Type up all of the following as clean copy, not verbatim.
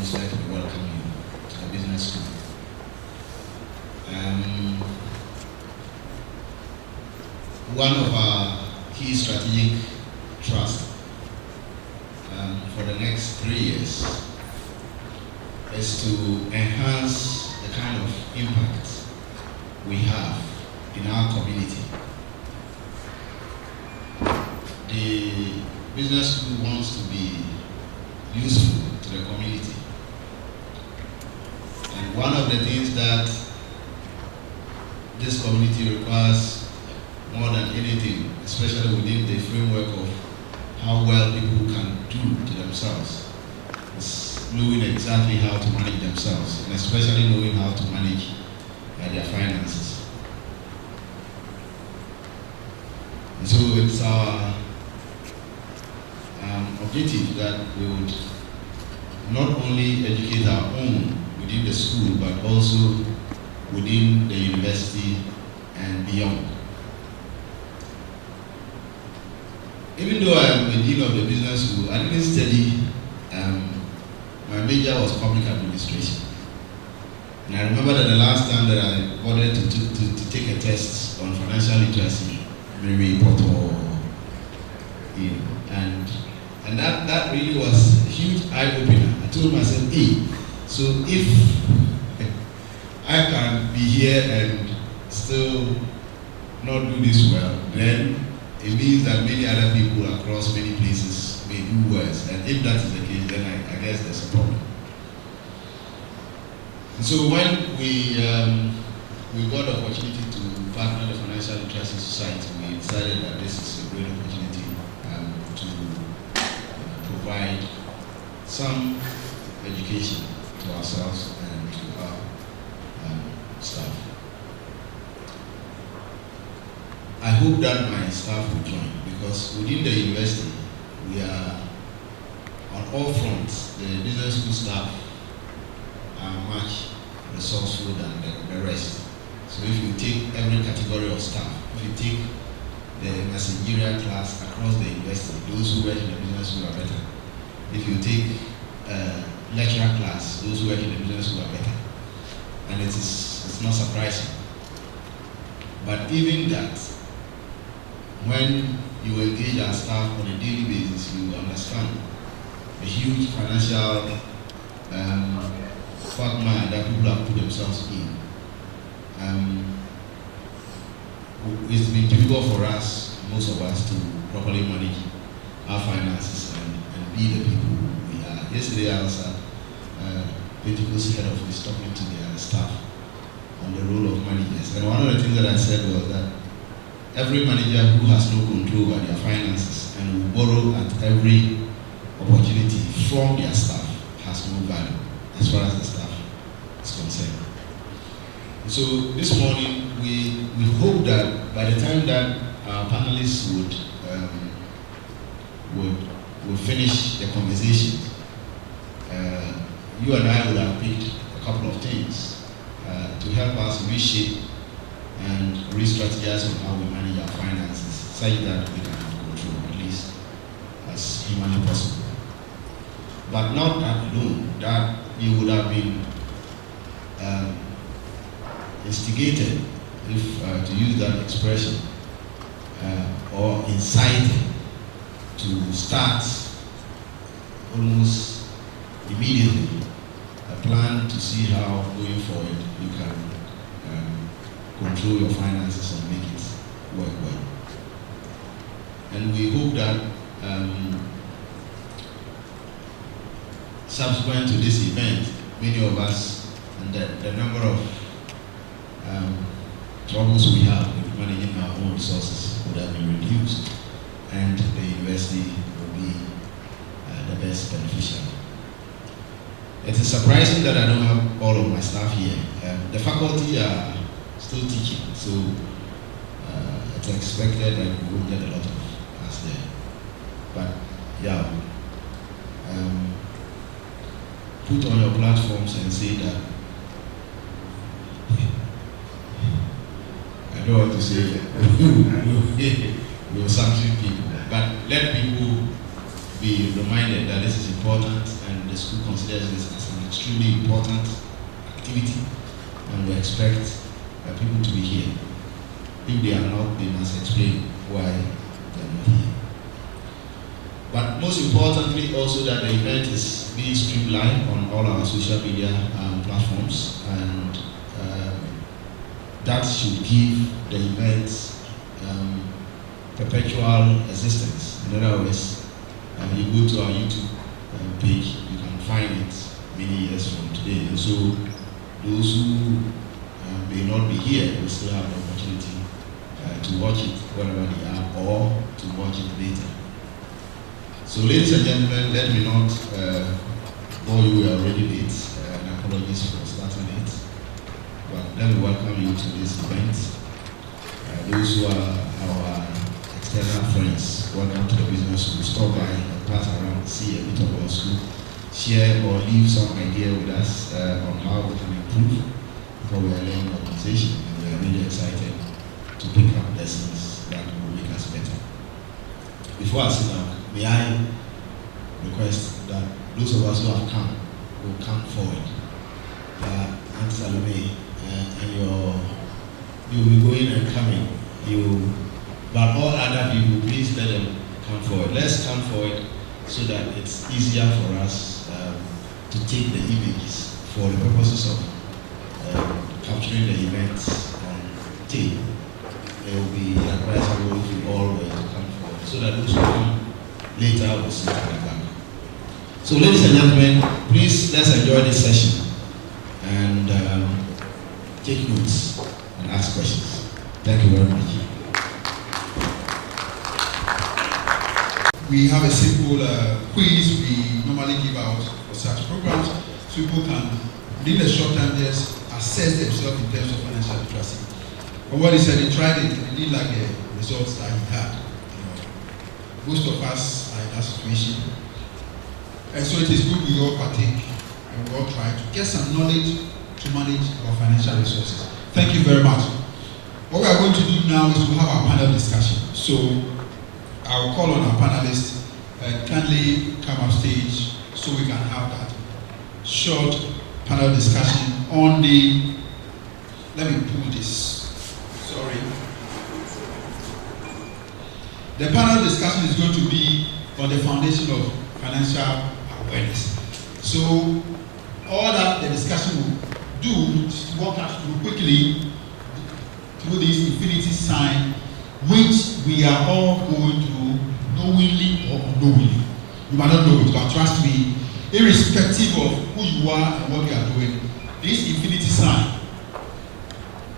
most like to welcome you to the business school. One of our key strategic trusts for the next 3 years is to enhance the kind of impact we have in our community. The business school wants to be useful to the community. And one of the things that this community requires more than anything, especially within the framework of how well people can do to themselves, is knowing exactly how to manage themselves, and especially knowing how to manage their finances. And so it's our objective that we would not only educate our own within the school, but also within the university and beyond. Even though I am the dean of the business school, I didn't study. My major was public administration. And I remember that the last time that I bothered to take a test on financial literacy, maybe Porto, and that really was a huge eye-opener. I told myself, hey, so if I can be here and still not do this well, then it means that many other people across many places may do worse. And if that is the case, then I guess there's a problem. And so when we got the opportunity to partner the Financial Literacy Society, we decided that this is a great opportunity to provide some education to ourselves and to our staff. I hope that my staff will join, because within the university, we are on all fronts. The business school staff are much resourceful than the rest. So if you take every category of staff, if you take the managerial class across the university, those who work in the business school are better. If you take lecturer class, those who work in the business school are better. And it's not surprising. But even that, when you engage our staff on a daily basis, you understand the huge financial quagmire that people have put themselves in. It's been difficult for us, most of us, to properly manage our finances and be the people we are. Yesterday I was at Pentecost head office talking to their staff on the role of managers. And one of the things that I said was that every manager who has no control over their finances and will borrow at every opportunity from their staff has no value as far as the staff is concerned. So this morning we hope that by the time that our panelists would finish the conversation, you and I would have picked a couple of things to help us reshape and re-strategize on how we manage our finances, such that we can have control, at least as humanly possible. But not that alone, that you would have been instigated, if to use that expression, or incited to start almost immediately a plan to see how going forward you can control your finances and make it work well. And we hope that subsequent to this event, many of us, and the number of troubles we have with managing our own resources would have been reduced, and the university will be the best beneficiary. It is surprising that I don't have all of my staff here. The faculty are still teaching, so it's expected that we will get a lot of us there. But yeah, put on your platforms and say that I don't want to say that we will sanction people, but let people be reminded that this is important and the school considers this as an extremely important activity, and we expect people to be here. If they are not, they must explain why they are not here. But most importantly, also that the event is being streamed live on all our social media platforms, and that should give the event perpetual existence. In other words, you go to our YouTube page, you can find it many years from today. And so those who may not be here will still have the opportunity to watch it wherever they are, or to watch it later. So ladies and gentlemen, let me not bore you, we are already late, and apologies for starting late. But let me welcome you to this event. Those who are our external friends, welcome to the business school. Stop by and pass around, see a bit of our school, share or leave some idea with us on how we can improve, because we are a learning organization and we are really excited to pick up lessons that will make us better. Before I sit down, may I request that those of us who have come will come forward. Aunt Salome, and you'll be going and coming. But all other people, please let them come forward. Let's come forward so that it's easier for us to take the images for the purposes of capturing the events on tape. It will be advisable if you all were to come forward, so that those who come later will sit at the back. So ladies and gentlemen, please let's enjoy this session and take notes and ask questions. Thank you very much. We have a simple quiz we normally give out for such programs, so people can, within a short time, just assess themselves in terms of financial literacy. But what he said, he tried it, and he didn't like the results that he had. Most of us are in that situation. And so it is good we all partake and we all try to get some knowledge to manage our financial resources. Thank you very much. What we are going to do now is to have our panel discussion. So I will call on our panelists and kindly come up stage so we can have that short panel discussion on the, let me pull this. Sorry. The panel discussion is going to be on the foundation of financial awareness. So all that the discussion will do is to walk us through quickly through this infinity sign, which we are all going through knowingly or unknowingly. You might not know it, but trust me, irrespective of who you are and what you are doing, this infinity sign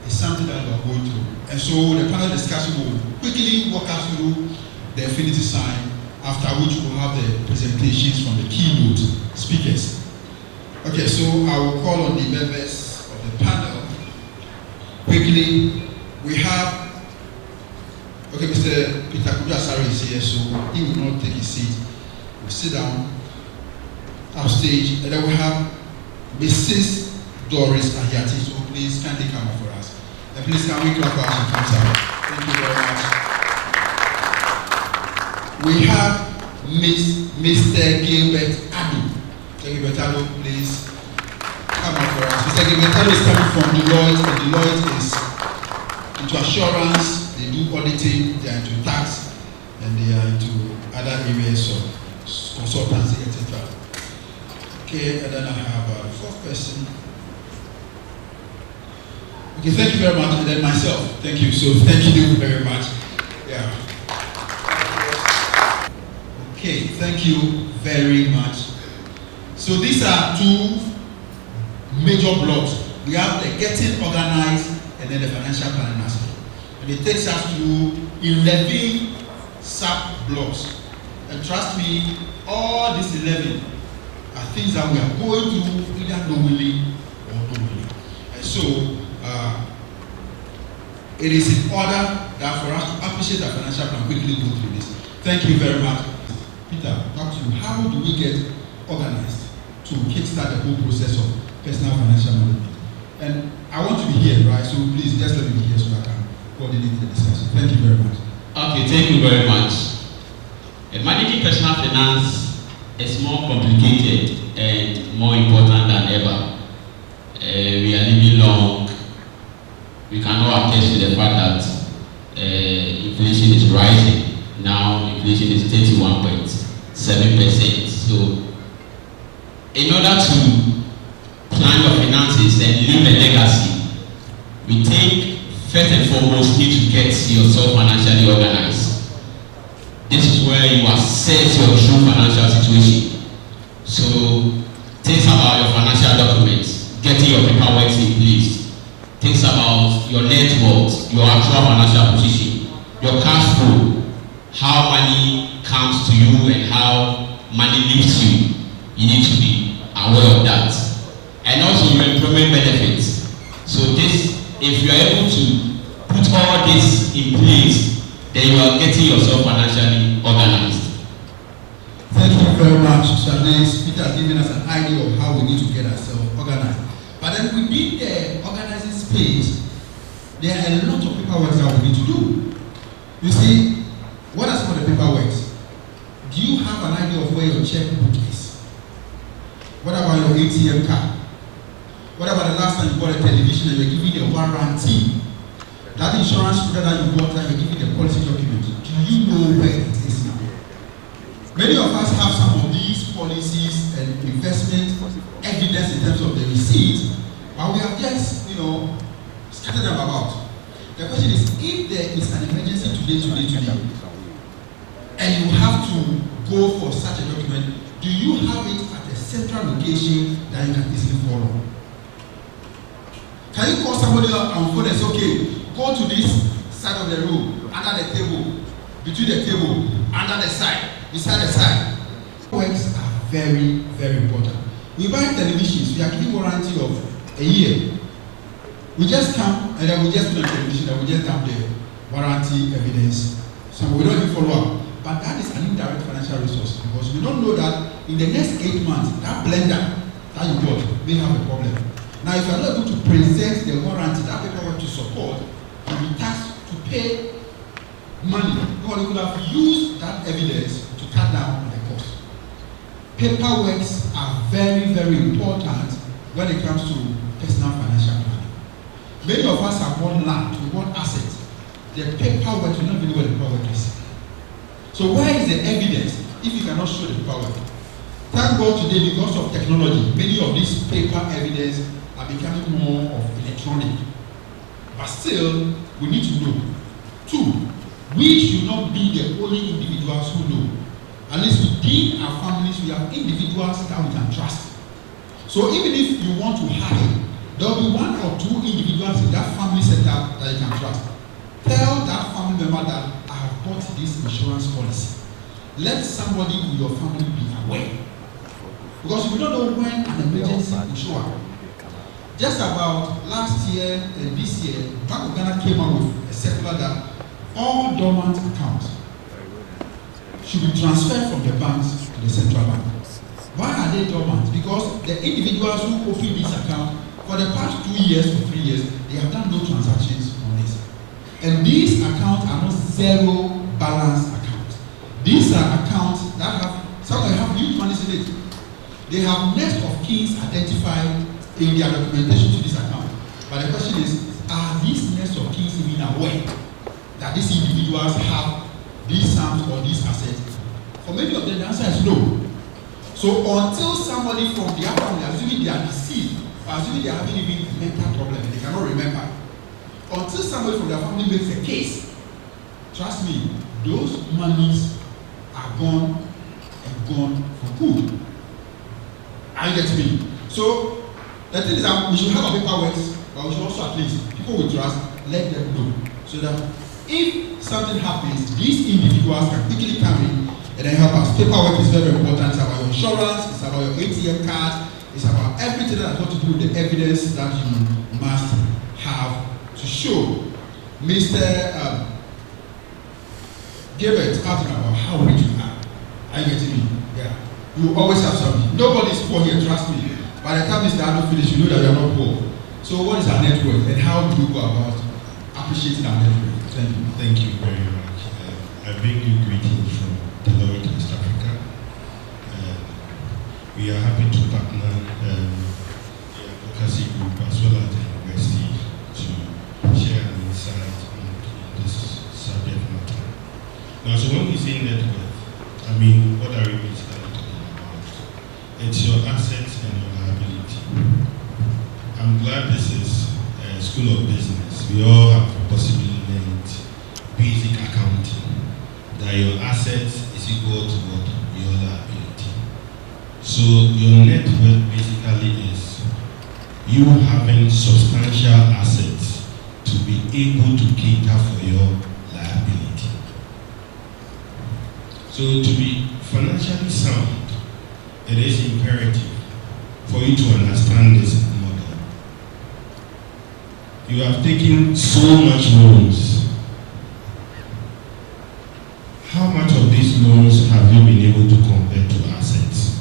is something that we are going through. And so the panel discussion will quickly walk us through the infinity sign, after which we'll have the presentations from the keynote speakers. Okay, so I will call on the members of the panel. Quickly, we have, okay, Mr. Peter Kudasari is here, so he will not take his seat. We'll sit down upstage, and then we have Mrs. Doris Ayati, so please kindly come up for us. And please can we clap as she comes out. Thank you very much. We have Mr. Gilbert Adu. Mr. Gilbert Adu, please come up for us. Mr. Gilbert Adu is coming from Deloitte, and Deloitte is into assurance, they do auditing, they are into tax, and they are into other areas of consultancy, etc. Okay, and then I have a fourth person. Okay, thank you very much, and then myself. Thank you, so thank you very much. Yeah. Okay, thank you very much. So these are two major blocks. We have the getting organized and then the financial planning aspect. And it takes us through 11 sub-blocks. And trust me, all these 11 are things that we are going through either knowingly or unknowingly. And so, it is in order that for us to appreciate our financial plan, quickly go through this. Thank you very much. Peter, back to you. How do we get organized to kickstart the whole process of personal financial management? And I want to be here, right? So please just let me be here so I can coordinate the discussion. Thank you very much. Okay, thank you very much. Managing personal finance is more complicated and more important than ever. We are living long. We cannot attest to the fact that inflation is rising. Now inflation is 31.7%. So in order to plan your finances and leave a legacy, we think first and foremost you need to get yourself financially organized. This is where you assess your true financial situation. So think about your financial documents, getting your paperwork in place. Think about your net worth, your actual financial position, your cash flow, how money comes to you and how money leaves you. You need to be aware of that. And also your employment benefits. So this, if you are able to put all this in place, then you are getting yourself financially organized. Thank you very much, Shanice. Peter has given us an idea of how we need to get ourselves organized. But then within the organizing space, there are a lot of paperwork that we need to do. You see, what are some of the paperwork? Do you have an idea of where your checkbook is? What about your ATM card? What about the last time you bought a television and you're giving a warranty? That insurance product that you bought and you're giving a policy document. Do you know where it is now? Many of us have some of these policies and investment evidence in terms of the receipts, but we have just, scattered them about. The question is, if there is an emergency today, and you have to go for such a document, do you have it at a central location that you can easily follow? Can you call somebody up and phone and say, okay, go to this side of the room, under the table, between the table, under the side, beside the side? Works are very, very important. We buy televisions, we are giving warranty of a year. We just come and then we just put on television and we just have the warranty evidence. So we don't even follow up. But that is an indirect financial resource because we don't know that in the next 8 months, that blender that you bought may have a problem. Now, if you are not able to present the warranty, that paperwork to support, you'll be taxed to pay money. Because you could have used that evidence to cut down on the cost. Paperwork are very, very important when it comes to personal financial planning. Many of us have bought land, we bought assets. The paperwork, you don't even know where the paperwork is. So where is the evidence if you cannot show the paperwork? Thank God today, because of technology, many of these paper evidence are becoming more of electronic. But still, we need to know. 2, we should not be the only individuals who know. At least within our families, we have individuals that we can trust. So even if you want to hide, there will be 1 or 2 individuals in that family setup that you can trust. Tell that family member that I have bought this insurance policy. Let somebody in your family be aware. Because we don't know when an emergency will show up. Just about last year and this year, Bank of Ghana came out with a circular that all dormant accounts should be transferred from the banks to the central bank. Why are they dormant? Because the individuals who open this account for the past 2 years or 3 years, they have done no transactions on this. And these accounts are not zero balance accounts. These are accounts that have, some of them have huge money in it. They have next of kins identified in their documentation to this account. But the question is, are these next of kins even aware that these individuals have these sums or these assets? For many of them, the answer is no. So until somebody from their family, assuming they are deceased, or assuming they are having even a mental problem and they cannot remember, until somebody from their family makes a case, trust me, those monies are gone and gone for good. Are you getting me? So the thing is that we should have our paperwork, but we should also at least, people we trust, let them know. So that if something happens, these individuals can quickly come in and then help us. Paperwork is very important. It's about your insurance, it's about your ATM card, it's about everything that has got to do with the evidence that you must have to show. Mr. Gilbert asking about how rich you are. Are you getting me? Yeah. You always have something. Nobody is poor here, trust me. By the time this dialogue finishes, you know that you are not poor. So what is our net worth and how do we go about appreciating our net worth? Thank you. Thank you very much. I bring you greetings from Deloitte, West Africa. we are happy to partner the advocacy group as well as the university to share an insight in this subject matter. Now, so when we say net worth, I mean, what are we basically talking about? It's your assets and your liability. I'm glad this is a school of business. We all have possibly learned basic accounting, that your assets is equal to what? Your liability. So your net worth basically is you having substantial assets to be able to cater for your liability. So to be financially sound, it is imperative for you to understand this model. You have taken so much loans. How much of these loans have you been able to convert to assets?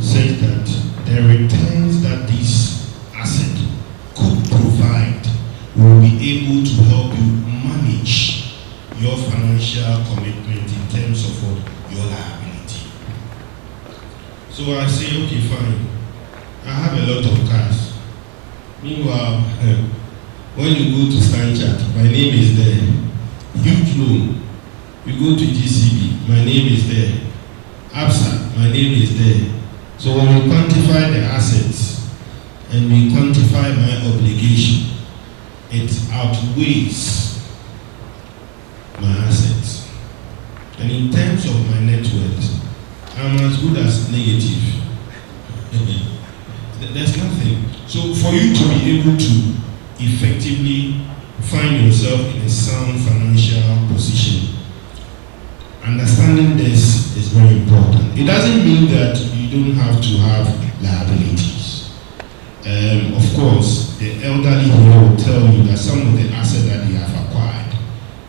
Such that the returns that this asset could provide will be able to help you manage your financial commitment in terms of what? Your liability. So I say, okay, fine. I have a lot of cars. Meanwhile, when you go to Stanchart, my name is there. Huge loan. You go to GCB, my name is there. ABSA, my name is there. So when we quantify the assets and we quantify my obligation, it outweighs my assets. And in terms of my net worth, I'm as good as negative. There's nothing. So for you to be able to effectively find yourself in a sound financial position, understanding this is very important. It doesn't mean that you don't have to have liabilities. Of course, the elderly here will tell you that some of the assets that they have acquired,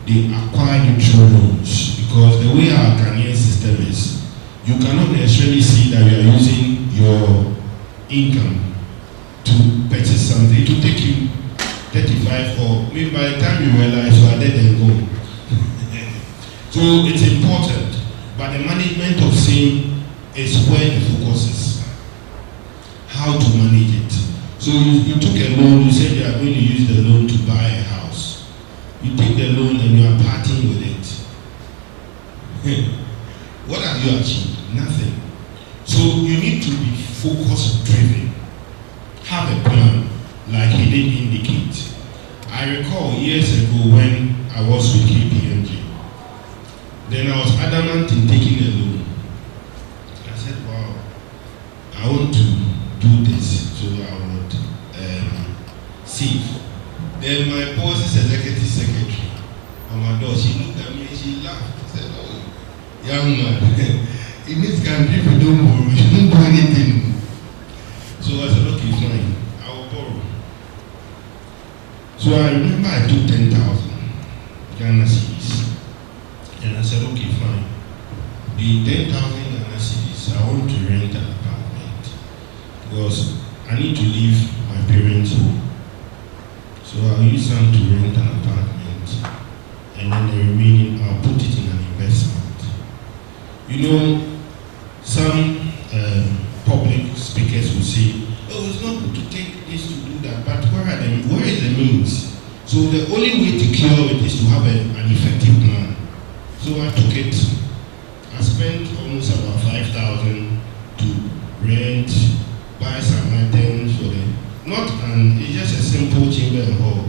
they acquired it through loans. Because the way our Ghanaian system is, you cannot necessarily see that you are using your income to purchase something. It will take you 35 or maybe by the time you realize you are dead and gone. So it's important, but the management of same is where the focus is. How to manage it. So you took a loan, you said you are going to use the loan to buy a house. You take the loan and you are parting with it. What have you achieved? Nothing. So you need to be focus driven. Have a plan, like he did indicate. I recall years ago when I was with KPMG. Then I was adamant in taking a loan. I said, wow, I want to do this, so I would save. Then my boss's executive secretary on my door, she looked at me and she laughed. She said, oh, young man, in this country, if you don't borrow, you don't do anything. So I said, okay, fine, I will borrow. So I remember I took 10,000 Ghana cedis. And I said, okay, fine. The 10,000 Ghana cedis, I want to rent an apartment because I need to leave my parents' home. So I'll use some to rent an apartment, and then the remaining, I'll put it in an investment. You know, some public speakers will say, oh, it's not good to take this to do that, but where is the means? So the only way to cure it is to have an effective plan. So I took it. I spent almost about 5,000 to rent, buy some items for them. It's just a simple chamber and hall.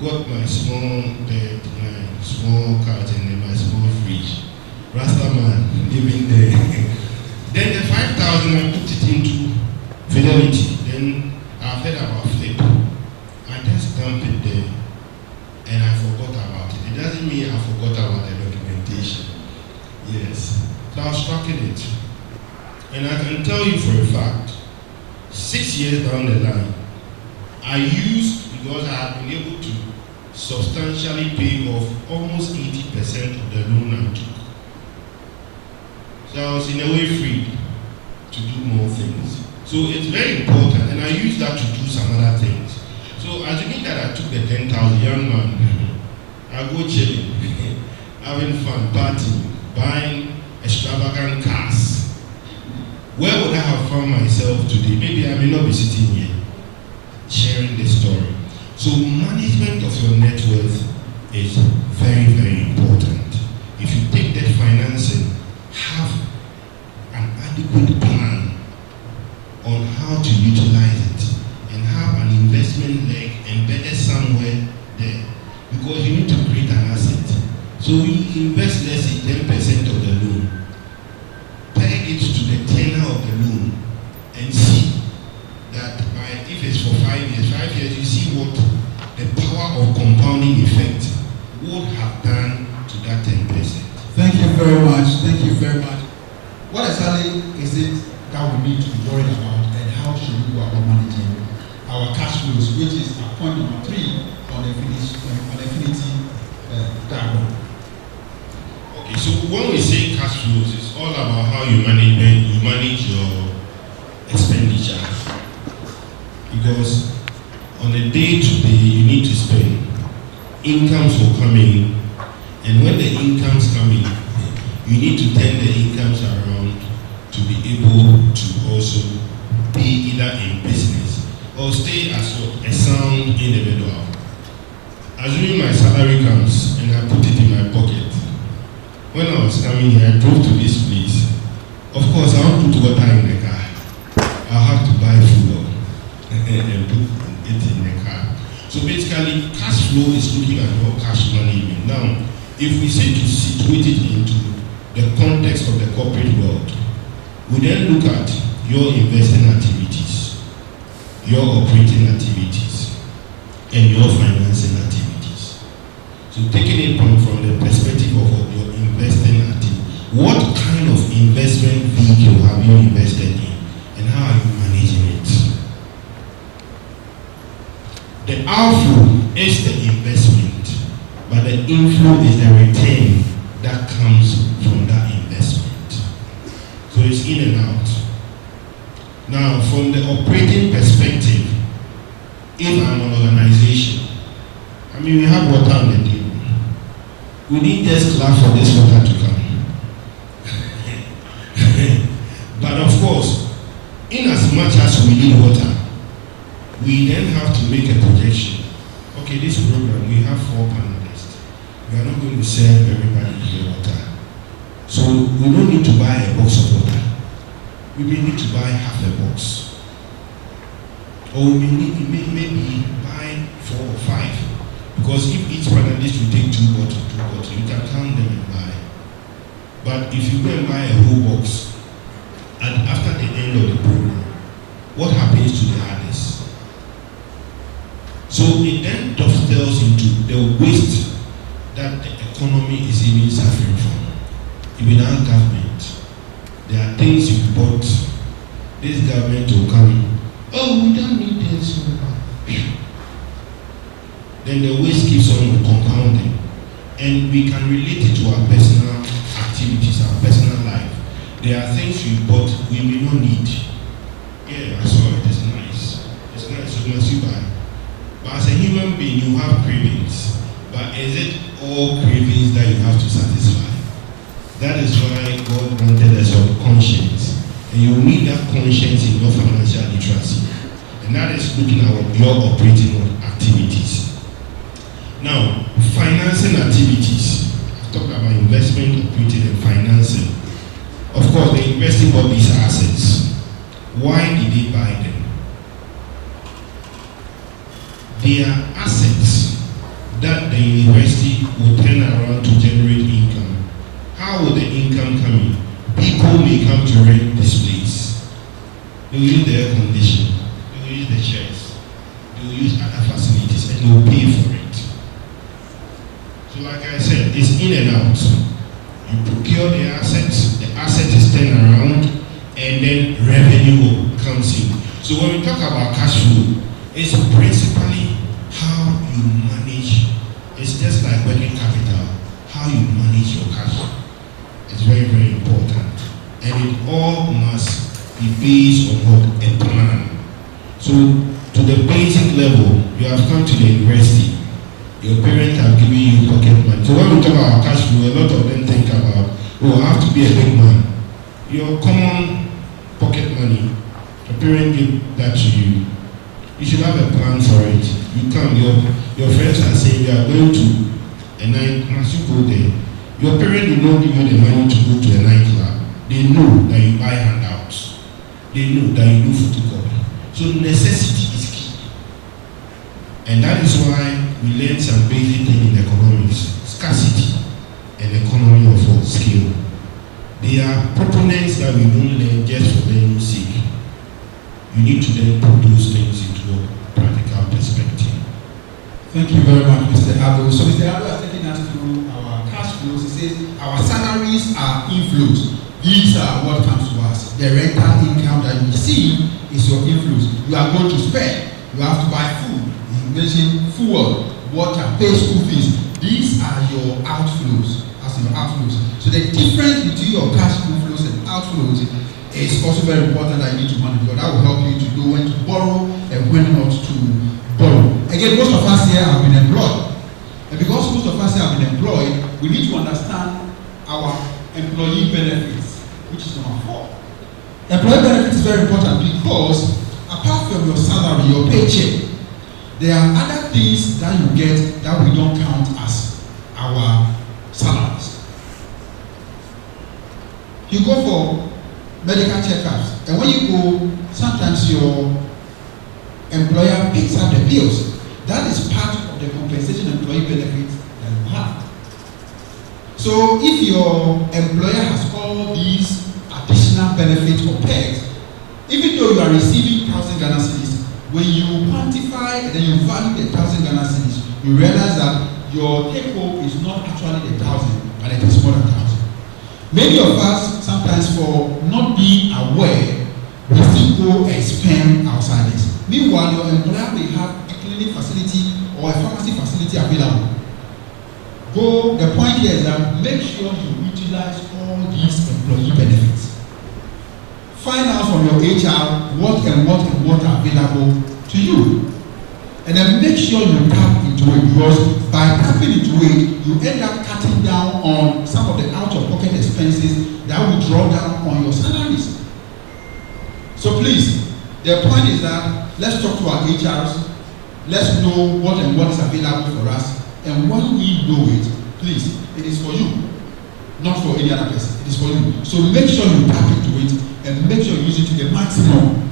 Got my small bed, my small couch, and my small fridge. Rastaman living there. Then the 5,000 I put it into Fidelity. Then I heard about Flip. I just dumped it there, and I forgot about it. It doesn't mean I forgot about the documentation. Yes. So I was tracking it. And I can tell you for a fact, 6 years down the line, I used, because I have been able to substantially pay off almost 80% of the loan I took. So I was in a way free to do more things. So it's very important, and I use that to do some other things. So assuming that I took the 10,000, young man, I go chilling, having fun, partying, buying extravagant cars. where would I have found myself today? Maybe I may not be sitting here sharing this story. So management of your net worth is very, very important. If you take that financing, have an adequate plan on how to utilize it and have an investment leg embedded somewhere there, because you need to create an asset. So you invest less than 10% of the loan, peg it to the tenor of the loan, and see that if it's for 5 years, you see what the power of compounding effect would have done to that 10%. Thank you very much. Thank you very much. What exactly is it that we need to be worried about, and how should we go about managing our cash flows, which is point number 3 on the Infinity diagram? Okay, so when we say cash flows, it's all about how you manage your expenditure. Because on a day-to-day, you need to spend. Incomes will come in, and when the incomes come in, you need to turn the incomes around to be able to also be either in business or stay as a sound individual. Assuming my salary comes and I put it in my pocket, when I was coming here, I drove to this place. Of course, I won't put water in the car. I'll have to buy food and put it in the car. So basically, cash flow is looking at your cash management. Now, if we say to situate it into the context of the corporate world, we then look at your investing activities, your operating activities, and your financing activities. So taking it from the perspective of your investing activity, what kind of investment vehicle have you invested in, and how are you managing it? The outflow is the investment, but the inflow is the return that comes from that investment. So it's in and out. Now, from the operating perspective, if I'm an organization, I mean, we have water on the table. We need just clap for this water to come. But of course, in as much as we need water, we then have to make a projection. Okay, this program, we have 4 panelists. We are not going to serve everybody here water. So we don't need to buy a box of water. We may need to buy half a box. Or we may maybe buy 4 or 5. Because if each panelist will take 2 bottles, you can count them and buy. But if you go and buy a whole box, and after the end of the program, what happens to the others? So it then dovetails into the waste that the economy is even suffering from. Even our government, there are things you bought, this government will come, oh, we don't need this. Then the waste keeps on compounding. And we can relate it to our personal activities, our personal life. There are things we bought we may not need. Yeah, I saw it, it's nice. It's nice, so must you buy. But as a human being, you have cravings. But is it all cravings that you have to satisfy? That is why God wanted us of conscience. And you need that conscience in your financial literacy. And that is looking at your operating activities. Now, financing activities. I've talked about investment, operating, and financing. Of course, they investing bought these assets. Why did they buy them? They are assets that the university will turn around to generate income. How will the income come in? People may come to rent this place. They will use the air conditioning. They will use the chairs. They will use other facilities, and they will pay for it. So like I said, it's in and out. You procure the assets, the asset is turned around, and then revenue comes in. So when we talk about cash flow, it's principally how you manage. It's just like working capital, how you manage your cash. It's very, very important. And it all must be based on what? A plan. So to the basic level, you have come to the university. Your parents have given you pocket money. So when we talk about cash flow, a lot of them think about, oh, I have to be a big man. Your common pocket money, your parents give that to you. You should have a plan for it. You come, your friends are saying they are going to a night, once you go there, your parents will not give you the money to go to a nightclub. They know that you buy handouts. They know that you do photocopy. So necessity is key. And that is why we learn some basic things in economics. Scarcity and economy of scale. They are proponents that we don't learn just for learning sake. You need to then put those things into a practical perspective. Thank you very much, Mr. Abel. So Mr. Abel has taken us through our cash flows. He says our salaries are inflows. These are what comes to us. The rental income that you receive is your inflows. You are going to spend. You have to buy food. You mentioned fuel, water, pay school fees. These are your outflows. So the difference between your cash inflows and outflows is also very important that you need to manage, because that will help you to know when to borrow and when not to borrow. Again, most of us here have been employed. And because most of us here have been employed, we need to understand our employee benefits, which is number 4. Employee benefits is very important because apart from your salary, your paycheck, there are other things that you get that we don't count as our salaries. You go for medical checkups, and when you go, sometimes your employer picks up the bills. That is part of the compensation employee benefits that you have. So if your employer has all these additional benefits or perks, even though you are receiving 1,000 Ghana cedis, when you quantify and then you value the 1,000 Ghana cedis, you realize that your take home is not actually the 1,000, but it is more than 1,000. Many of us, sometimes for not being aware, we still go and spend outside this. Meanwhile, your employer may have a clinic facility or a pharmacy facility available. The point here is that make sure you utilize all these employee benefits. Find out from your HR what are available to you. And then make sure you tap into it, because by tapping into it, you end up cutting down on some of the out-of-pocket expenses that will draw down on your salaries. So please, the point is that let's talk to our HRs, let's know what is available for us, and when we know it, please, it is for you, not for any other person. It is for you. So make sure you tap into it and make sure you use it to the maximum.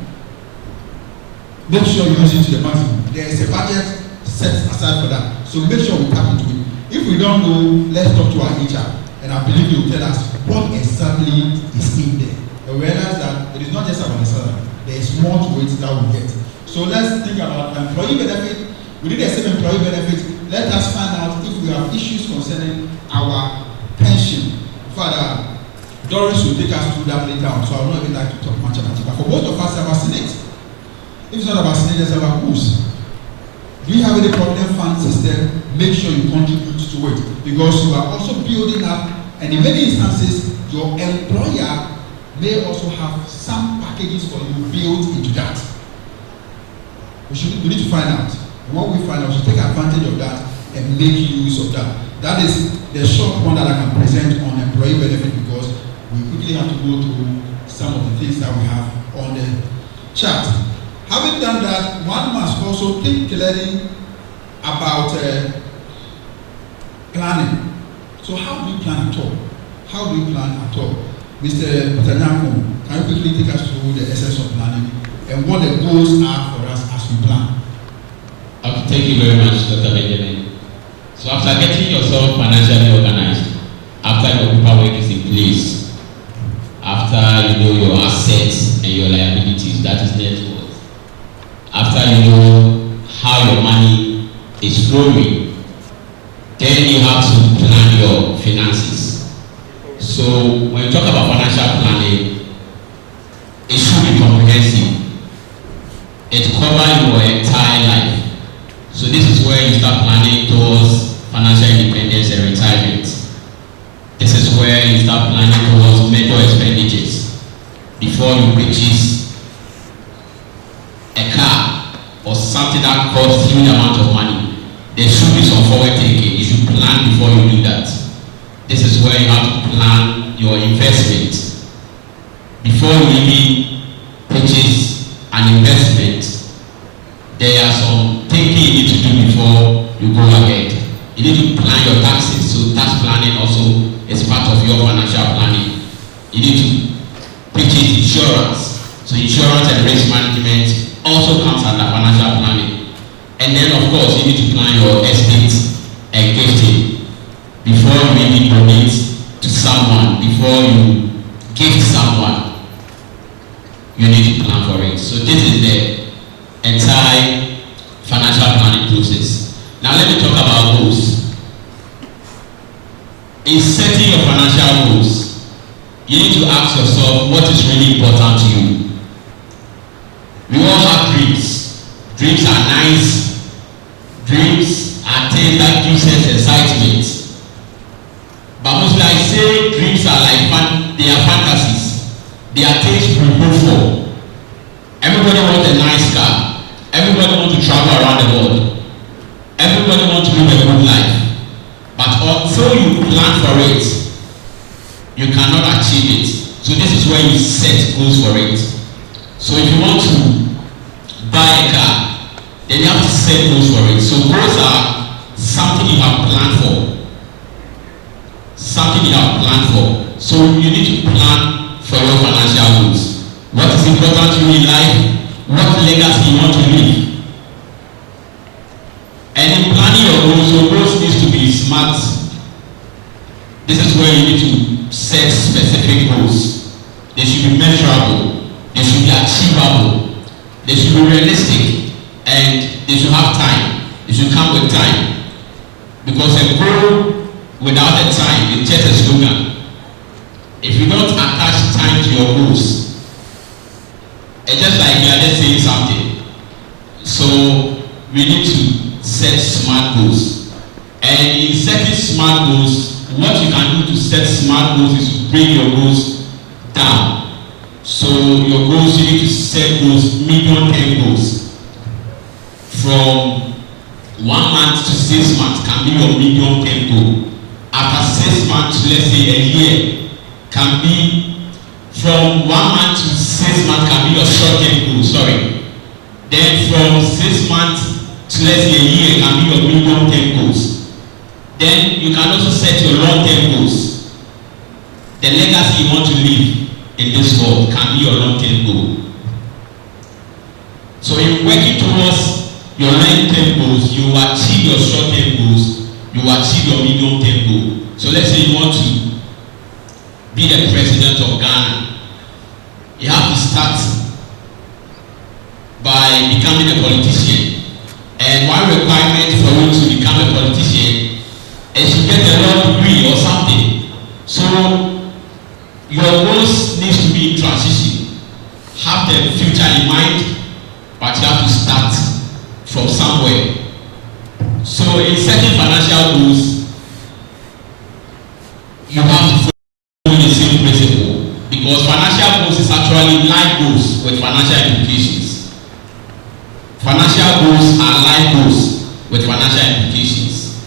Make sure you use it to the maximum. There is a budget set aside for that. So make sure we tap into it. If we don't know, let's talk to our HR. And I believe they will tell us what exactly is in there. And realize that it is not just about the salary. There is more to it that we get. So let's think about employee benefit. We need the same employee benefit. Let us find out if we have issues concerning our pension. Father, Doris will take us through that later on, so I will not even like to talk much about it. But for most of us, our Senate. If it's not about Senate, it's about who's. Do you have any provident fund system? Make sure you contribute to it, because you are also building up, and in many instances, your employer may also have some packages for you built into that. We need to find out. And when we find out, we should take advantage of that and make use of that. That is the short one that I can present on employee benefit, because we quickly have to go through some of the things that we have on the chart. Having done that, one must also think clearly about planning. So how do you plan at all? Mr. Petanyaku, can you quickly take us through the essence of planning and what the goals are for us as we plan? Okay, thank you very much, Dr. Benjamin. So after getting yourself financially organized, after your paperwork is in place, after you know your assets and your liabilities, that is net worth, after you know how your money is flowing, then you have to plan your finances. So when you talk about financial planning, it should be comprehensive. It covers your entire life. So this is where you start planning towards financial independence and retirement. This is where you start planning towards major expenditures before you purchase a car or something that costs huge amount of money. There should be some forward thinking. You should plan before you do that. This is where you have to plan your investment before you even an investment, there are some thinking you need to do before you go ahead. You need to plan your taxes, so tax planning also is part of your financial planning. You need to purchase insurance, so insurance and risk management also comes under financial planning. And then of course you need to plan your estate and gifting before you even donate to someone, before you gift someone, you need to plan for it. So this is the entire financial planning process. Now let me talk about goals. In setting your financial goals, you need to ask yourself what is really important to you. We all have dreams. Dreams are nice. Dreams are things that gives us excitement. But mostly I say dreams are like they are fantasies. They are things we hope for. Everybody wants a nice car. Everybody wants to travel around the world. Everybody wants to live a good life. But until you plan for it, you cannot achieve it. So this is where you set goals for it. So if you want to buy a car, then you have to set goals for it. So goals are something you have planned for. Something you have planned for. So you need to plan for your financial goals. What is important to you in life? What legacy you want to leave? And in planning your goals needs to be smart. This is where you need to set specific goals. They should be measurable. They should be achievable. They should be realistic. And they should have time. They should come with time. Because a goal without a time is just a slogan. If you don't attach time to your goals, it's just like you are just saying something. So we need to set smart goals. And in setting smart goals, what you can do to set smart goals is to bring your goals down. So your goals, you need to set goals, medium-term goals. From 1 month to 6 months can be your medium-term goal. After 6 months, let's say a year, can be from 1 month to 6 months can be your short-term goal, Then from 6 months to let's say a year can be your medium-term goals. Then you can also set your long-term goals. The legacy you want to leave in this world can be your long-term goal. So in working towards your long-term goals, you will achieve your short-term goals, you will achieve your medium-term goal. So let's say you want to be the president of Ghana. You have to start by becoming a politician. And one requirement for you to become a politician is to get a law degree or something. So your goals needs to be in transition. Have the future in mind, but you have to start from somewhere. So in setting financial goals, you have to follow the same principle, because financial goals is actually life goals with financial implications. Financial goals are life goals with financial implications.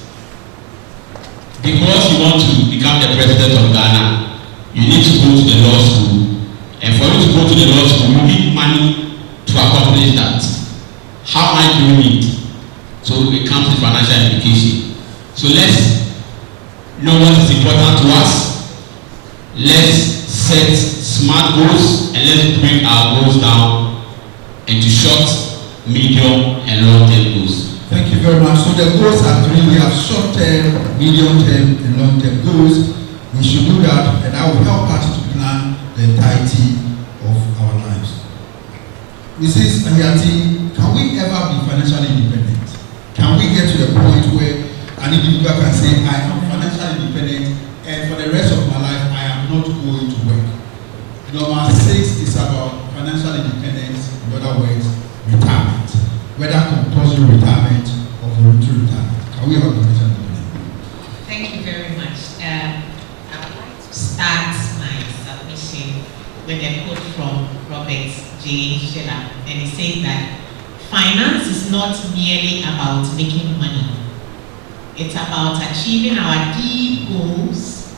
Because you want to become the president of Ghana, you need to go to the law school. And for you to go to the law school, you need money to accomplish that. How much do you need? So it comes with financial implication. So let's know what is important to us. Let's set smart goals and let's break our goals down into short, medium, and long-term goals. Thank you very much. So the goals are 3. We have short-term, medium-term, and long-term goals. We should do that, and that will help us to plan the entirety of our lives. Mrs. Ayati, can we ever be financially independent? Can we get to the point where an individual can say, I am financially independent, and for the rest of my life, I am not going to work? Number 6 is about financial independence, in other words, retirement. Whether compulsory retirement or voluntary retirement. Can we have a financial independence? Thank you very much. I would like to start my submission with a quote from Robert J. Schiller, and he says that finance is not merely about making money. It's about achieving our deep goals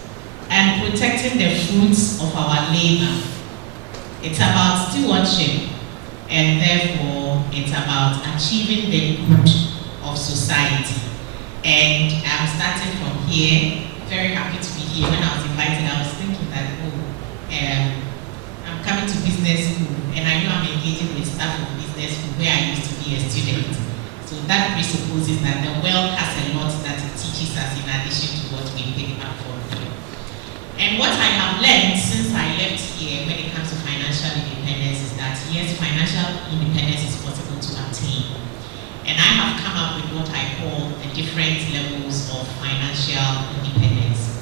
and protecting the fruits of our labor. It's about stewardship, and therefore it's about achieving the good of society. And I'm starting from here. Very happy to be here. When I was invited, I was thinking that, I'm coming to business school, and I know I'm engaging with staff of business school where I used to be a student. So that presupposes that the world has a lot that it teaches us in addition to what we pick up from here. And what I have learned since I left here when it comes to financial independence is that yes, financial independence is possible to attain. And I have come up with what I call the different levels of financial independence.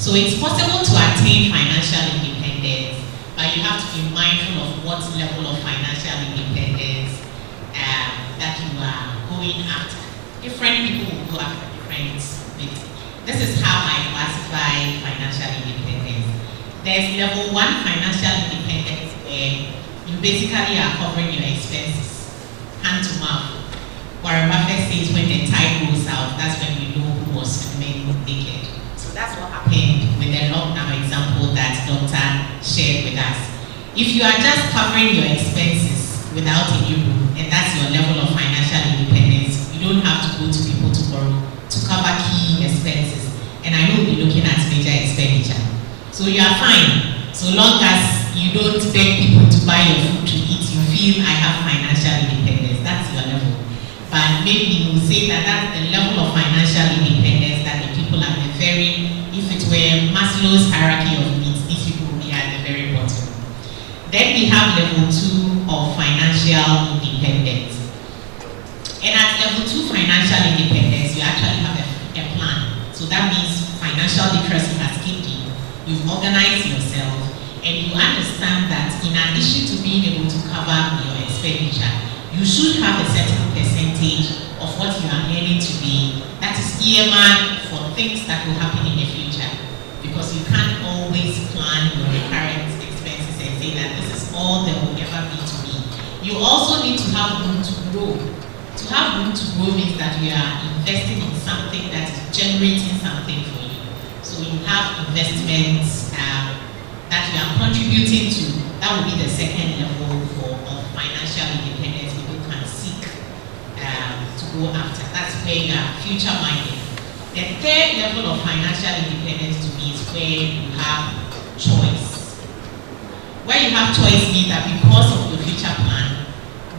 So it's possible to attain financial independence, but you have to be mindful of what level of financial independence that you are going after. Different people will go after different things. This is how I classify financial independence. There's level 1 financial independence where you basically are covering your expenses, hand to mouth. Warren Buffett says when the tide goes out, that's when you know who was swimming naked. So that's what happened with the lockdown example that Dr. shared with us. If you are just covering your expenses without a room, and that's your level of financial independence, you don't have to go to people to borrow to cover key expenses. And I know we'll be looking at major expenditure. So you are fine, so long as you don't beg people to buy your food to eat, you feel I have financial independence, that's your level. But maybe we'll say that that's the level of financial independence that the people at the very, if it were Maslow's hierarchy of needs, these people will be at the very bottom. Then we have level 2 of financial independence. And at level 2 financial independence, you actually have a plan. So that means financial literacy has kicked in. You've organized yourself, and you understand that in addition to being able to cover your expenditure, you should have a certain percentage of what you are earning today that is earmarked for things that will happen in the future. Because you can't always plan your recurrent expenses and say that this is all there will ever be to me. You also need to have room to grow. To have room to grow means that you are investing in something that is generating something for you. So you have investments that you are contributing to. That will be the second level of financial independence people can seek to go after. That's where you are future minded. The third level of financial independence to me is where you have choice. Where you have choice means that because of your future plan,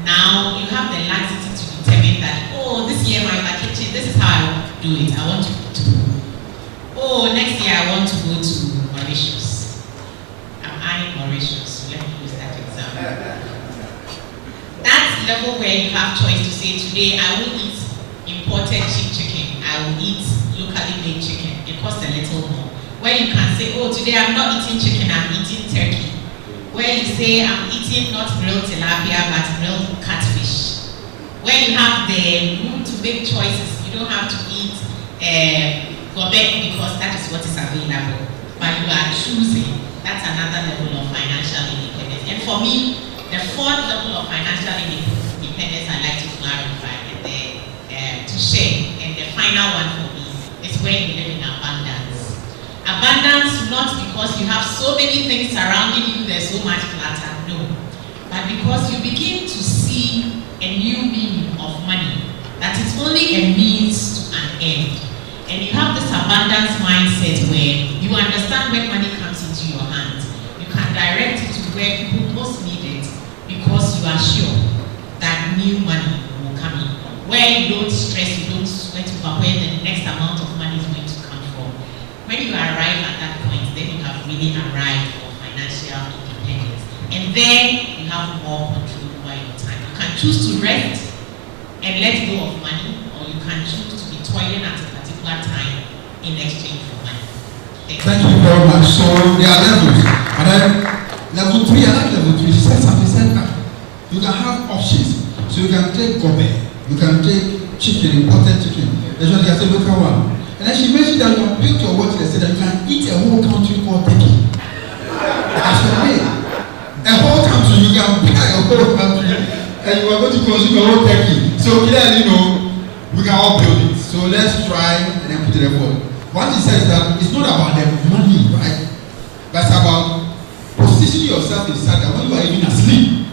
now you have the laxity to determine that, oh, this year my vacation, this is how I want to do it. I want to oh, next year I want to go to Mauritius. Am I Mauritius? Let me use that example. That's level where you have choice to say, today I will eat imported cheap chicken. I will eat locally made chicken. It costs a little more. Where you can say, oh, today I'm not eating chicken, I'm eating turkey. Where you say, I'm eating not grilled tilapia, but grilled catfish. Where you have the room to make choices. You don't have to eat gobe because that is what is available. But you are choosing. That's another level of financial independence. And for me, the fourth level of financial independence I like to clarify and to share, and the final one for me is when you live in abundance. Abundance not because you have so many things surrounding you, there's so much clutter, no. But because you begin to see a new meaning of money, that it's only a means to an end. And you have this abundance mindset where you understand when money comes into your hands, you can direct it to where people most need it because you are sure that new money will come in. Where you don't stress, you don't sweat over where the next amount of money is going to come from. When you arrive at that point, then you have really arrived for financial independence. And then you have more control over your time. You can choose to rest and let go of money, or you can choose to be toiling at a particular time in exchange for money. Thank you very much. So there are levels. And then level 3, I like level 3. She said something, said that you can have options. So you can take gobe, you can take chicken, imported chicken. That's what you can say local one. And then she mentioned that you can build your work and say that you can eat a whole country called Turkey. That's the way. A whole country, you can buy a whole country and you are going to consume a whole turkey. So clearly, we can all build it. So let's try and then put it forward. What he says that it's not about the money, right? But it's about positioning yourself in such that when you are even asleep,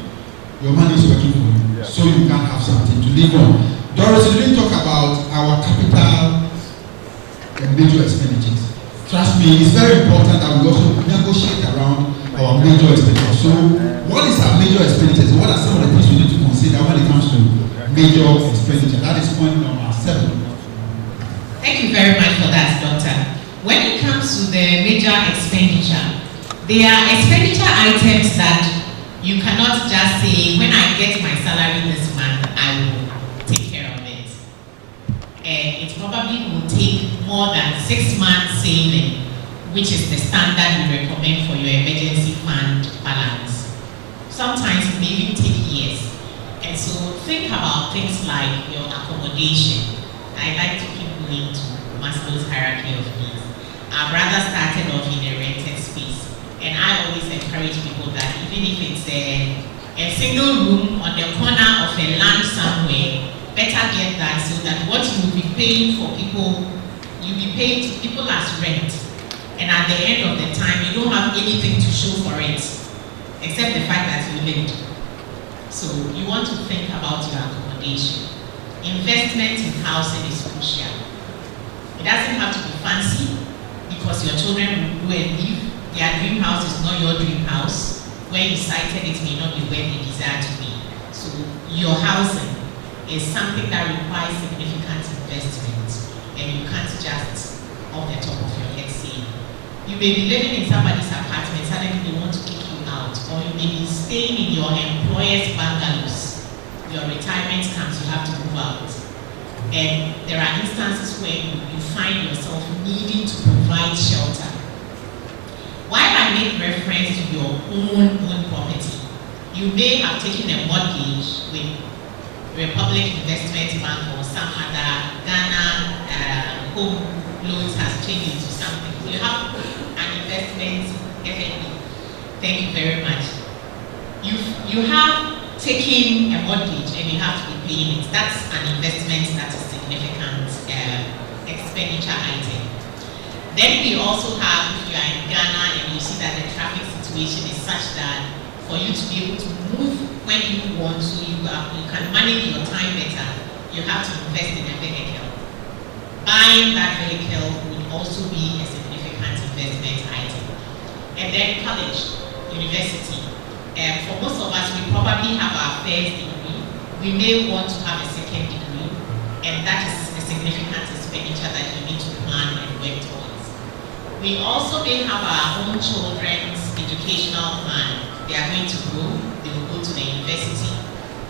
your money is working for you, so you can have something to live on. Doris, you didn't talk about our capital and major expenditures. Trust me, it's very important that we also negotiate around our major expenditures. So, what is our major expenditures? What are some of the things we need to consider when it comes to major expenditure? That is point number 7. Thank you very much for that, Doctor. When it comes to the major expenditure, there are expenditure items that you cannot just say, when I get my salary this month, I will take care of it. And it probably will take more than 6 months saving, which is the standard we recommend for your emergency fund balance. Sometimes it may even take years. And so think about things like your accommodation. I like to keep going to Maslow's hierarchy of needs. Our brother started off in a rented space. And I always encourage people that even if it's a single room on the corner of a land somewhere, better get that so that what you will be paying for people, you'll be paying to people as rent. And at the end of the time, you don't have anything to show for it, except the fact that you lived. So you want to think about your accommodation. Investment in housing is crucial. It doesn't have to be fancy because your children will go and live. Their dream house is not your dream house. Where you cited it may not be where they desire to be. So your housing is something that requires significant investment, and you can't just off the top of your head say. You may be living in somebody's apartment, suddenly they want to kick you out, or you may be staying in your employer's bungalows. Your retirement comes, you have to move out. And there are instances where you find yourself needing to provide shelter. While I make reference to your own property, you may have taken a mortgage with Republic Investment Bank or some other Ghana home loans has changed into something. You have an investment FNB. Thank you very much. You have taken a mortgage and you have to be paying it. That's an investment that is significant expenditure item. Then we also have, if you are in Ghana and you see that the traffic situation is such that for you to be able to move when you want to, you can manage your time better, you have to invest in a vehicle. Buying that vehicle would also be a significant investment item. And then college, university. For most of us, we probably have our first degree. We may want to have a second degree, and that is a significant expenditure that you need to plan and work towards. We also may have our own children's educational plan. They are going to grow, they will go to the university.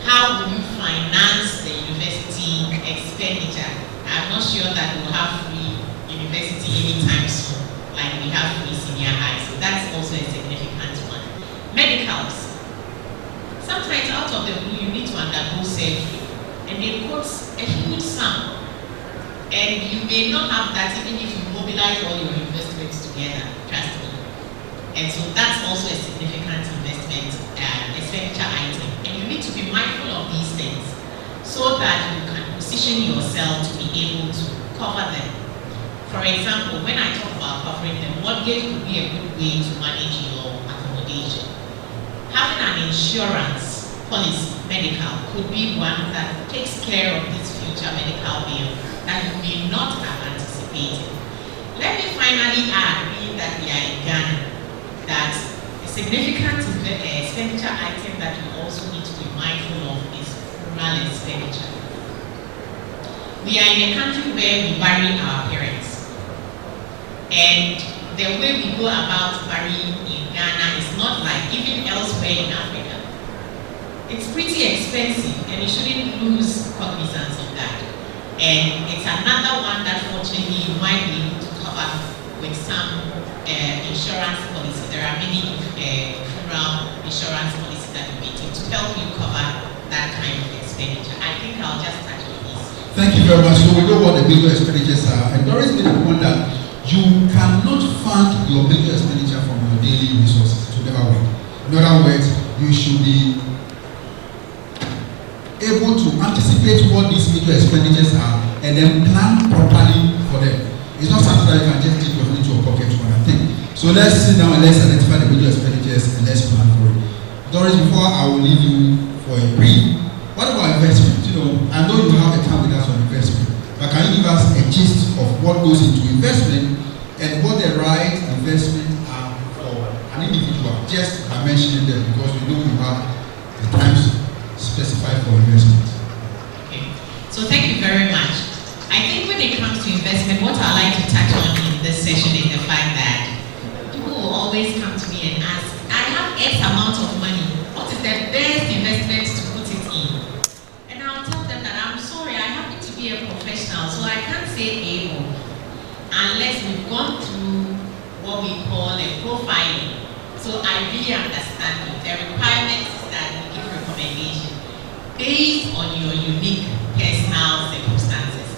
How will you finance the university expenditure? I'm not sure that we'll have free university anytime soon, like we have free senior high, so that's also a significant one. Medicals. Sometimes out of the blue, you need to undergo surgery, and it costs a huge sum. And you may not have that even if you mobilize all your investments together, trust me. And so that's also a significant investment, expenditure item. And you need to be mindful of these things so that you can position yourself to be able to cover them. For example, when I talk about covering them, mortgage could be a good way to manage your accommodation. Having an insurance policy, medical, could be one that takes care of this future medical bill that you may not have anticipated. Let me finally add, being that we are in Ghana, that a significant expenditure item that you also need to be mindful of is rural expenditure. We are in a country where we bury our parents. And the way we go about burying in Ghana is not like even elsewhere in Africa. It's pretty expensive and you shouldn't lose cognizance of that. And it's another one that fortunately you might be able to cover with some insurance policy. There are many funeral insurance policies that you may take to help you cover that kind of expenditure. I think I'll just touch on this. Thank you very much. So we know what the major expenditures are, and Doris made a point that you cannot fund your major expenditure from your daily resources. It will never work. In other words, you should be able to anticipate what these major expenditures are and then plan properly for them. It's not something that you can just take your into your pocket for a thing. So let's sit down and let's identify the major expenditures and let's plan for it. Doris, before I will leave you for a brief, what about investment? I know you have a time with us on investment, but can you give us a gist of what goes into investment and what the right investments are for an individual? Just by mentioning them, because we know you have the times specified for investment. Okay. So thank you very much. I think when it comes to investment, what I like to touch on in this session is the fact that people will always come to me and ask, I have X amount of money. What is the best investment to put it in? And I'll tell them that I'm sorry, I happen to be a professional, so I can't say able unless we've gone through what we call a profiling. So I really understand it. The requirements is that we give recommendation based on your unique personal circumstances.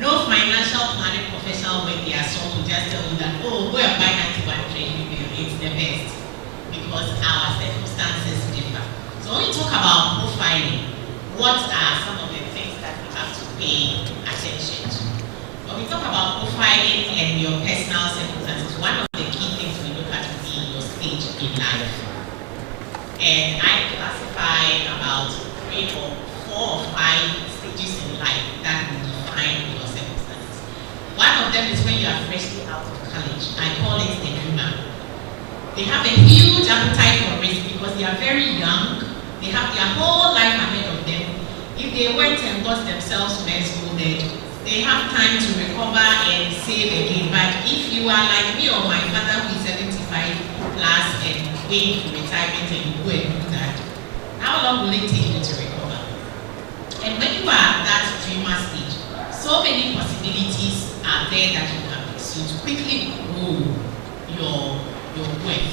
No financial planning professional when they are sold will just tell you that, oh, go and buy 91 trading bill, it's the best, because our circumstances differ. So when you talk about profiling, what are some of the things that we have to pay attention to? When we talk about profiling and your personal circumstances, one of the key things we look at will be your stage in life. And I classify about 3 or 4 or 5 stages in life that will define your circumstances. One of them is when you are freshly out of college. I call it the dreamer. They have a huge appetite for risk because they are very young. They have their whole life ahead of them. If they went and got themselves med schooled, they have time to recover and save again. But if you are like me or my father who is 75 plus and going to retirement and you go and do that, how long will it take you to recover? And when you are at that dreamer stage, so many possibilities are there that you can pursue to quickly grow your wealth.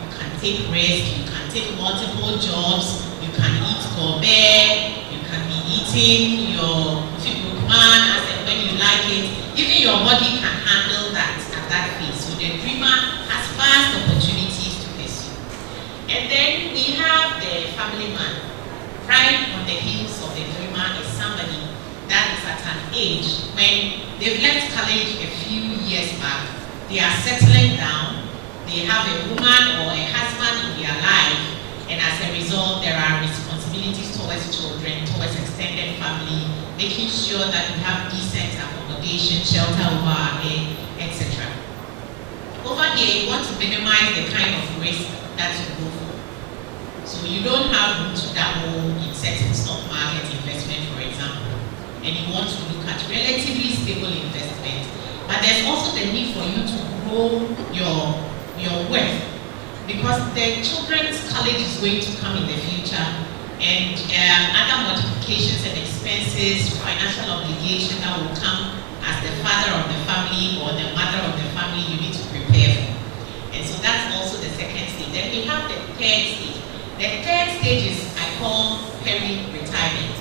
You can take risk, you can take multiple jobs, you can eat gourmet, you can be eating your man as and when you like it. Even your body can handle that at that phase. So the dreamer has vast opportunities to pursue. And then we have the family man. Right on the heels of the dreamer is somebody that is at an age when they've left college a few years back. They are settling down. They have a woman or a husband in their life, and as a result, there are responsibilities towards children, towards extended family, making sure that we have decent accommodation, shelter over our head, etc. Over here, you want to minimize the kind of risk that you go for. So you don't have room to dabble in certain stock market investment, for example, and you want to look at relatively stable investment. But there's also the need for you to grow your wealth, because the children's college is going to come in the future, and other multiplications and expenses, financial obligation that will come as the father of the family or the mother of the family you need to prepare for. And so that's also the second stage. Then we have the third stage. The third stage is, I call peri-retirement.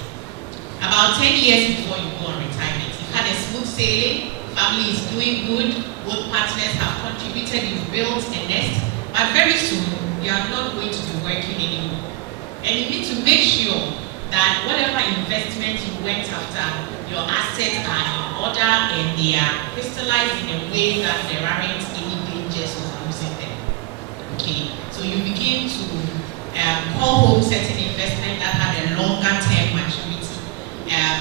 About 10 years before you go on retirement, you've had a smooth sailing, family is doing good, both partners have contributed, you've built a nest, but very soon you are not going to be working anymore. And you need to make sure that whatever investment you went after, your assets are in order and they are crystallized in a way that there aren't any dangers of losing them. Okay, so you begin to call home certain investment that had a longer term maturity.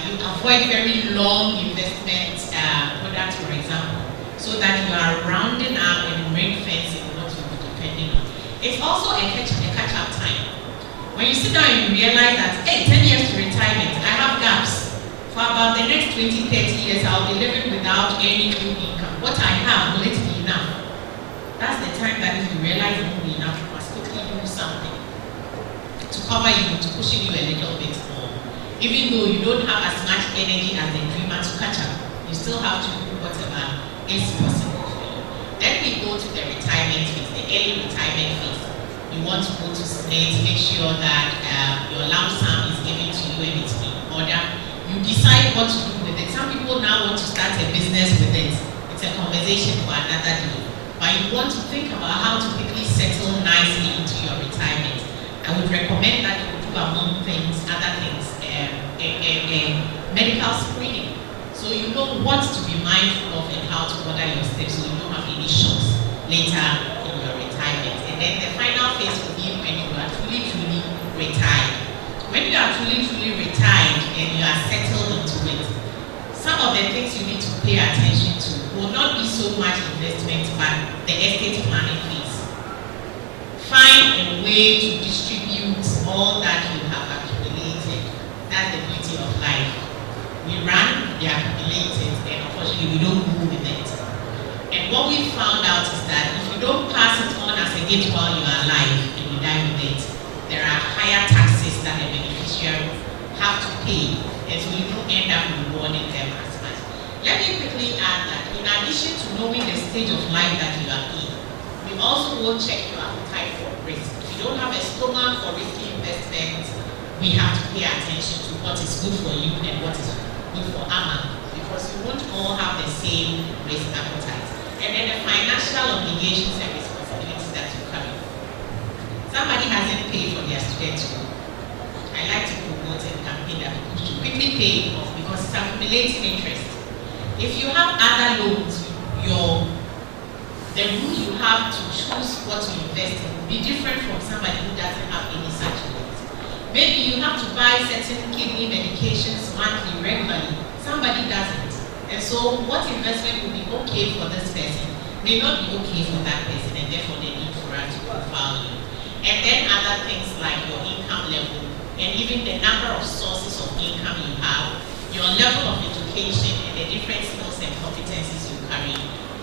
You avoid very long investment products, for example, so that you are rounding up and ring fencing what you are depending on. It's also a catch-up time. When you sit down and you realize that, hey, 10 years to retirement, I have gaps. For about the next 20, 30 years, I'll be living without any new income. What I have, will it be enough? That's the time that if you realize it won't be enough, you must quickly do something to cover you, to push you a little bit more. Even though you don't have as much energy as the dreamer to catch up, you still have to do whatever is possible for you. Then we go to the retirement phase, the early retirement phase. You want to go to Smith, make sure that your lump sum is given to you and it's in order. You decide what to do with it. Some people now want to start a business with it. It's a conversation for another day. But you want to think about how to quickly settle nicely into your retirement. I would recommend that you do among things, other things, medical screening. So you know what to be mindful of and how to order your steps so you don't have any shocks later in your retirement. And And then the final phase will be when you are truly retired. When you are truly retired and you are settled into it, some of the things you need to pay attention to will not be so much investment, but the estate planning phase. Find a way to distribute all that you have accumulated. That's the beauty of life. We run, we accumulate it, and unfortunately we don't move with it. And what we found out is that if you don't pass it on as a gift while you are alive and you die with it, there are higher taxes that the beneficiary have to pay, and so you don't end up rewarding them as much. Let me quickly add that in addition to knowing the stage of life that you are in, we also will check your appetite for risk. If you don't have a stomach for risky investments, we have to pay attention to what is good for you and what is good for AMA, because we won't all have the same risk appetite. And then the financial obligations and responsibilities that you carry. Somebody hasn't paid for their student loan. I like to promote a campaign that people should quickly pay it off because it's accumulating interest. If you have other loans, the rule you have to choose what to invest in will be different from somebody who doesn't have any such loans. Maybe you have to buy certain kidney medications monthly, regularly. Somebody doesn't. And so what investment will be okay for this person may not be okay for that person, and therefore they need for us to profile you. And then other things like your income level, and even the number of sources of income you have, your level of education, and the different skills and competencies you carry,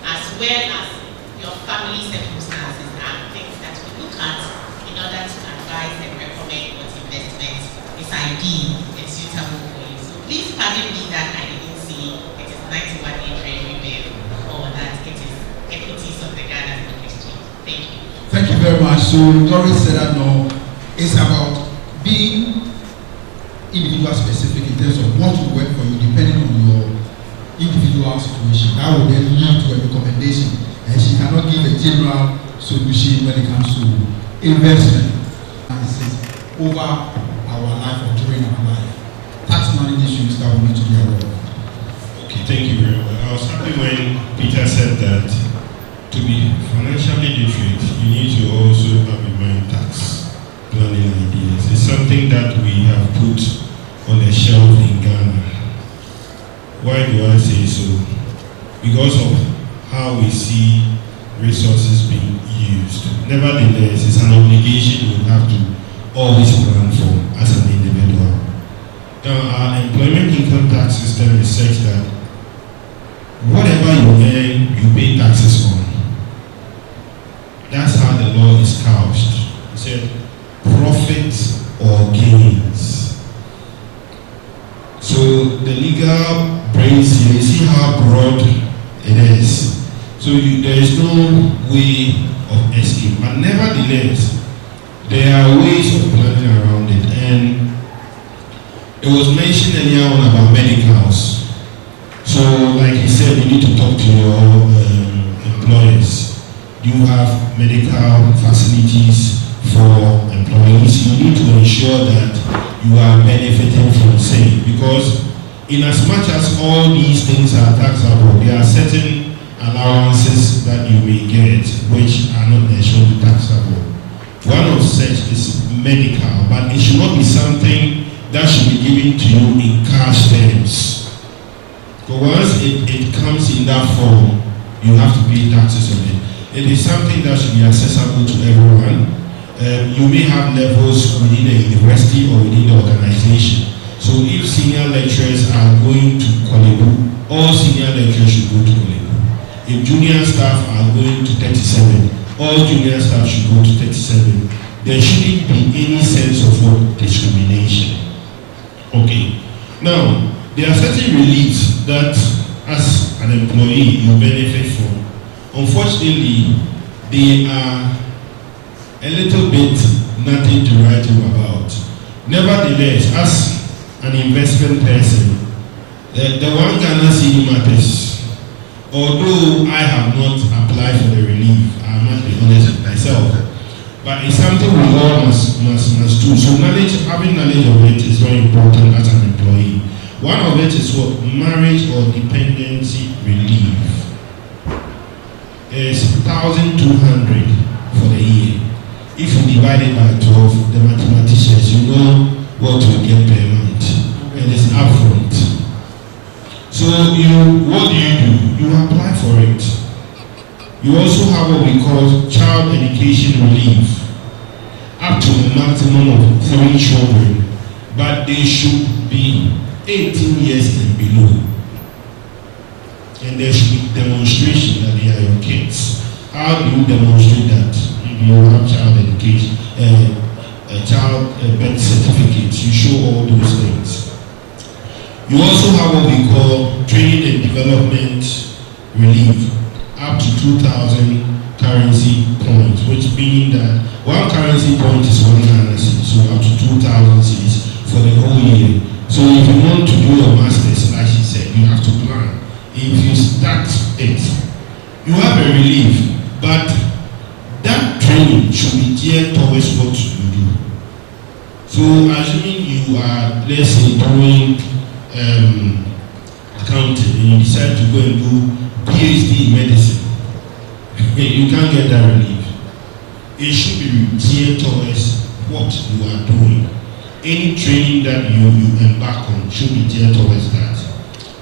as well as your family circumstances are things that we look at in order to advise and recommend what investment is ideal and suitable for you. So please pardon me that I didn't see it is 91-day treasury bill or that it is equities of the Ghana Stock Exchange. Thank you. Thank you very much. So Doris said that no, it's about being individual specific in terms of what will work for you depending on your individual situation. That will then lead to a recommendation, and she cannot give a general solution when it comes to investment over our life or during our life. Tax money issues that we need to be aware of. Okay, thank you very much. I was happy when Peter said that to be financially literate, you need to also have in mind tax planning ideas. It's something that we have put on the shelf in Ghana. Why do I say so? Because of how we see resources being used. Nevertheless, it's an obligation you have to always plan for as an individual. Now, our employment income tax system is such that whatever you earn, you pay taxes on. That's how the law is couched. It said profits or gains. So the legal brains here, you see how broad it is. So there is no way of escape. But nevertheless, there are ways of planning around it. And it was mentioned earlier on about medicals. So like he said, you need to talk to your employers. You have medical facilities for employees. You need to ensure that you are benefiting from same, because in as much as all these things are taxable, there are certain allowances that you may get which are not necessarily taxable. One of such is medical, but it should not be something that should be given to you in cash terms. But once it comes in that form, you have to pay taxes on it. It is something that should be accessible to everyone. You may have levels within a university or within the organization. So if senior lecturers are going to Kolebu, all senior lecturers should go to Kolebu. If junior staff are going to 37, all junior staff should go to 37. There shouldn't be any sense of what discrimination. Okay. Now, there are certain reliefs that as an employee you benefit from. Unfortunately, they are a little bit nothing to write home about. Nevertheless, as an investment person, the one Ghana cedi matters. Although I have not applied for the relief, I must be honest with myself. But it's something we all must do. So having knowledge of it is very important as an employee. One of it is what? Marriage or dependency relief. It's 1,200 for the year. what you get per month, and it's upfront. So what do? You apply for it. You also have what we call child education relief, up to a maximum of 3 children, but they should be 18 years and below. And there should be demonstration that they are your kids. How do you demonstrate that? If you have child education, child birth certificates, you show all those things. You also have what we call training and development relief, up to 2,000 currency points, which meaning that 1 currency point is 1 Ghana cedi, so up to 2,000 cedis for the whole year. So if you want to do your masters, like she said, you have to plan. If you start it, you have a relief, but that training should be geared towards what you do. So assuming you are, let's say, doing accounting and you decide to go and do PhD in medicine, you can't get that relief. It should be geared towards what you are doing. Any training that you embark on should be geared towards that.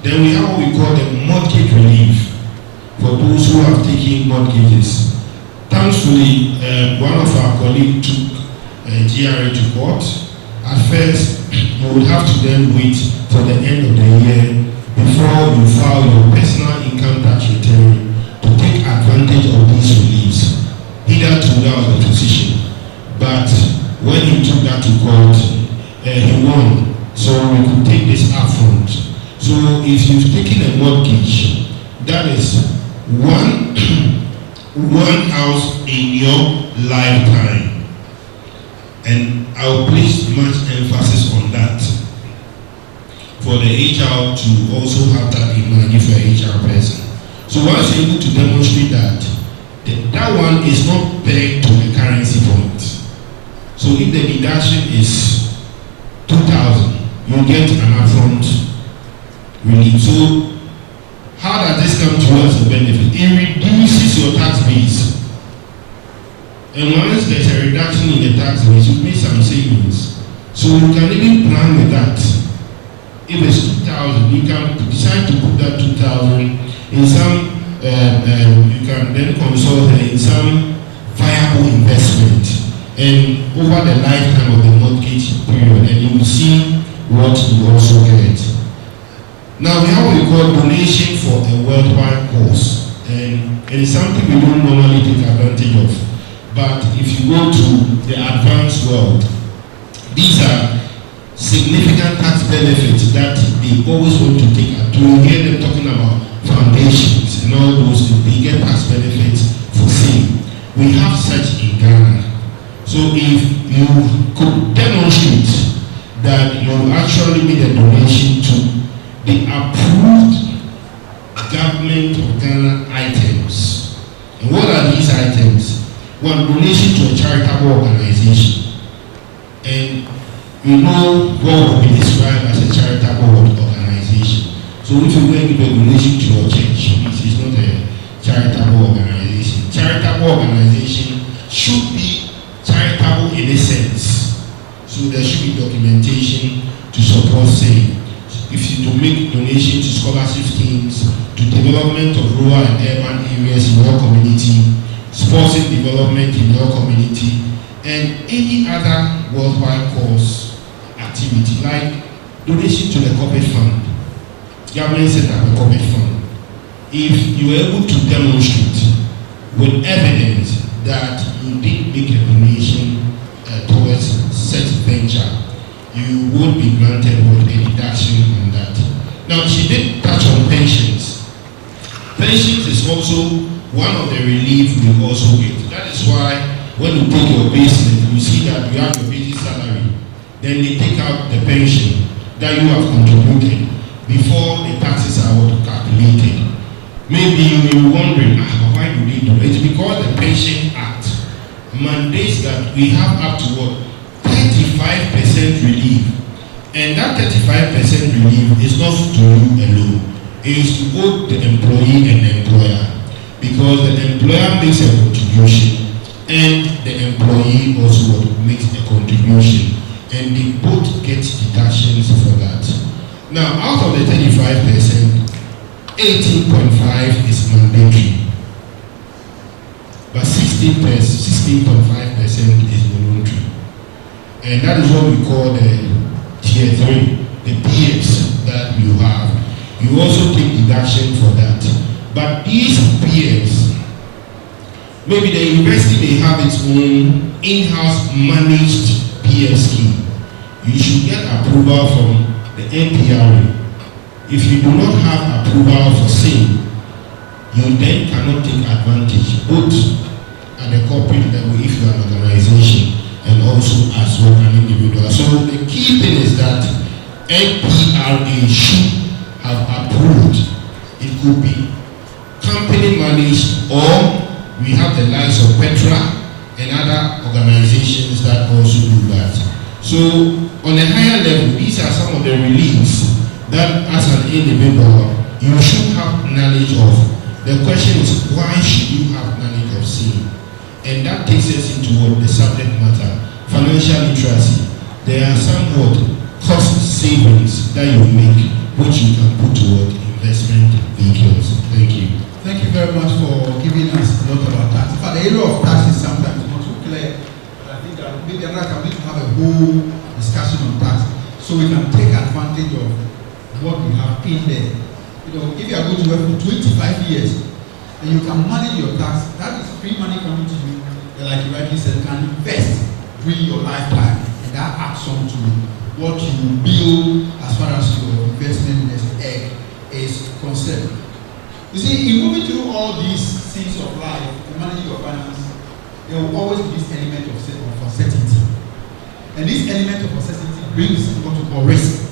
Then we have what we call the mortgage relief for those who have taken mortgages. Thankfully, one of our colleagues took GRA to court. At first, you would have to then wait for the end of the year before you file your personal income tax return to take advantage of these reliefs. Hitherto that was the position, but when he took that to court, he won. So we could take this upfront. So if you've taken a mortgage, that is one house in your lifetime, and I'll place much emphasis on that for the HR to also have that in mind if you're an HR person. So once you're able to demonstrate that, that one is not pegged to a currency point. So if the deduction is 2,000, you get an upfront relief. So how does this come to us as a benefit? It reduces your tax base. And once there's a reduction in the tax base, you make some savings. So you can even plan with that. If it's 2,000, you can decide to put that 2,000 in some, you can then consult in some viable investment. And over the lifetime of the mortgage period, and you will see what you also get. Now we have what we call donation for a worldwide course, and it is something we don't normally take advantage of. But if you go to the advanced world, these are significant tax benefits that they always want to take. You hear them talking about foundations and all those bigger tax benefits for sale. We have such in Ghana. So if you could demonstrate that you actually made a donation to the approved government of Ghana items. And what are these items? One, donation to a charitable organization. And you know what would be described as a charitable organization. So if you go and give a donation to your church, it's not a charitable organization. Charitable organization should be charitable in a sense. So there should be documentation to support, say, if you to make donation to scholarship schemes, to development of rural and urban areas in your community, sporting development in your community, and any other worldwide cause activity like donation to the corporate fund. Government set up a corporate fund. If you are able to demonstrate with evidence that you did make a donation towards such venture, you would be granted with a deduction on that. Now, she did touch on pensions. Pensions is also one of the relief we also get. That is why when you take your payslip, you see that you have your basic salary. Then they take out the pension that you have contributed before the taxes are calculated. Maybe you may be wondering, why do they do it? It's because the Pension Act mandates that we have up to what? 35% relief. And that 35% relief is not to you alone. It is to both the employee and the employer. Because the employer makes a contribution and the employee also makes a contribution. and they both get deductions for that. Now, out of the 35%, 18.5 is mandatory, but 16.5% is voluntary. And that is what we call the tier 3, the PFs that you have. You also take deduction for that. But these PFs, maybe the university may have its own in-house managed PF scheme. You should get approval from the NPRA. If you do not have approval for same, you then cannot take advantage, both at the corporate level if you are an organization and also as well an individual. So the key thing is that NPRA should have approved. It could be company managed, or we have the likes of Petra and other organizations that also do that. So on a higher level, these are some of the reliefs that as an individual you should have knowledge of. The question is, why should you have knowledge of sin? And that takes us into what the subject matter, financial literacy. There are somewhat cost savings that you make, which you can put toward investment vehicles. Thank you. Thank you very much for giving us a lot about tax. In fact, the area of tax is sometimes not so clear, but I think that maybe another time we need to have a whole discussion on tax so we can take advantage of what we have in there. You know, if you are going to work for 25 years and you can manage your tax, that is free money coming to you, and like you rightly said, can invest during your lifetime, and that adds on to what you will build as far as your investment nest egg is concerned. You see, in moving through all these things of life and managing your finance, there will always be this element of uncertainty. And this element of uncertainty brings what we call risk.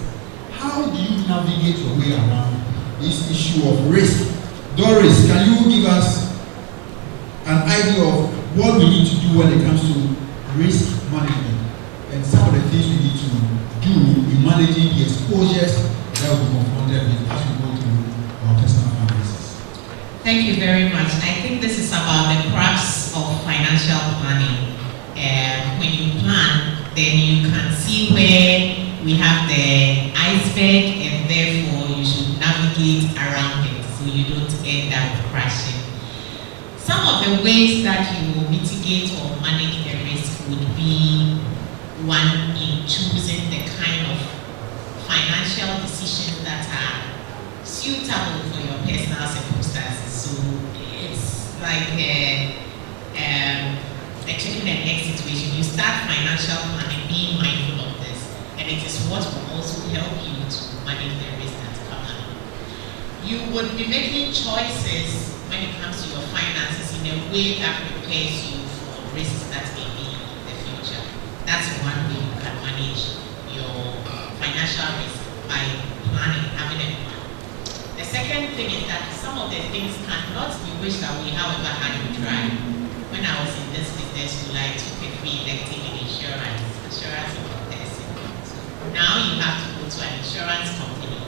How do you navigate your way around this issue of risk? Doris, can you give us an idea of what we need to do when it comes to risk management and some of the things we need to do in managing the exposures that will be confronted with as we go through our personal finances? Thank you very much. I think this is about the crux of financial planning. When you plan, then you can see where we have the iceberg, and therefore you should navigate around it so you don't end up crashing. Some of the ways that you will mitigate or manage the risk would be one, in choosing the kind of financial decisions that are suitable for your personal circumstances. So it's like a chicken and egg situation. You start financial planning, being mindful of this, and it is what will also help you to manage the risk that come up. You would be making choices when it comes to your finances in a way that prepares you for risks that may be in the future. That's one way you can manage your financial risk, by planning, having a plan. The second thing is that some of the things cannot be wished away, however hard you try. When I was in this business school, I took a free elective in insurance and protection. So now you have to go to an insurance company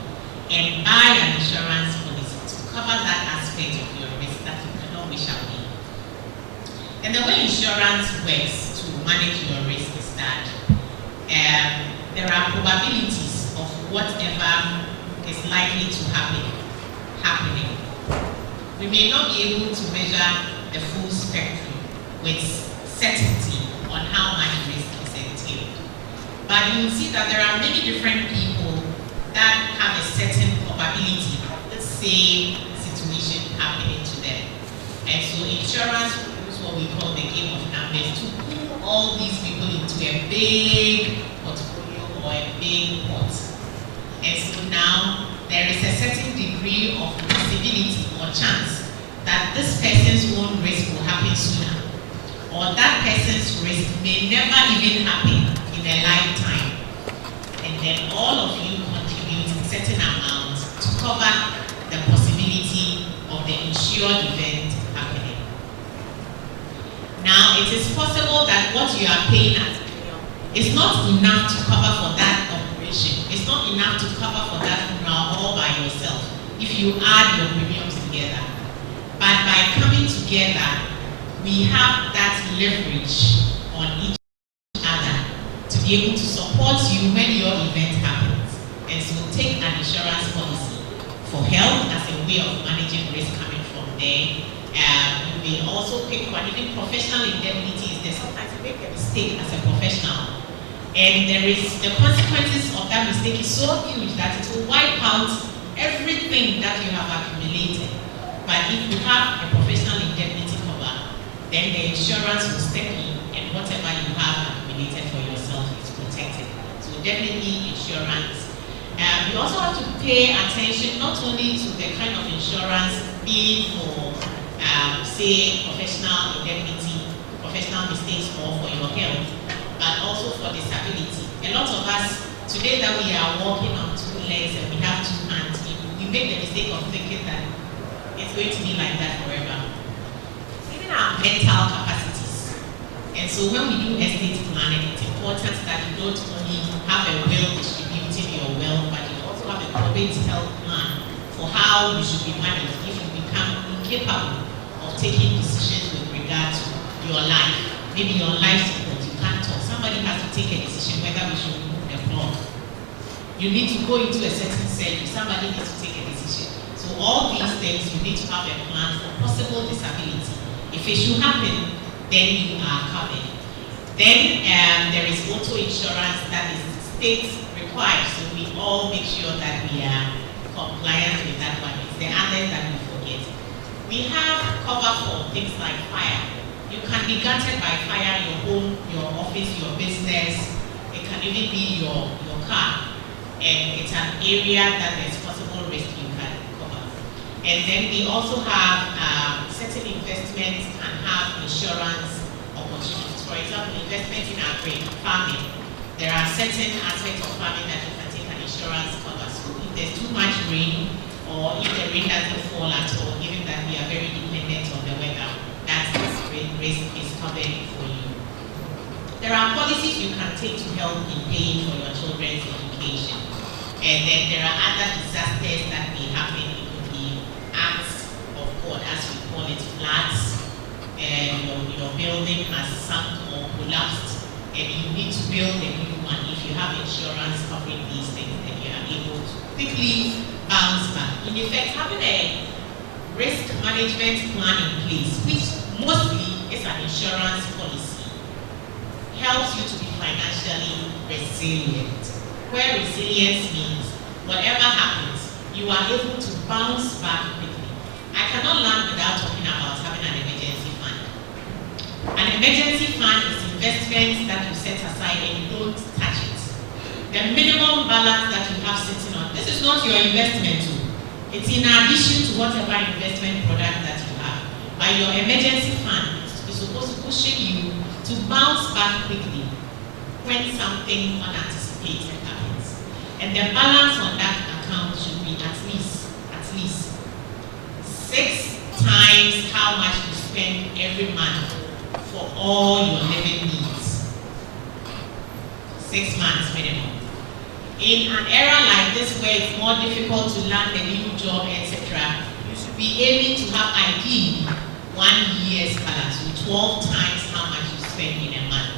and buy an insurance policy to cover that aspect of your risk that you cannot wish away. And the way insurance works to manage your risk is that there are probabilities of whatever is likely to happening. We may not be able to measure the full spectrum with certainty on how much risk is entailed. But you will see that there are many different people that have a certain probability of the same situation happening to them. And so insurance is what we call the game of numbers, to pull all these people into a big portfolio or a big pot. And so now there is a certain degree of possibility or chance that this person's own risk will happen sooner, or that person's risk may never even happen in a lifetime. And then all of you contribute a certain amount to cover the possibility of the insured event happening. Now, it is possible that what you are paying at is not enough to cover for that operation. It's not enough to cover for that funeral all by yourself if you add your premiums together. But by coming together, we have that leverage on each other to be able to support you when your event happens. And so take an insurance policy for health as a way of managing risk coming from there. You may also pick one. Even professional indemnity is there. Sometimes you make a mistake as a professional, and the consequences of that mistake is so huge that it will wipe out everything that you have accumulated. But if you have a professional indemnity cover, then the insurance will step in, and whatever you have accumulated for yourself is protected. So definitely insurance. You also have to pay attention not only to the kind of insurance being for, say, professional indemnity, professional mistakes, or for your health, but also for disability. A lot of us today that we are walking on two legs and we have two hands, we make the mistake of thinking that it's going to be like that forever. Even our mental capacities. And so when we do estate planning, it's important that you don't only have a will distributing your wealth, but you also have a probate health plan for how you should be managed if you become incapable of taking decisions with regard to your life. Maybe your life support, you can't talk. Somebody has to take a decision whether we should remove the plug. You need to go into a certain surgery. Somebody needs to take a decision. So all these things, you need to have a plan for possible disability. If it should happen, then you are covered. Then there is auto insurance that is state required. So we all make sure that we are compliant with that one. It's the others that we forget. We have cover for things like fire. You can be gutted by fire, your home, your office, your business. It can even be your car. And it's an area that there's possible risk you can cover. And then we also have certain investments can have insurance opportunities. For example, investment in farming. There are certain aspects of farming that you can take an insurance cover. So if there's too much rain, or if the rain doesn't fall at all, given that we are very dependent on the weather, that risk is covered for you. There are policies you can take to help in paying for your children's education. And then there are other disasters that may happen. It could be acts of God, as we call it, floods, and your building has sunk or collapsed, and you need to build a new one. If you have insurance covering these things, then you are able to quickly bounce back. In effect, having a risk management plan in place, which mostly is an insurance policy, helps you to be financially resilient. Where resilience means whatever happens, you are able to bounce back quickly. I cannot learn without talking about having an emergency fund. An emergency fund is investment that you set aside and you don't touch it. The minimum balance that you have sitting on, this is not your investment tool. It's in addition to whatever investment product that you have. But your emergency fund is supposed to cushion you to bounce back quickly when something unanticipated happens. And the balance on that account should be at least 6 times how much you spend every month for all your living needs. 6 months minimum. In an era like this where it's more difficult to land a new job, etc., you should be aiming to have ideally 1 year's balance with 12 times how much you spend in a month.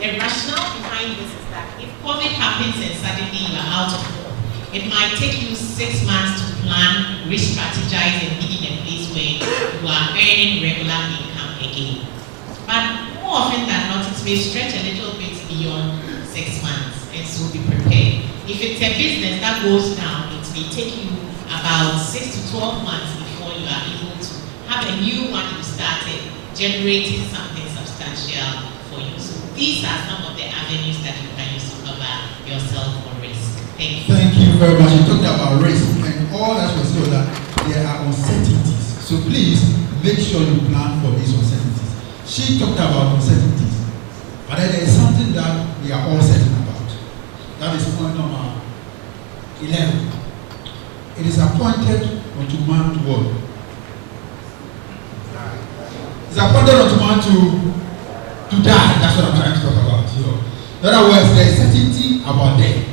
The rationale behind this is that if COVID happens and suddenly you are out of work, it might take you 6 months to plan, re-strategize, and be in a place where you are earning regular income again. But more often than not, it may stretch a little bit beyond 6 months, and so be prepared. If it's a business that goes down, it may take you about 6 to 12 months before you are able to have a new one you started, generating something substantial for you. So these are some of the avenues that you can use to cover yourself for risk. Thank you. Thank you very much. You talked about risk, and all that was so that there are uncertainties. So please make sure you plan for these uncertainties. She talked about uncertainties, but then there is something that we are all certain about. That is point number 11. It is appointed unto man to what? It's appointed unto man to die. That's what I'm trying to talk about. In other words, there is certainty about death.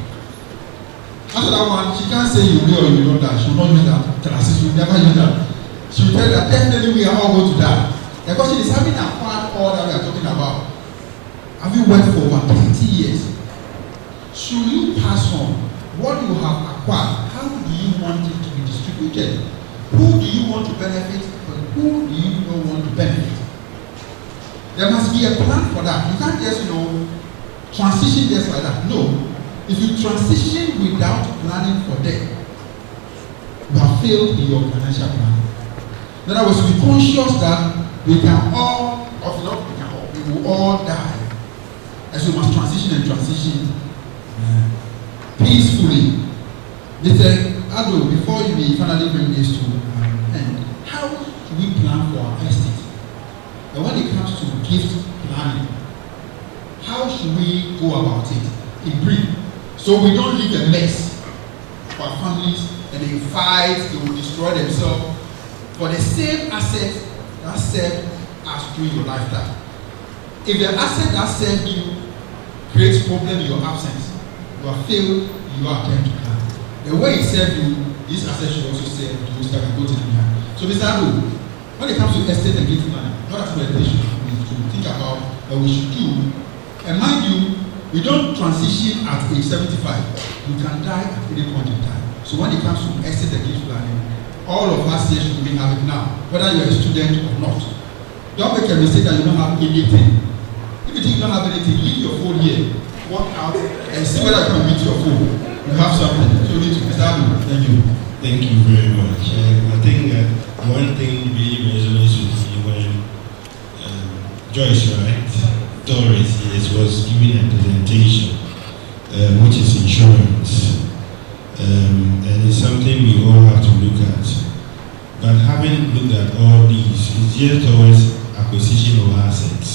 After that one, she can't say you will or you will not die. She will not use that classes. She will never use that. She will tell you that definitely we are all going to die. The question is, having acquired all that we are talking about, have you worked for over 20 years should you pass on what you have acquired? How do you want it to be distributed? Who do you want to benefit, and who do you not want to benefit? There must be a plan for that. You can't just, transition just like that. No. If you transition without planning for them, you have failed in your financial plan. In other words, be conscious that we will all die. And so we must transition peacefully. They say, Ado, before we finally bring this to end, how do we plan for our estate? And when it comes to gift planning, how should we go about it in brief? So we don't leave a mess for our families and they fight, they will destroy themselves for the same asset that served us during your lifetime. If the asset that served you creates problem in your absence, you have failed in your attempt to plan. The way it served you, this asset should also serve you so that can go to the behind. So Mr. Ado, when it comes to estate and gift planning, not as meditation we need to think about what we should do. And mind you, we don't transition at age 75. You can die at any point in time. So when it comes to estate and gift planning, all of us here should be having now, whether you're a student or not. Don't make a mistake that you don't have anything. If you think you don't have anything, leave your phone here, walk out, and see whether you can meet your phone. You have something. So you need to start. Thank you. Thank you very much. I think that one thing really resonates with me when Joyce, right? Doris, yes, was giving a presentation, which is insurance. And it's something we all have to look at. But having looked at all these, it's geared towards acquisition of assets.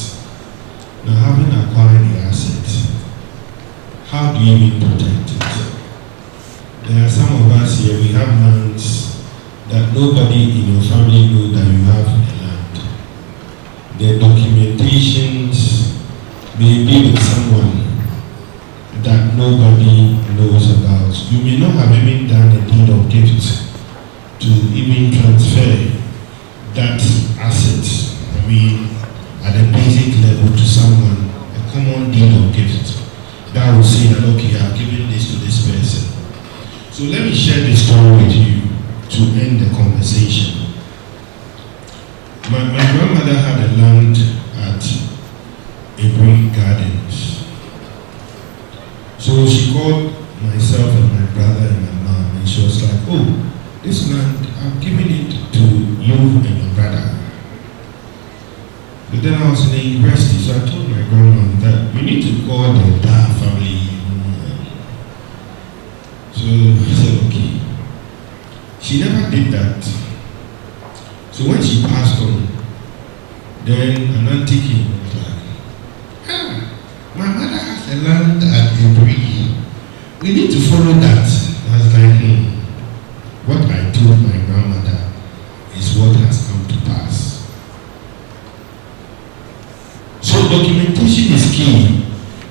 Now, having acquired the asset, how do you even protect it? There are some of us here, we have lands that nobody in your family knows that you have a land. The documentations may be with someone that nobody knows about. You may not have even done a deed of gift to even transfer that asset, at a basic level to someone, a common deed of gift that will say that, okay, I've given this to this person. So let me share this story with you to end the conversation. My grandmother had a land at Ugbs Gardens. So she called myself and my brother and my mom, and she was like, oh, this land, I'm giving it to you and your brother. But then I was in the university, so I told my grandma that we need to call the entire family. So I said, okay. She never did that. So when she passed on, then an auntie came and was like, my mother has a land at Ugbs. We need to follow that. I was like, what I told my grandmother is what has come to pass. So documentation is key.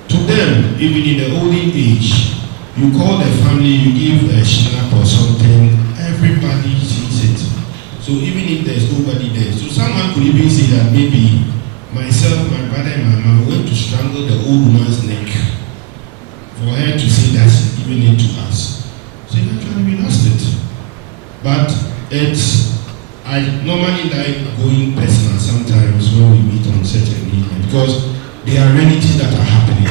To them, even in the olden age, you call the family, you give a snap or something, everybody sees it. So even if there's nobody there, so someone could even say that maybe myself, my brother and my mom went to strangle the old woman's neck for her to say that she's giving it to us. So eventually we lost it. But I normally like going personal sometimes when we meet on certain meetings because there are realities that are happening.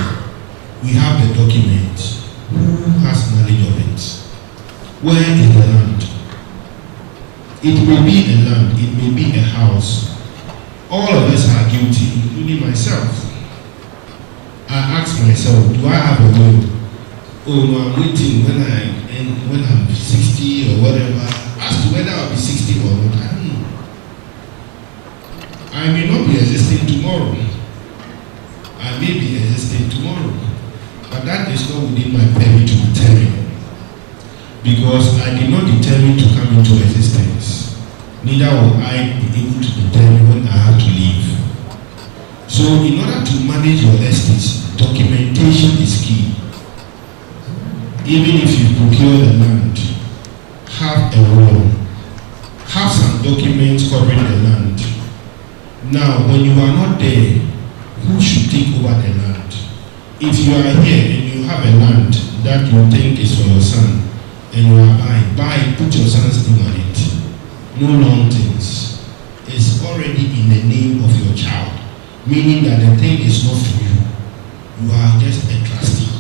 We have the document. Who has knowledge of it? Where is the land? It may be a land, it may be a house. All of us are guilty, including myself. I ask myself, do I have a will? Oh no, I'm waiting when I'm 60 or whatever. As to whether I'll be 60 or not, I don't know. I may not be existing tomorrow. I may be existing tomorrow. But that is not within my purview to determine. Because I did not determine to come into existence. Neither will I be able to determine when I have to leave. So in order to manage your estates, documentation is key. Even if you procure the land, have a will, have some documents covering the land. Now, when you are not there, who should take over the land? If you are here and you you have a land that you think is for your son, and you are buying, put your son's name on it. No long things. It's already in the name of your child, meaning that the thing is not for you. You are just a trustee.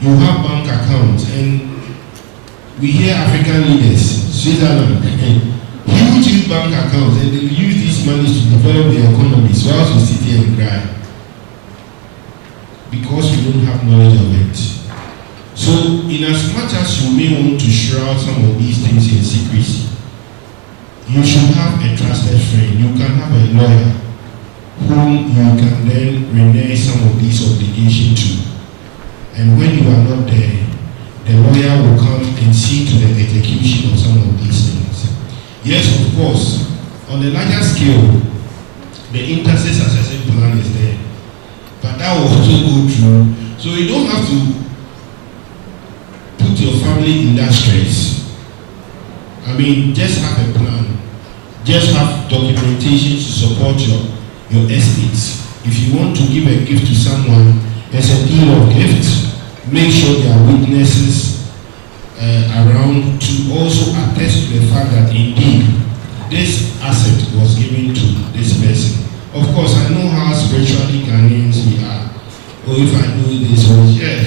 You have bank accounts, and we hear African leaders, Switzerland, huge bank accounts, and they use these money to develop their economy. So as we sit here and cry, because we don't have knowledge of it. So, in as much as you may want to shroud some of these things in secrecy, you should have a trusted friend. You can have a lawyer whom you can then renege some of these obligations to. And when you are not there, the lawyer will come and see to the execution of some of these things. Yes, of course, on a larger scale, the interstate succession plan is there. But that will also go through. So you don't have to put your family in that stress. I mean, just have a plan. Just have documentation to support your estates. If you want to give a gift to someone, there's a deal of gifts. Make sure there are witnesses around to also attest to the fact that indeed this asset was given to this person. Of course, I know how spiritually Ghanaians we are. Oh, if I do this, oh, yeah,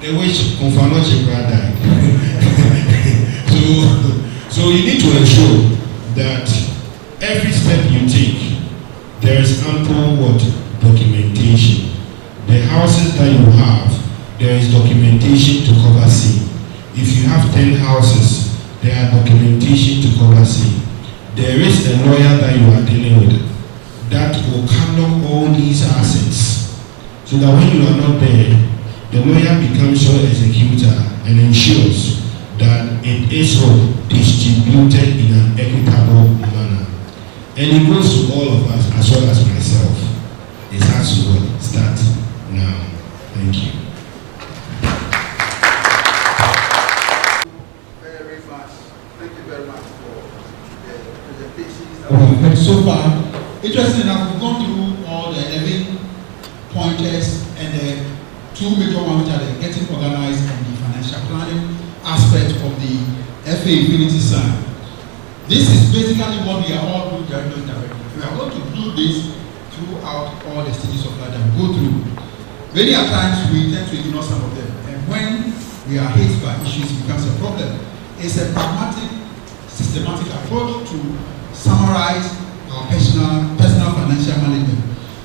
the wish confirmation brother. So you need to ensure that every step you take, there is ample documentation. The houses that you have, there is documentation to cover same. If you have 10 houses, there are documentation to cover same. There is a lawyer that you are dealing with that will handle all these assets, so that when you are not there, the lawyer becomes your executor and ensures that it is distributed in an equitable manner. And it goes to all of us as well as myself. It has to start now. Thank you. Very much. Thank you very much for the presentations that we've heard so far. Interesting enough, we've gone through all the 11 pointers and the two major ones, which are the getting organized and the financial planning aspect of the FA Infinity side. This is basically what we are all doing directly. We are going to do this throughout all the stages of life and go through. Many a times we tend to ignore some of them, and when we are hit by issues, it becomes a problem. It's a pragmatic, systematic approach to summarize our personal financial management.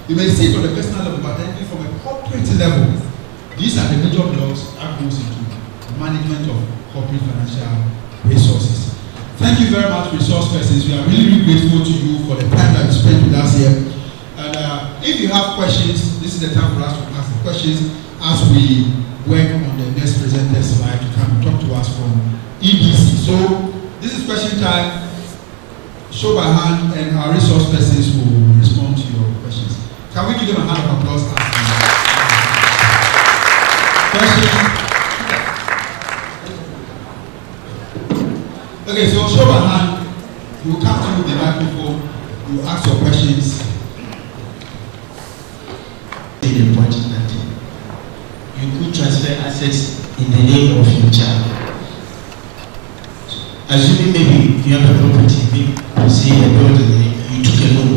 You may see from the personal level, but then from a corporate level, these are the major blocks that goes into management of corporate financial resources. Thank you very much, resource persons. We are really grateful to you for the time that you spent with us here. And if you have questions, this is the time for us to ask the questions as we work on the next presenter slide to come and talk to us from EDC. So this is question time. Show by hand, and our resource persons will respond to your questions. Can we give them a hand of applause? Question. Okay, so show by hand. You will come to the microphone. You will ask your questions. The point that you could transfer assets in the name of your child. Assuming maybe you have a property, maybe you see a building, you took a loan,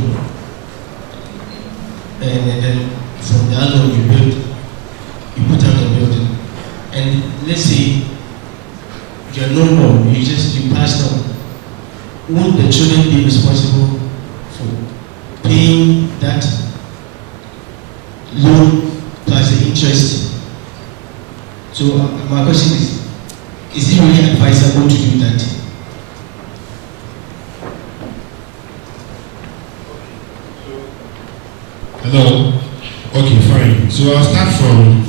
and then from that loan you put out the building, and let's say you're no more, you passed on. Won't the children be responsible for paying that loan plus the interest? So my question is it really advisable to do that? Hello? Okay, fine. So I'll start from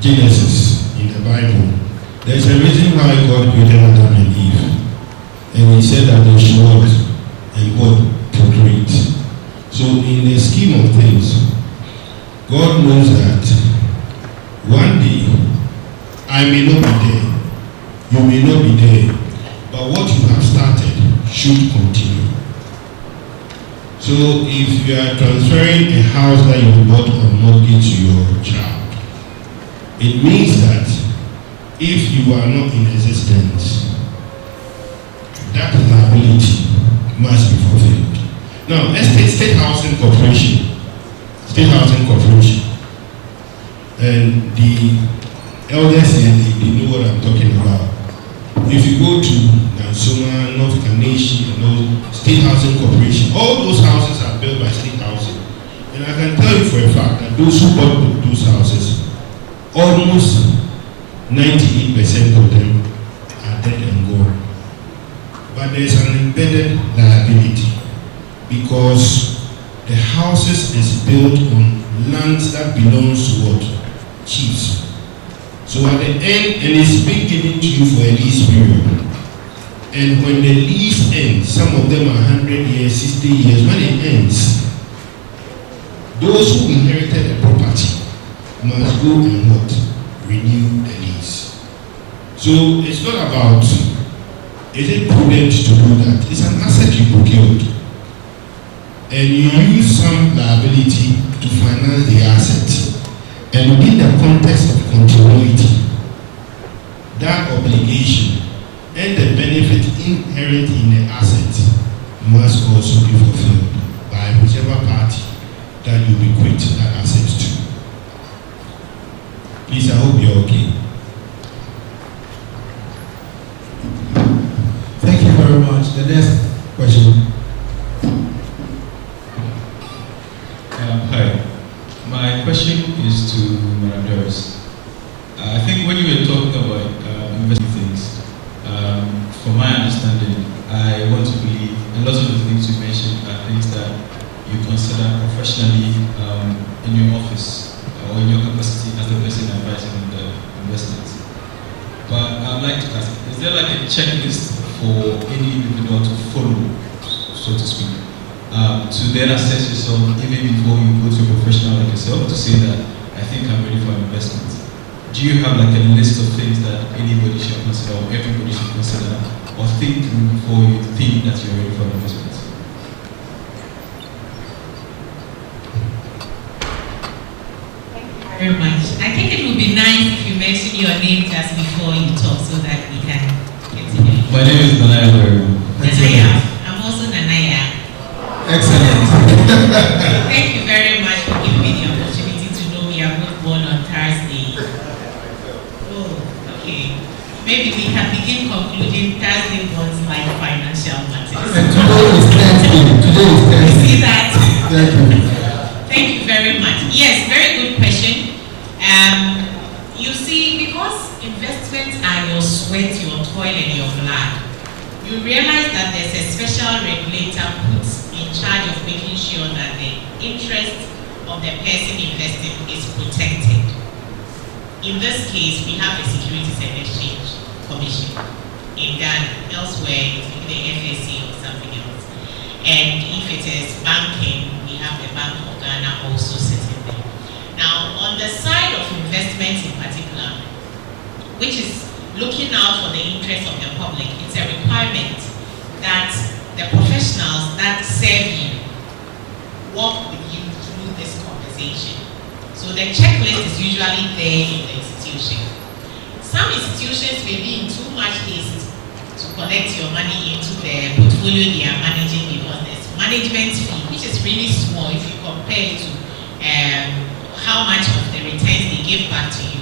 Genesis in the Bible. There's a reason why God created Adam and Eve. And he said that they should work and God procreate. So in the scheme of things, God knows that one day I may not be there, you may not be there, but what you have started should continue. So if you are transferring a house that you bought on mortgage to your child, it means that if you are not in existence, that liability must be fulfilled. Now, State Housing Corporation, and the elders here, they know what I'm talking about. If you go to Nansoma, North Kaneshi, and those State Housing Corporation, all those houses are built by State Housing. And I can tell you for a fact that those who bought those houses, almost 98% of them are dead and gone. But there's an embedded liability because the houses is built on lands that belongs to what? Chiefs. So at the end, and it's being given to you for a lease period. And when the lease ends, some of them are 100 years, 60 years, when it ends, those who inherited the property must go and what? Renew the lease. So it's not about, is it prudent to do that? It's an asset you procured. And you use some liability to finance the asset. And within the context of continuity, that obligation and the benefit inherent in the asset must also be fulfilled by whichever party that you bequeath that asset to. Please, I hope you're okay. Thank you very much. The next question. Hi. My question is to Madam Doris. I think when you were talking about investing things, from my understanding, I want to believe a lot of the things you mentioned are things that you consider professionally in your office or in your capacity as the person advising on the investments. But I'd like to ask, is there like a checklist for any individual to follow, so to speak, to then assess yourself even before you go to a professional like yourself to say that I think I'm ready for investment? Do you have like a list of things that anybody should consider or everybody should consider or think through before you think that you're ready for investment? Very much. I think it would be nice if you mention your name just before you talk so that we can continue. My name is Nanaya. Nanaya. I'm also Nanaya. Excellent. Thank you very much for giving me the opportunity to know me. I'm not born on Thursday. Oh, okay. Maybe we can begin concluding Thursday was like financial matters. And today is Thursday. You see that? Thank you. Thank you very much. Yes, very good question. You see, because investments are your sweat, your toil, and your blood, you realize that there's a special regulator put in charge of making sure that the interest of the person investing is protected. In this case, we have the Securities and Exchange Commission. In Ghana, elsewhere, it's the FSC or something else. And if it is banking, we have the Bank of Ghana also sitting there. Now, on the side of investments in particular, which is looking out for the interest of the public, it's a requirement that the professionals that serve you walk with you through this conversation. So the checklist is usually there in the institution. Some institutions may be in too much haste to collect your money into the portfolio they are managing because there's management fee, which is really small if you compare it to how much of the returns they give back to you.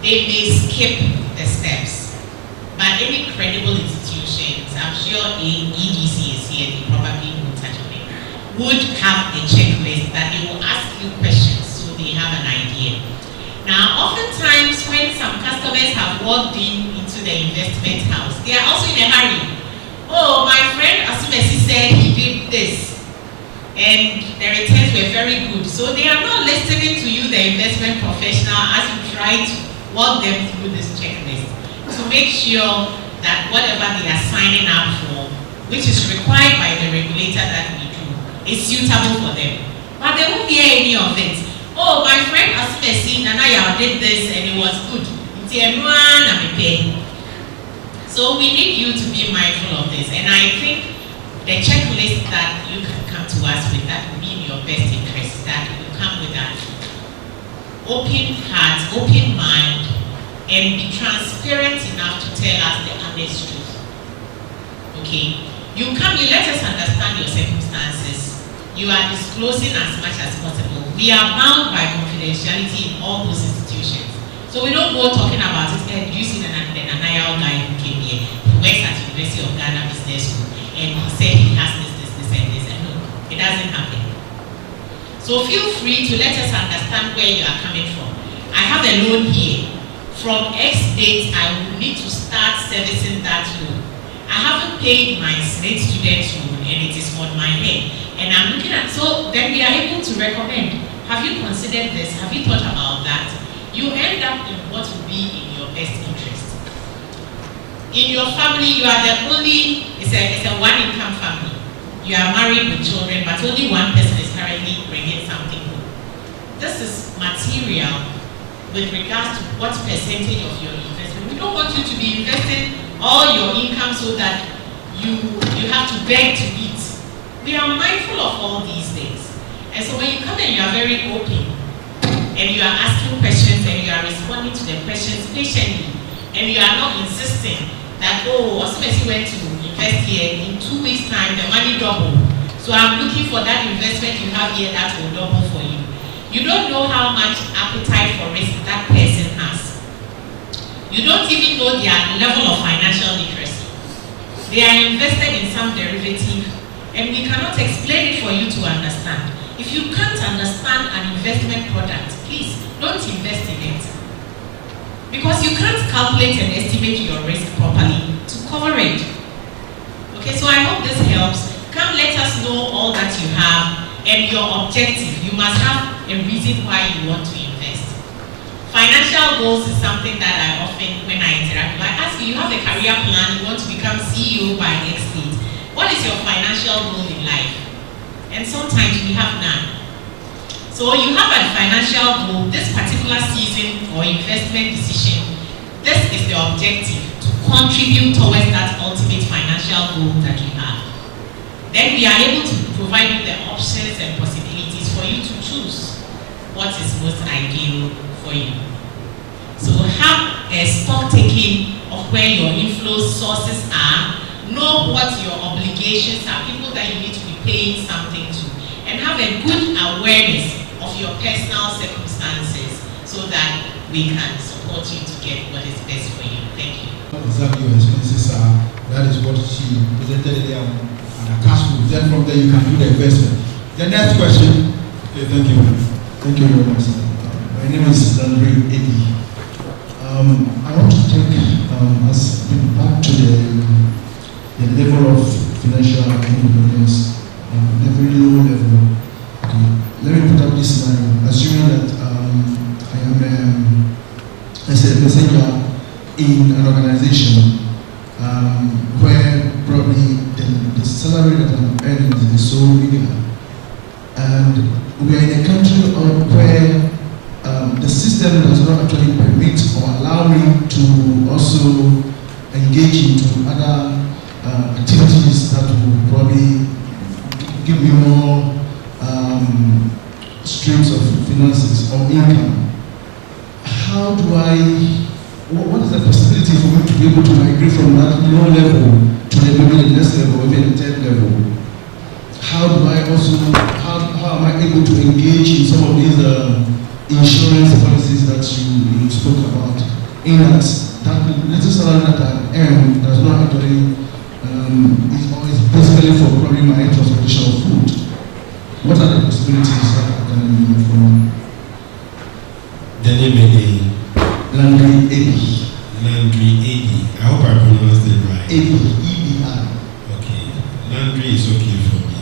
They may skip the steps, but any credible institutions, I'm sure EDC is here, they probably will touch on it, would have a checklist that they will ask you questions so they have an idea. Now, oftentimes when some customers have walked into the investment house, they are also in a hurry. Oh, my friend Asumesi said he did this, and the returns were very good. So they are not listening to you, the investment professional, as you try to walk them through this checklist to make sure that whatever they are signing up for, which is required by the regulator that we do, is suitable for them. But they won't hear any of it. Oh, my friend Asumesi Nanaya did this and it was good. So we need you to be mindful of this. And I think the checklist that you can come to us with, that will be in your best interest, that you come with an open heart, open mind, and be transparent enough to tell us the honest truth. Okay? You come, you let us understand your circumstances. You are disclosing as much as possible. We are bound by confidentiality in all those institutions. So we don't go talking about it. Do you see the Nanaya guy who came here? He works at University of Ghana Business School, and he said he has this, and this. And no, it doesn't happen. So feel free to let us understand where you are coming from. I have a loan here. From X date, I will need to start servicing that loan. I haven't paid my slate student loan, and it is on my head. And I'm looking at, so then we are able to recommend, have you considered this? Have you thought about that? You end up in what will be in your best interest. In your family, you are the only, it's a one-income family. You are married with children, but only one person is currently bringing something home. This is material with regards to what percentage of your investment. We don't want you to be investing all your income so that you have to beg to eat. We are mindful of all these things. And so when you come and you are very open, and you are asking questions and you are responding to the questions patiently, and you are not insisting that, oh, Osmesi went to invest here, in 2 weeks' time, the money doubled. So I'm looking for that investment you have here that will double for you. You don't know how much appetite for risk that person has. You don't even know their level of financial literacy. They are invested in some derivative, and we cannot explain it for you to understand. If you can't understand an investment product, please don't invest in it. Because you can't calculate and estimate your risk properly to cover it. Okay, so I hope this helps. Come let us know all that you have and your objective. You must have a reason why you want to invest. Financial goals is something that I often, when I interact with, I ask you, you have a career plan, you want to become CEO by next date. What is your financial goal in life? And sometimes we have none. So you have a financial goal, this particular season or investment decision, this is the objective, to contribute towards that ultimate financial goal that you have. Then we are able to provide you the options and possibilities for you to choose what is most ideal for you. So have a stock taking of where your inflow sources are, know what your obligations are, people that you need to be paying something to, and have a good awareness of your personal circumstances so that we can support you to get what is best for you. Thank you. Exactly, your expenses are, that is what she presented there on a cash flow. Then from there you can do the investment. The next question. Okay, thank you. Thank you very much. My name is Landry Eddie. I want to take us back to the level of financial independence, the very low level. Okay. Let me put up this scenario. Assuming that I am a messenger in an organization where probably the salary that I'm earning is so big, and we are in a country where the system does not actually permit or allow me to also engage into other activities that will probably give me more streams of finances or income. How do what is the possibility for me to be able to migrate from that low level to maybe the next level, even the third level? How am I able to engage in some of these insurance policies that you spoke about? In that little salary that I earn does not actually is basically for probably my transportation of food. What are the possibilities that I can do from? The name again? Landry Eddie. Landry Eddie. I hope I pronounced it right. Eddie, E-B-I. Okay. Landry is okay for me.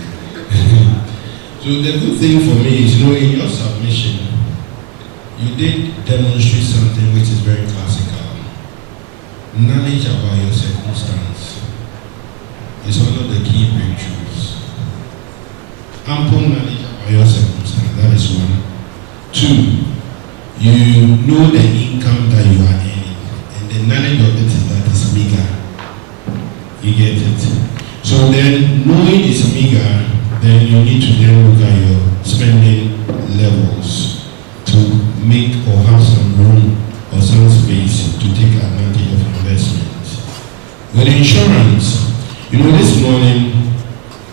So the good thing for me is, in your submission, you did demonstrate something which is very classical. Knowledge about your circumstance is one of the key breakthroughs. Ample knowledge about your circumstance, that is one. Two, you know the income that you are earning, and the knowledge of it is that is bigger. You get it? So then, knowing it's meager, then you need to then look at your spending levels to make or have some room or some space to take advantage of investments. With insurance, this morning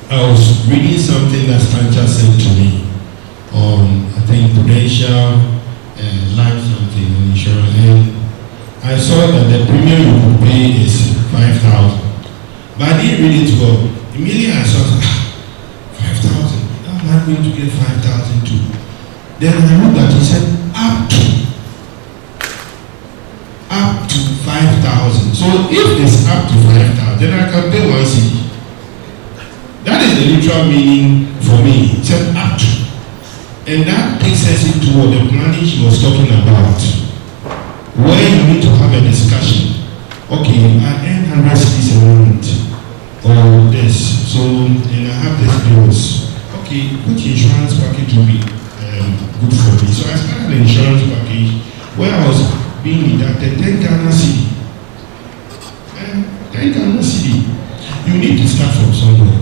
I was reading something that Stancha sent to me on, I think, prudential life something insurance, and I saw that the premium you could pay is 5,000. But I didn't read it well. Immediately I saw 5,000. How am I going to get 5,000 too? Then I looked at it, he said up to 5,000. So if it's up to 5,000, then I can pay 1 cedi. That is the literal meaning for me. It said up to. And that takes us into what the planning she was talking about, where you need to have a discussion. Okay, I earn 100 cedis a month or this, so and I have this bills. Okay, which insurance package will be good for me? So I started the insurance package where I was being deducted 10 Ghana cedi. 10 Ghana cedi. You need to start from somewhere.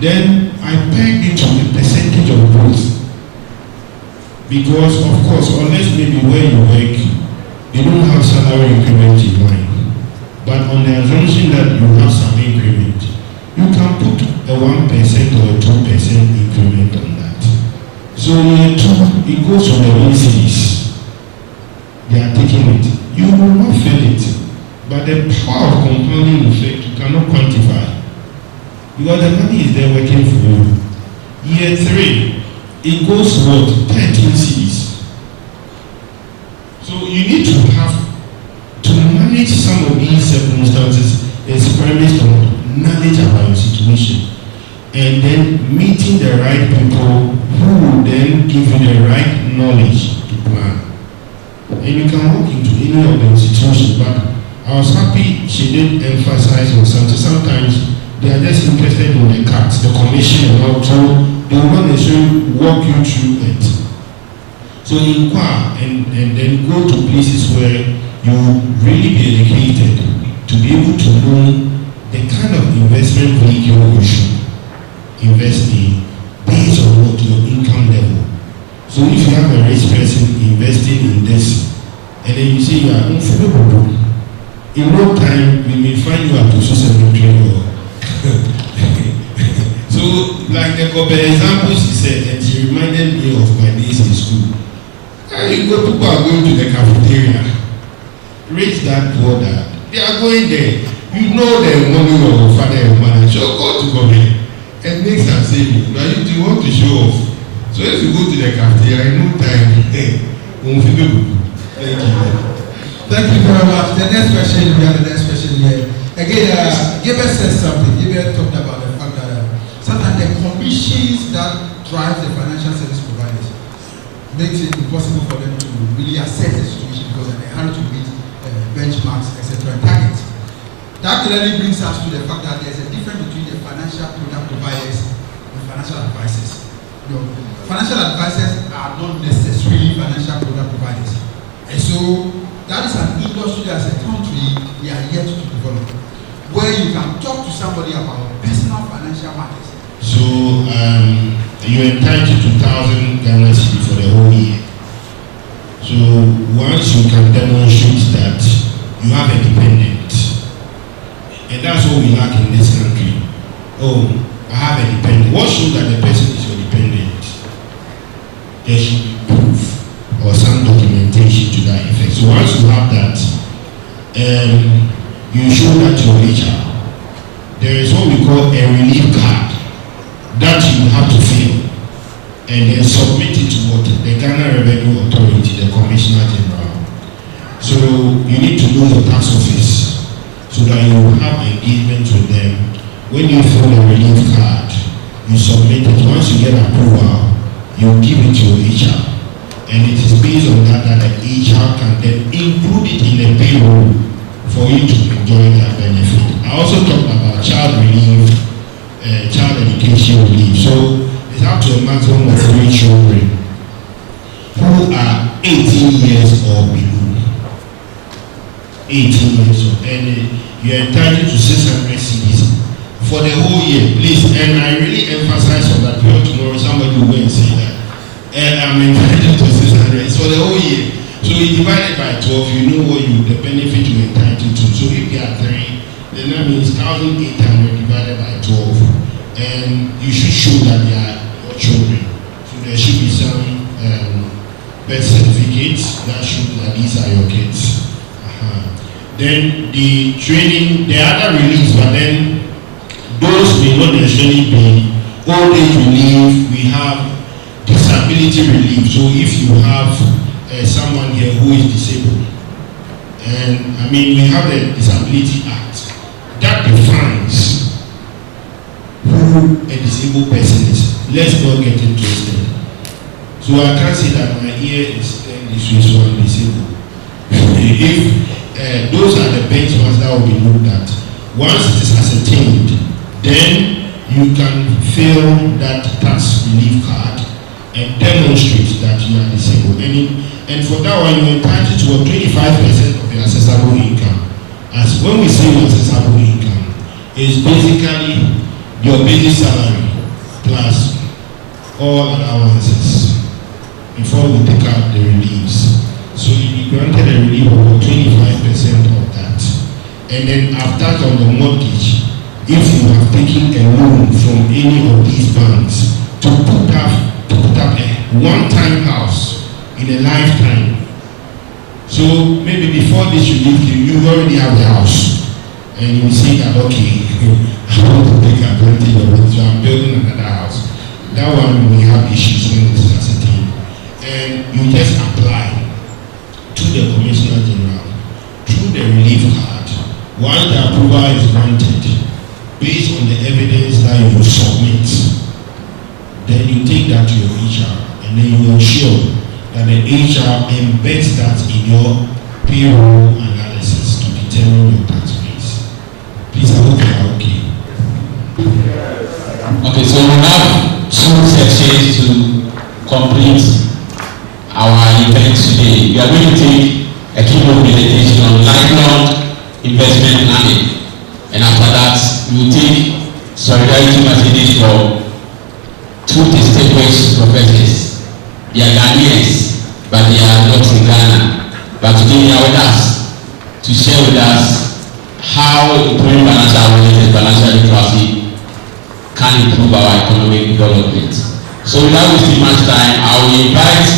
Then I pegged it to a percentage of growth. Because of course, unless maybe where you work, they don't have salary increment in mind. But on the assumption that you have some increment, you can put a 1% or a 2% increment on that. So it goes to the ECs. They are taking it. You will not feel it. But the power of compounding effect, you cannot quantify. Because the money is there working for you. Year 3, it goes to what? 13 cedis. So you need to have to manage some of these circumstances is premised on knowledge about your situation. And then meeting the right people who will then give you the right knowledge to plan. And you can walk into any of the institutions, but I was happy she did emphasize on something. Sometimes they are just interested in the cards, the commission and all, so they will not necessarily walk you through it. So inquire and then go to places where you will really be educated to be able to know the kind of investment vehicle you should invest in based on what your income level. So if you have a rich person investing in this, and then you say you are unfavorable, in no time we may find you at the social media. So, like the couple examples she said, and she reminded me of my days in school. And you go, people are going to the cafeteria, rich dad, poor dad. They are going there. You know the money of your father and mother. So go to Kobe and make some savings. But if you want to show off, so if you go to the cafeteria, in no time, thank you. Thank you very much. The next question, we have the next question here. Again, Gilbert said something. Gilbert talked about the fact that sometimes the commissions that drive the financial service providers makes it impossible for them to really assess the situation because they have to meet benchmarks, etc., and targets. That clearly brings us to the fact that there's a difference between the financial product providers and financial advisors. Financial advisors are not necessarily financial product providers. And so that is an industry as a country we are yet to develop, where you can talk to somebody about personal financial matters. So you're entitled to 2,000 Ghana cedi for the whole year. So once you can demonstrate that you have a dependent, and that's what we lack in this country. Oh, I have a dependent. What shows that the person is your dependent? There should be proof or some documentation to that effect. So once you have that, you show that to your HR. There is what we call a relief card that you have to fill and then submit it to what? The Ghana Revenue Authority, the Commissioner General. So you need to know your tax office so that you will have engagement with them. When you fill the relief card, you submit it. Once you get approval, you give it to your HR. And it is based on that the HR can then include it in the payroll for you to enjoy that benefit. I also talked about child relief, child education relief. So it's up to a maximum of 3 children who are 18 years or below. 18 years old. And you're entitled to 600 cedis for the whole year, please. And I really emphasize on that. Because tomorrow somebody will go and say that I'm entitled to 600. It's for the whole year. So you divide it by 12, you know what the benefit you're entitled to. So if you are 3, then that means 1,800 divided by 12. And you should show that they are your children. So there should be some birth certificates that show that these are your kids. Then the training, the other reliefs, but then those may not necessarily be old age relief. We have disability relief. So if you have someone here who is disabled, and I mean we have the Disability Act that defines who a disabled person is. Let's not get it twisted. So I can't say that my ear is this way, so I'm disabled. If those are the benchmarks that will be looked at. Once it is ascertained, then you can fill that tax relief card and demonstrate that you are disabled. And for that one, you're entitled to 25% of your accessible income. As when we say accessible income, it's basically your basic salary plus all allowances before we take out the reliefs. So you'll be granted a relief of 25% of that. And then after on the mortgage, if you have taken a loan from any of these banks to put up a one-time house in a lifetime. So maybe before this you already have a house. And you say that, okay, I want to take advantage of it, so I'm building another house. That one we have issues when it's ascertained. And you just apply to the Commissioner General through the relief card. Once the approval is granted, based on the evidence that you submit, then you take that to your HR, and then you ensure that the HR embeds that in your payroll analysis to determine your tax base. Please, I hope you are okay. Okay, so we have 2 sections to complete our event today. We are going to take a keynote presentation on lifelong investment planning, and after that, we will take solidarity messages from 2 distinguished professors. They are Ghanaians, but they are not in Ghana. But today they are with us to share with us how improving financial awareness and financial literacy can improve our economic development. So without wasting much time, I will invite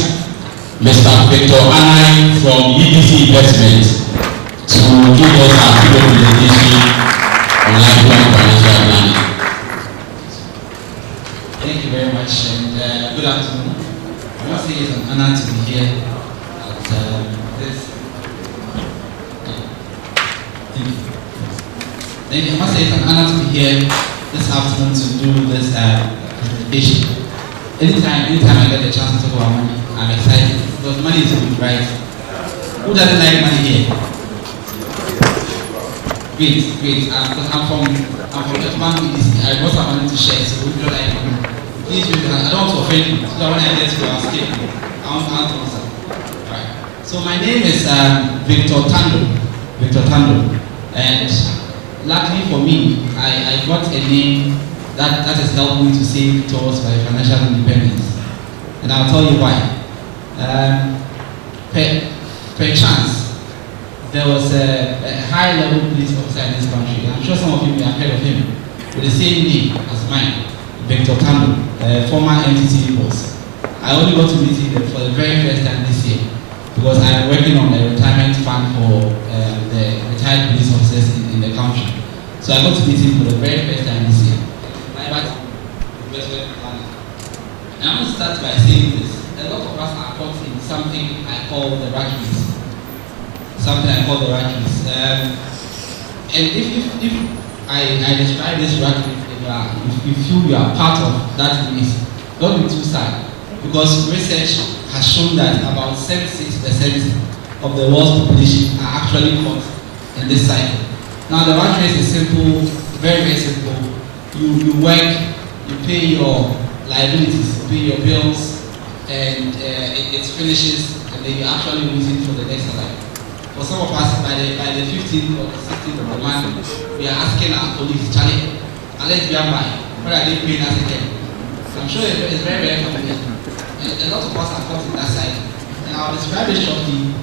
Mr. Victor Anai from EBC Investments to give us a keynote presentation on lifelong financial planning. Thank you very much, and good afternoon. I must say it's an honor to be here at this. Thank you. I must say it's an honor to be here this afternoon to do this presentation. Anytime I get the chance to talk about money, I'm excited because money is good, right? Who doesn't like money here? Great. Because I'm from F1 EDC. I brought some money to share, so we don't like money. Please, I don't want to offend you. So when I get to our state, I want to answer. Right. So my name is Victor Tando. And luckily for me, I got a name that has helped me to save towards my financial independence. And I'll tell you why. Per chance, there was a high-level police officer in this country. I'm sure some of you may have heard of him, with the same name as mine, Victor Tando, former NTT boss. I only got to meet him for the very first time this year because I am working on a retirement fund for the retired police officers in the country. So I got to meet him for the very first time this year. Investment planning. And I'm going to start by saying this. A lot of us are caught in something I call the rat race. And if I describe this rat race, if you feel you are part of that race, don't be too sad. Because research has shown that about 76% of the world's population are actually caught in this cycle. Now the rat race is simple, very, very simple. You work, you pay your liabilities, you pay your bills, and it finishes, and then you're actually waiting for the next life. For some of us, by the 15th or the 16th of the month, we are asking our colleagues, Charlie, unless you are by, what are they paying us again? So I'm sure it's very, very familiar. And a lot of us are caught in that side. And I'll describe it shortly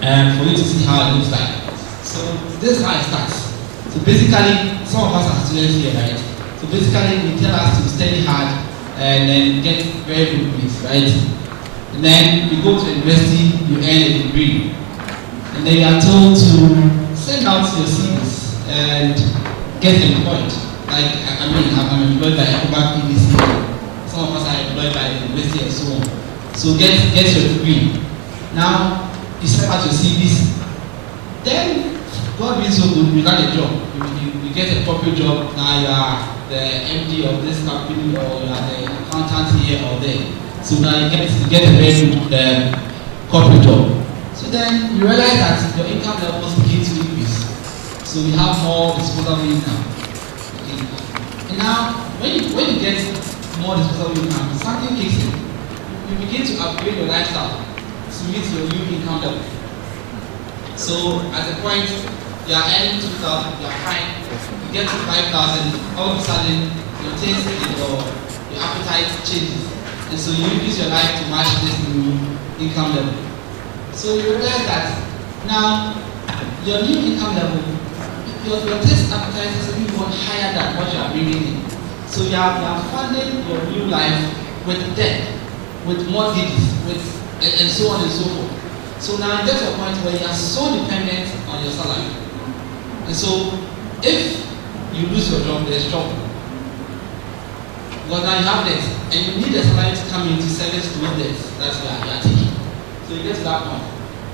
for you to see how it looks like. So this is how it starts. So basically, some of us are students here, right? So basically, they tell us to study hard and then get very good grades, right? And then you go to university, you earn a degree. And then you are told to send out your CVs and get employed. Like, I'm employed by Ecobank PVC. Some of us are employed by the university and so on. So get your degree. Now, you send out your CVs. Then, God being so good, you land a job. You get a corporate job. Now you are the MD of this company, or you are the accountant here or there. So now you get a very good corporate job. So then you realize that your income levels begin to increase. So you have more disposable income. Okay. And now, when you get more disposable income, something kicks in. You begin to upgrade your lifestyle to meet your new income level. So at the point you are earning 2,000, you are fine. You get to 5,000, all of a sudden your taste and your appetite changes. And so you use your life to match this new income level. So you realize that now your new income level, your taste appetite is even higher than what you are bringing in. So you are funding your new life with debt, with mortgages, and so on and so forth. So now you get to a point where you are so dependent on your salary. And so if you lose your job, there's trouble. Because now you have debt, and you need the salary to come in to service those debts that you are taking. So you get to that point.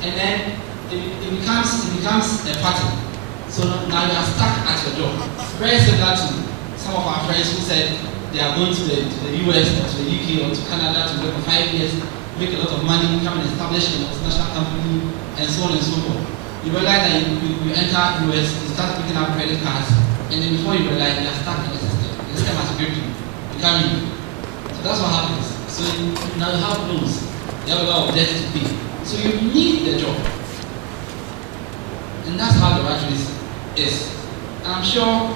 And then it becomes a pattern. So now you are stuck at your job. Very similar to some of our friends who said they are going to the US or to the UK or to Canada to work for 5 years, make a lot of money, come and establish a multinational company, and so on and so forth. You realize that you enter US, you start picking up credit cards, and then before you realize, you are stuck in the system. The system has gripped you. You can't leave. So that's what happens. So now you have loans. You have a lot of debt to pay. So you need the job. And that's how the rat race is. And I'm sure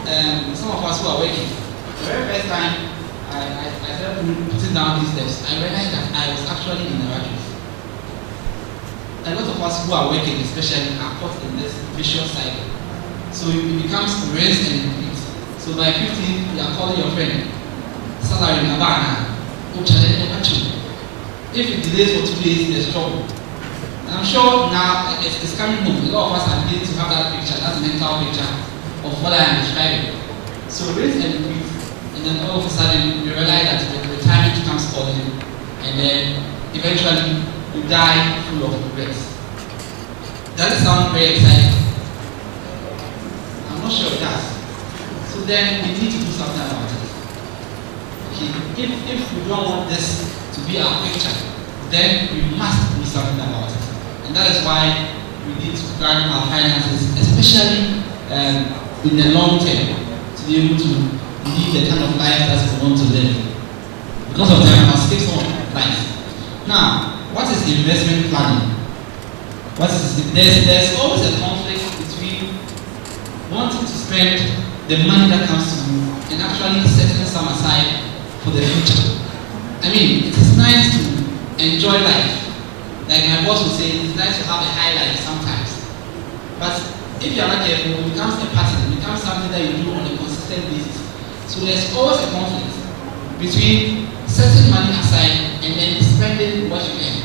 some of us who are working, the very first time I started putting down these steps, I realized that I was actually in the rat race. A lot of us who are working, especially, are caught in this vicious cycle. So it becomes rinse and repeat. So by 15, you are calling your friend, salary nabana, if it delays for 2 days, there's trouble. And I'm sure now it's coming home. A lot of us are beginning to have that picture, that mental picture of what I am describing. So rinse and repeat, and then all of a sudden you realize that the retirement comes calling, and then eventually you die full of regrets. Does it sound very exciting? I'm not sure it does. So then we need to do something about it. Okay, if we don't want this to be our picture, then we must do something about it. And that is why we need to plan our finances, especially in the long term, to be able to live the kind of life that we want to live. Because of time, I'll skip some of life. Now, what is investment planning? There's always a conflict between wanting to spend the money that comes to you and actually setting some aside for the future. I mean, it is nice to enjoy life. Like my boss would say, it's nice to have a high life sometimes. But if you are not careful, it becomes a pattern. It becomes something that you do on a consistent basis. So there's always a conflict between setting money aside and then spending what you earn.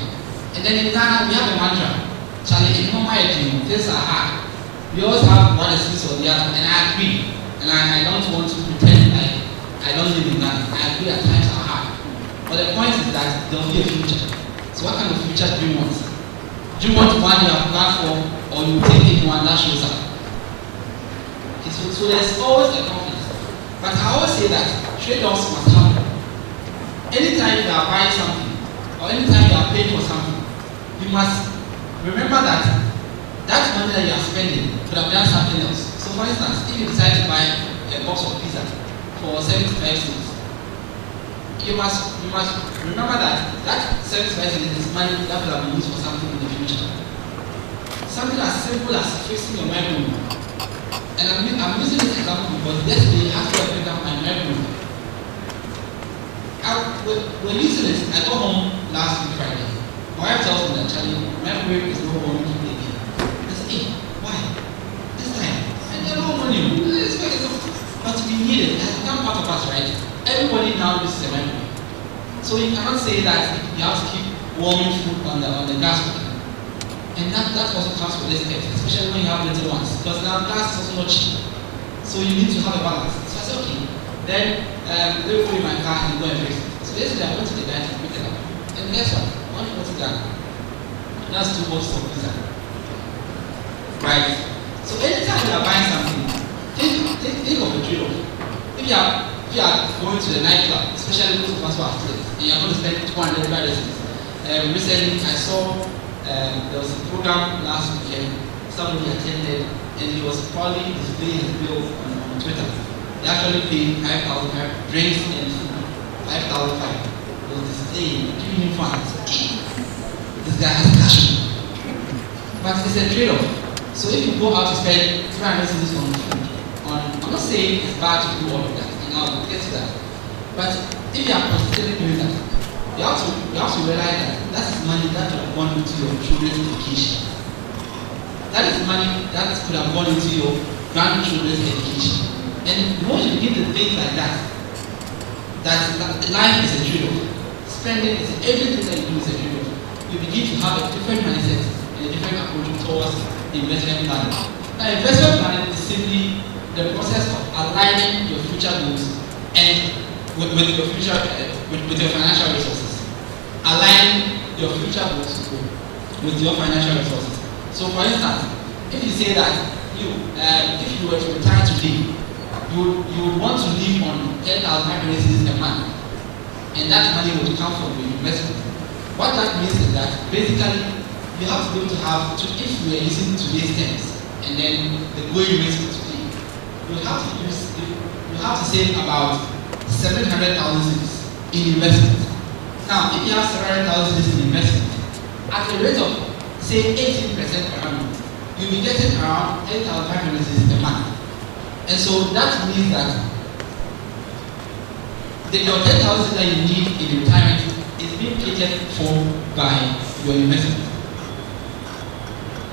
And then in Ghana, we have a mantra. Charlie, in normal dream, things are hard. We always have one excuse or the other, and I agree. And I don't want to pretend like I don't live in Ghana. I agree at times are hard. But the point is that there will be a future. So what kind of future do you want? Do you want one you have planned for, or you take anyone that shows up? Okay, so there's always a conflict. But I always say that trade-offs must happen. Anytime you are buying something, or anytime you are paying for something, you must remember that money that you are spending could have done something else. So for instance, if you decide to buy a box of pizza for 75 cents, you must remember that 75 cents is money that will have been used for something in the future. Something as simple as fixing your microwave. And I'm using this example because yesterday after I picked up my memory, we're using this. I got home last week Friday. My wife tells me that Charlie, memory is no more again. I said, hey, why? This time. And they're no money. But we need it. It has become part of us, right? Everybody now uses a memory. So you cannot say that you have to keep warming food on the gas cooker. And that also comes with this text, especially when you have little ones. Because now gas is also not cheap. So you need to have a balance. So I said, okay. Then let me put in my car and go and fix it. So yesterday I went to the guy to pick it up. And guess what? I want to put it down. That's 2 boxes of pizza. Right? So anytime you are buying something, think of the trade-off. If you are going to the nightclub, especially those of us who are students, and you are going to spend $200. Recently I saw there was a program last weekend, somebody attended, and he was probably displaying his bill on Twitter. They actually paid 5,000 drinks and food, 5,500. He was displaying, giving him funds. This guy has cash. But it's a trade-off. So if you go out to spend 300 cedis on food, I'm not saying it's bad to do all of that, and I'll get to that. But if you are considering doing that, you have to realize that is money that could have gone into your children's education. That is money that could have gone into your grandchildren's education. And once you begin to think like that life is a trade-off. Spending is everything that you do is a trade-off. You begin to have a different mindset and a different approach towards investment planning. Now, investment planning is simply the process of aligning your future goals and with your future with your financial resources. Aligning your future goals with your financial resources. So, for instance, if you say that if you were to retire today, you would want to live on 10,500 cedis a month, and that money would come from your investment. What that means is that basically you have to be able to have, if we are using today's terms, and then the going rate for today, you have to save about 700,000 cedis in investment. Now, if you have 700,000 cedis in investment, at a rate of say 18% per annum, you'll be getting around 10,500 cedis a month. And so that means that your 10,000 that you need in retirement is being catered for by your investment.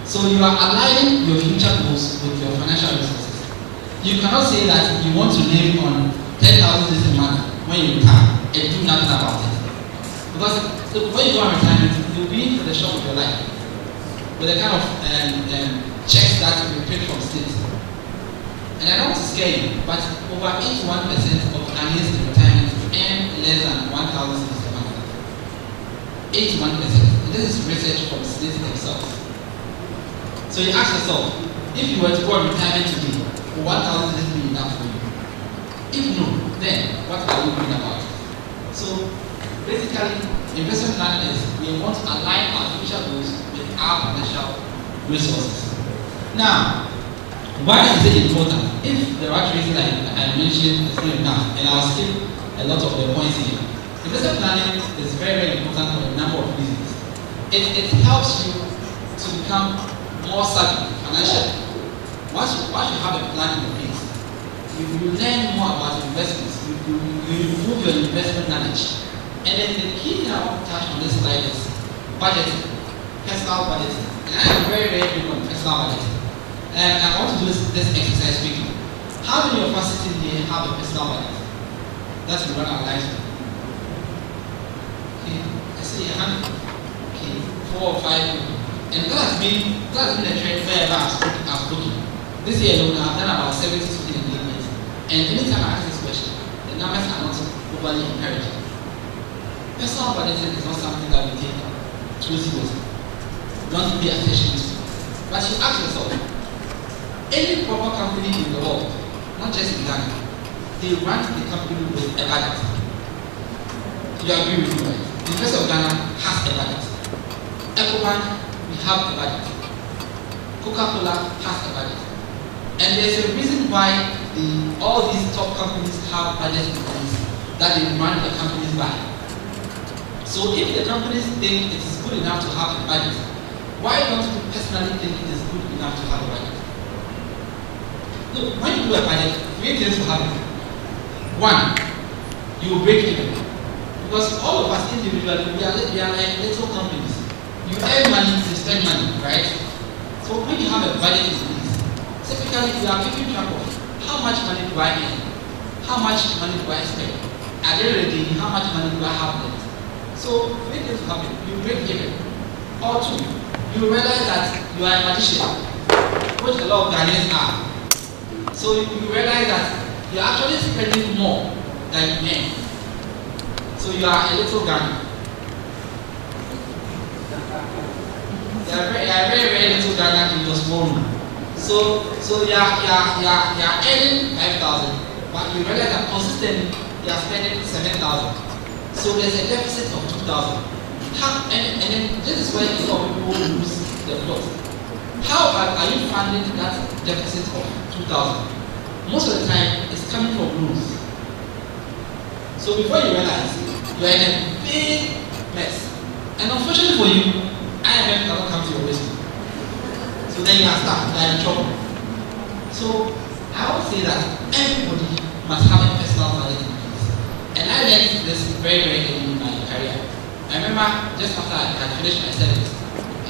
So you are aligning your future goals with your financial resources. You cannot say that you want to live on 10,000 a month when you retire and do nothing about it. Because when you go on retirement, you'll be in the shock of your life with the kind of checks that you pay from state. And I don't want to scare you, but over 81% of Ghanaians in retirement earn less than 1,000 cedis a month. 81%. And this is research from states themselves. So you ask yourself, if you were to go on retirement today, will 1,000 cedis be enough for you? If no, then what are we doing about it? So basically, investment planning is we want to align our future goals with our financial resources. Now, why is it important? If the right reason I mentioned is not enough, and I'll skip a lot of the points here. Investment planning is very, very important for a number of reasons. It helps you to become more savvy financially. Once you have a plan in place, you learn more about investments. You improve your investment knowledge. And then the key thing I want to touch on this slide is budgeting, personal budgeting. And I am very, very big on personal budgeting. And I want to do this exercise quickly. How many of us sitting here have a personal budget? That's the one our lives. Okay, I see a hand. Okay, 4 or 5 people. And that has been a trend wherever I've spoken. This year alone, I've done about 70 student engagements. And anytime I ask this question, the numbers are not overly encouraging. Personal budgeting is not something that we take too seriously. Don't be attention to. But you ask yourself, any proper company in the world, not just in Ghana, they run the company with a budget. You agree with me, right? The University of Ghana has a budget. Ecobank, we have a budget. Coca-Cola has a budget. And there's a reason why all these top companies have budgets in place that they run the companies by. So if the companies think it is good enough to have a budget, why don't you personally think it is good enough to have a budget? No, when you do a budget, three things will happen. One, you will break even. Because all of us individually, we are like little companies. You earn money, you spend money, right? So when you have a budget in place, typically you are keeping track of how much money do I earn, how much money do I spend, at the end of the day, how much money do I have left. So three things will happen. You break even. Or two, you realize that you are a magician, which a lot of Ghanaians are. So you realize that you are actually spending more than you earn. So you are a little Ghanaian. You are very little Ghanaian in your small room. So you are earning 5,000, but you realize that consistently you are spending 7,000. So there's a deficit of 2,000. And then this is where a lot of people lose the plot. How are you funding that deficit of 2,000? Most of the time, it's coming from loans. So before you realize, you are in a big mess. And unfortunately for you, IMF cannot come to your rescue. So then you are stuck, you are in trouble. So I would say that everybody must have a personal budget in place. And I learned this very early in my career. I remember just after I had finished my studies,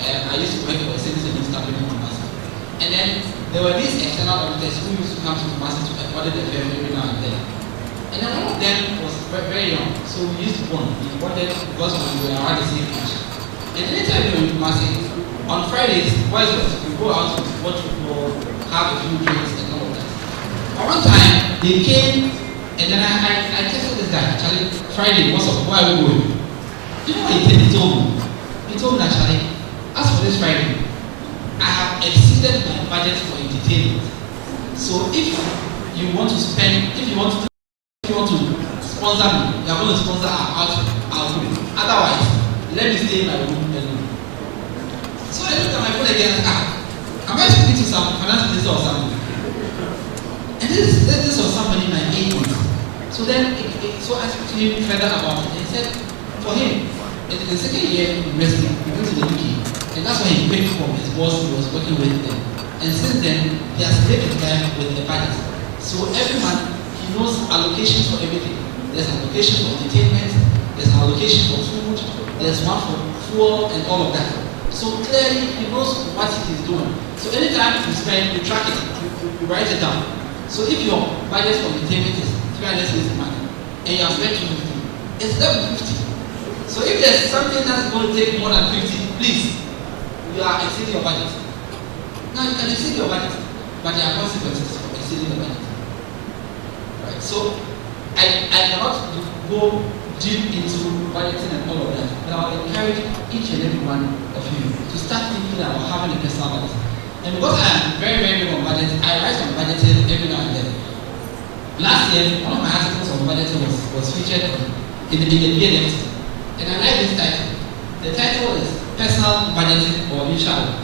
I used to work for a savings and company in Kumasi. And then there were these external auditors who used to come to Kumasi to audit the firm every now and then. And then one of them was very young, so we used to bond. We bonded because we were around the same age. And anytime we were in Kumasi, on Fridays, boys we go out to watch football, have a few drinks and all of that. But one time they came, and then I texted this guy, Charlie, Friday, what's up? Where are we going? You know what he told me? He told me that, Charlie, as for this Friday, I have exceeded my budget for entertainment. So if you want to spend, if you want to sponsor me, you are going to sponsor our group. Otherwise, let me stay in my room alone. So I looked at my phone again and am I speaking to some finance minister or something? And this was somebody in my 8 months. So then, so I spoke to him further about it. He said, for him, in the second year in university, he went to the UK, and that's why he picked from his boss who was working with them. And since then, he has lived his life with the budget. So every month, he knows allocations for everything. There's an allocation for entertainment, there's an allocation for food, there's one for fuel and all of that. So clearly, he knows what he's doing. So anytime you spend, you track it, you write it down. So if your budget for entertainment is 360 money, and you have spent 250, it's left with 50. So if there's something that's going to take more than 50, please, you are exceeding your budget. Now you can exceed your budget, but there are consequences for exceeding the budget. Right? So I cannot go deep into budgeting and all of that, but I will encourage each and every one of you to start thinking about having a personal budget. And because I am very big on budget, I write on budgeting every now and then. Last year, one of my articles on budgeting was featured in the BNFT. And I like this title. The title is Personal Budgeting or Inshallah.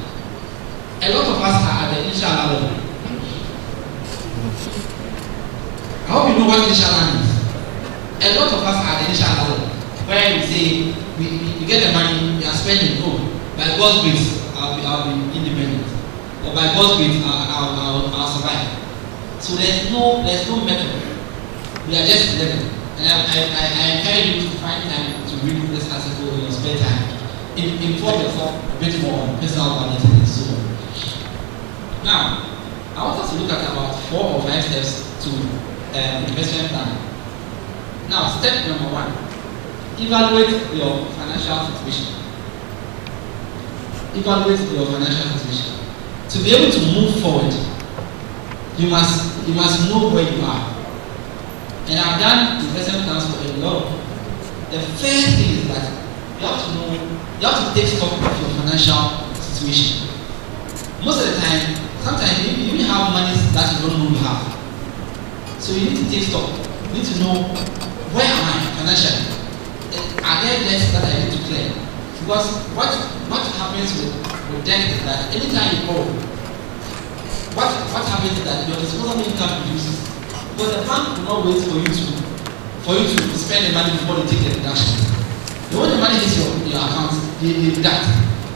A lot of us are at the Inshallah level. I hope you know what Inshallah means. A lot of us are at the Inshallah level, where we say, we get the money, we are spending, oh, by God's grace, I'll be independent. Or by God's grace, I'll survive. So there's no method. We are just living. And I encourage you to find time to read this article in your spare time. Inform yourself a bit more on personal budgeting and so on. Now, I want us to look at about 4 or 5 steps to investment planning. Now, step number 1, evaluate your financial situation. Evaluate your financial situation. To be able to move forward, you must know where you are. And I've done investment plans for a lot. The first thing is that you have to take stock of your financial situation. Most of the time, sometimes you even have money that you don't know you have. So you need to take stock. You need to know, where am I financially? Are there debts that I need to clear? Because what happens with debt is that anytime you borrow, what happens is that your disposable income reduces. Because the bank will not wait for you to spend the money before they take the deduction. When the money hits your account, they deduct.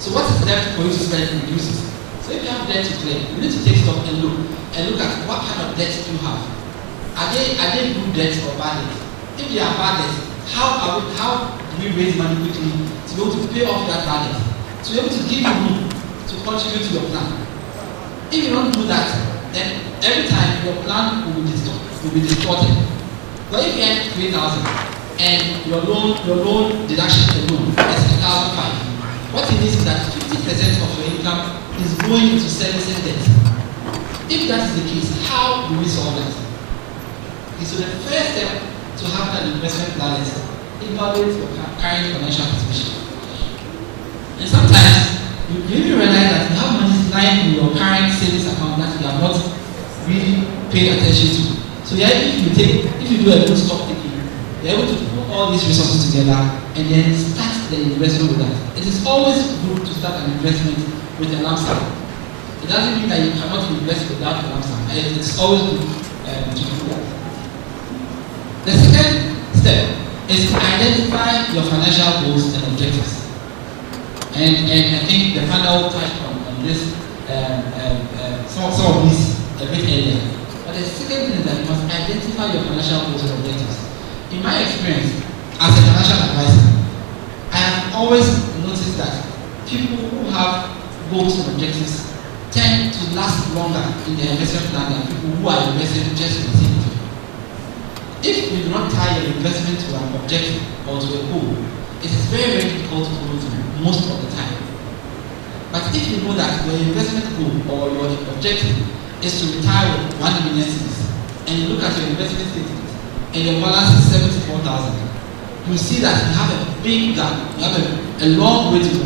So what is left for you to spend reduces. So if you have debt debt to clear. You need to take stock and look at what kind of debts you have. Are they good debts or bad debts? If they are bad debts, how do we raise money quickly to be able to pay off that bad debt? To be able to give you room to contribute to your plan. If you don't do that, then every time your plan will be distorted. But if you earn 3,000 and your loan deduction alone is 1,500, what it means is that 50% of your income is going into servicing debt. If that is the case, how do we solve that? Okay, so the first step to have an investment plan is evaluate your current financial situation. And sometimes you even realize that you have money lying in your current savings account that you have not really paid attention to. So yeah, if you do a good stock taking, you're able to put all these resources together and then start the investment with that. It is always good to start an investment with a lump sum. It doesn't mean that you cannot invest without a lump sum. It's always good to do that. The second step is to identify your financial goals and objectives. And I think the panel touched on this, some of these a bit earlier. But the second thing is that you must identify your financial goals and objectives. In my experience, as a financial advisor, I have always noticed that people who have goals and objectives tend to last longer in their investment plan than people who are investing just for the sake of it. If you do not tie your investment to an objective or to a goal, it is very, very difficult to follow through most of the time. But if you know that your investment goal or your objective is to retire with 1 million cedis, and you look at your investment statement and your balance is 74,000, you see that you have a big gap, you have a long way to go.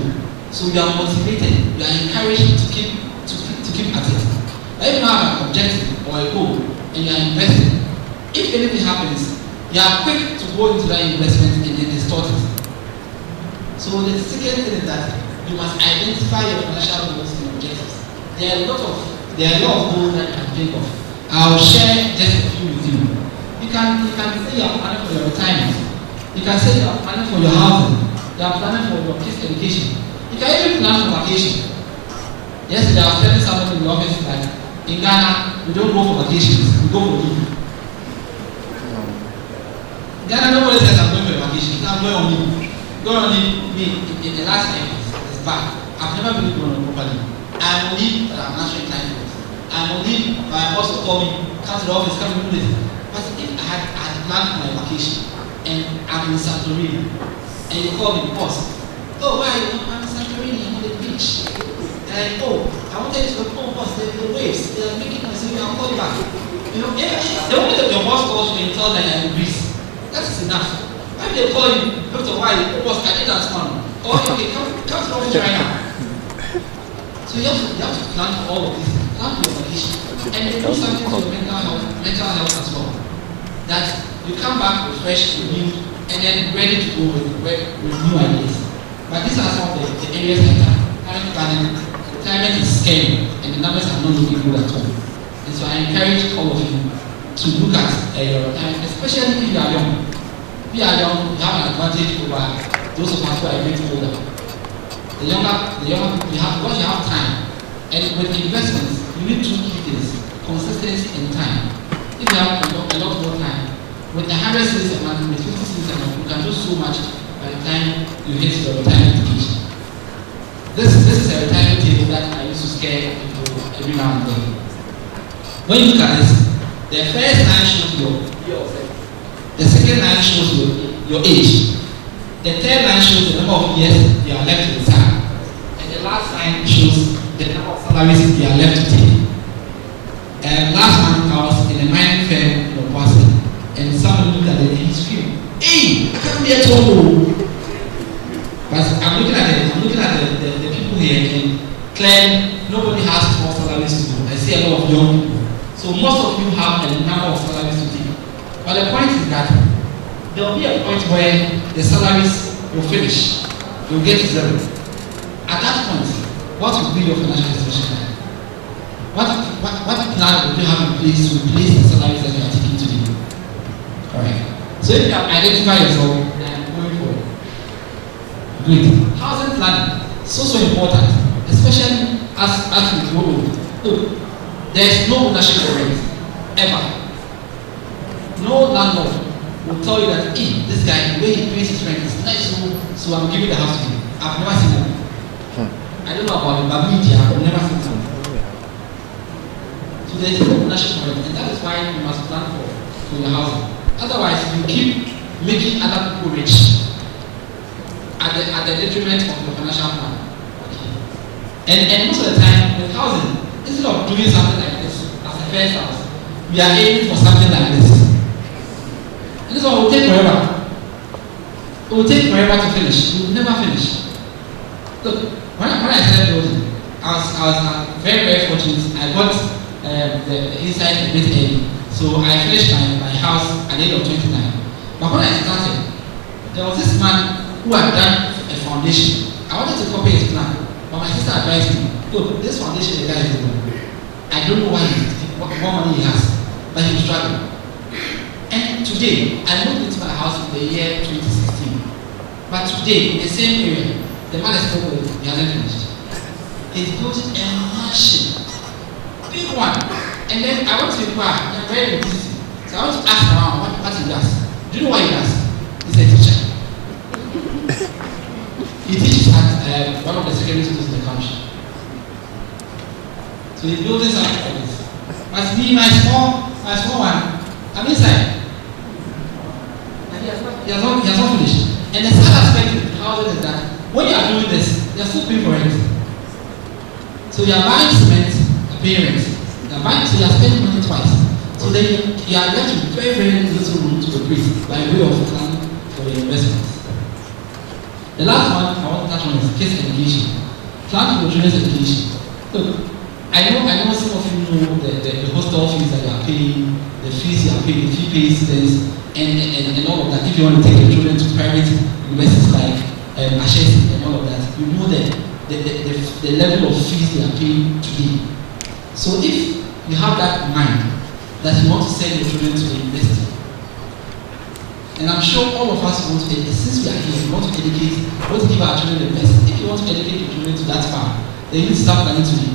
So you are motivated, you are encouraged to keep at it. But if you have an objective or a goal and you are investing, if anything happens, you are quick to go into that investment and then distort it. So the second thing is that you must identify your financial goals and objectives. There are a lot of goals that you can think of. I'll share just a few with you. You can say you are planning for your retirement. You can say you are planning for your housing. You are planning for your kids' education. You can even plan for vacation. Yesterday I was telling someone in the office that in Ghana we don't go for vacations, we go for leave. In Ghana nobody says I'm going for a vacation. I'm going on leave. Going on leave in the last 10 years is bad. I've never been going on properly. I'm on leave, but I'm not showing time for it. I'm on leave, my boss will call me, come to the office, come and do this. But if I had planned for my vacation and I'm in Santorini and you call me, boss, oh why are you I'm in Santorini, I'm on the beach. And oh, I wanted to go, oh boss, the waves, they are making noise, so I'll call you back. You know, the moment that your boss calls you and tells that you're in Greece, that is enough. Why they call you, Dr. Why, oh boss, I did that one. Oh, okay, come to the office right now. So you have to plan for all of this, plan for your vacation, and do something for your mental health as well. That you come back refreshed, renewed, and then ready to go with new ideas. But these are some of the areas like that. Current planning, retirement is scary, and the numbers are not looking good at all. And so I encourage all of you to look at your retirement, especially if you are young. If you are young, you have an advantage over those of us who are a bit older. The younger people, because you have time. And with investments, you need two key things: consistency and time. If you have a lot more time, with 100 cedis a month, with 50 cedis a month, you can do so much by the time you hit your retirement age. This is a retirement table that I used to scare people every now and then. When you look at this, the first line shows your year of life. The second line shows your age. The third line shows the number of years you are left to retire. And the last line shows the number of salaries you are left to take. Last month I was in a mining firm in Boston, and someone looked at the history. Hey, I can't be at all. But I'm looking at the people here, and clearly nobody has small salaries to do. I see a lot of young people. So most of you have a number of salaries to take. But the point is that there will be a point where the salaries will finish. You'll get zero. At that point, what will be your financial situation? What plan will you have in place to replace the salaries that you are taking today? Alright. So if you have identified yourself and going forward. Great. Housing planning, so important, especially as we grow old, look, there's no ownership of rent, ever. No landlord will tell you that, hey, this guy, the way he pays his rent is nice, so I'm giving the house to him. I've never seen that. I don't know about it, but media, I've never seen that. So there's no ownership of rent, and that is why you must plan for your housing. Otherwise, you keep making other people rich at the detriment of your financial plan. Okay. And most of the time, with housing, instead of doing something like this as a first house, we are aiming for something like this. And this one will take forever. It will take forever to finish. You will never finish. Look, when I started building, I was very, very fortunate. I got the inside a bit early. So I finished my house at the age of 29. But when I started, there was this man who had done a foundation. I wanted to copy his plan, but my sister advised me, look, this foundation the guy is doing, I don't know what money he has, but he was struggling. And today, I moved into my house in the year 2016. But today, in the same area, the man is still building. He hasn't finished. He's building a mansion, big one. And then I want to inquire, they're very busy. So I want to ask around what he does. Do you know what he does? He's a teacher. He teaches at one of the secondary schools in the country. So he's building something like this. But me, my small one, I'm inside. And he has not finished. And the sad aspect of housing is that when you are doing this, you are still paying for rent. So you are buying cement, paying rent. You are spending money twice. So then you are left with very, very little room to operate by way of planning for your investments. The last one I want to touch on is kids education. Plan for children's education. Look, I know some of you know the hostel fees that you are paying, the fees you are paying, the fee pays this, and all of that. If you want to take your children to private universities like Ashesi and all of that, you know that the level of fees they are paying today. So if you have that in mind, that you want to send your children to the university, and I'm sure all of us want to, since we are here, we want to educate, we want to give our children the best. If you want to educate your children to that far, then you need to start planning today.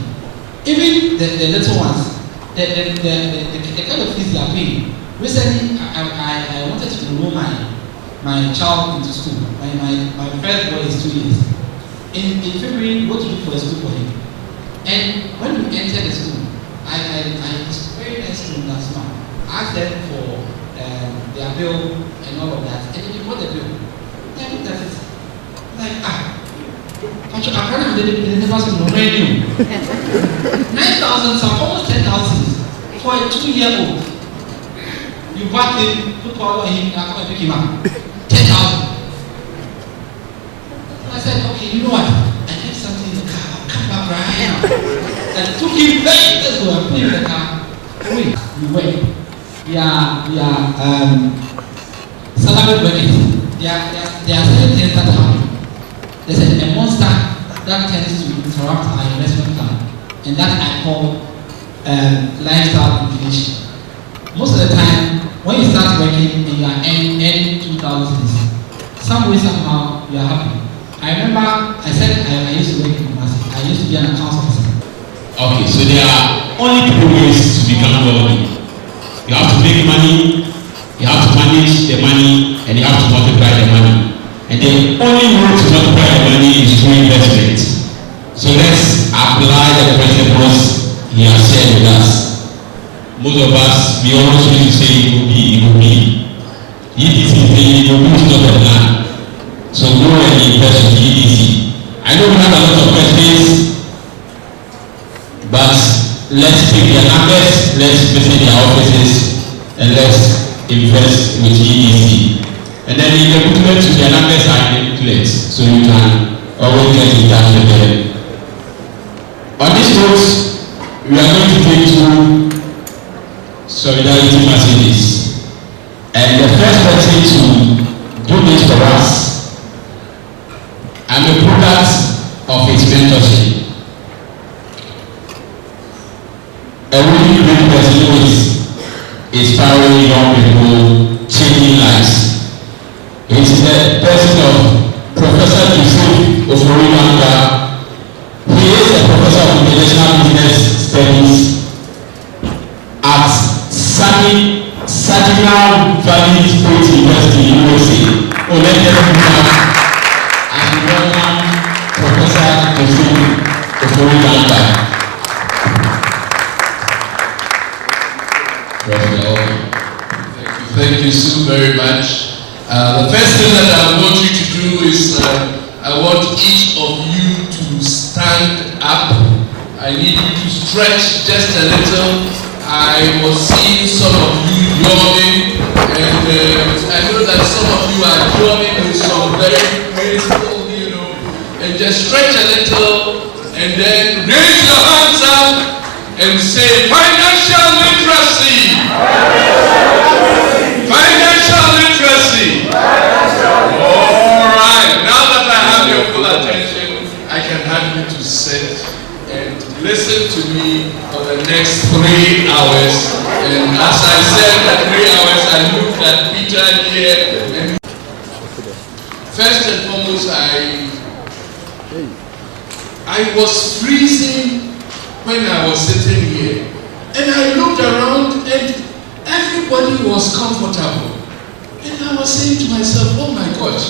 Even the little ones, the kind of fees they are paying. Recently, I wanted to enroll my child into school. My first boy is 2 years. In February, what to look for a school for him. And when we entered the school, I was very nice to that smart. I asked them for their bill and all of that. And they got the bill. I looked at it. Like, apparently they never saw no menu. 9,000, so almost 10,000 for a 2-year-old. You back him, put powder on him, and come and pick him up. 10,000. I said, okay, you know what? I have something in the car. I'll come back right now. And took him, hey, let's go and put him in the car. Wait, we went. We are salaried workers. There are certain things that happen. There's a monster that tends to interrupt our investment plan, and that I call lifestyle inflation. Most of the time, when you start working and you are earning 2,000, some way, somehow, you are happy. I remember I said I used to work in Kumasi. I used to be an accounts officer. Okay, so there are only 2 ways to become wealthy. You have to make money, you have to manage the money, and you have to multiply the money. And the only way to multiply the money is through investment. So let's apply the principles he has shared with us. Most of us, we always used to say it will be. EDC is not a plan. So go and invest in EDC. I know we have a lot of questions, but let's take their numbers, let's visit their offices, and let's invest with EDC. And then in the booklet, their numbers are in the booklet, so you can always get in touch with them. On this note, we are going to take two solidarity messages. And the first person to do this for us, I'm a product of his mentorship. A really great person who is inspiring young people, changing lives. He's the person of Professor Yusuf Oforiwanga. He is a professor of Thank you so very much. The first thing that I want you to do is I want each of you to stand up. I need you to stretch just a little. I was seeing some of you yawning, and I know that some of you are yawning with some very graceful, and just stretch a little, and then raise your hands up and say, financial literacy. Financial literacy. All right. Now that I have your full attention, I can have you to sit and listen to me for the next 3 hours. And as I said that 3 hours, I looked at Peter here. And first and foremost, I was freezing when I was sitting here. And I looked around and everybody was comfortable. And I was saying to myself, oh my gosh,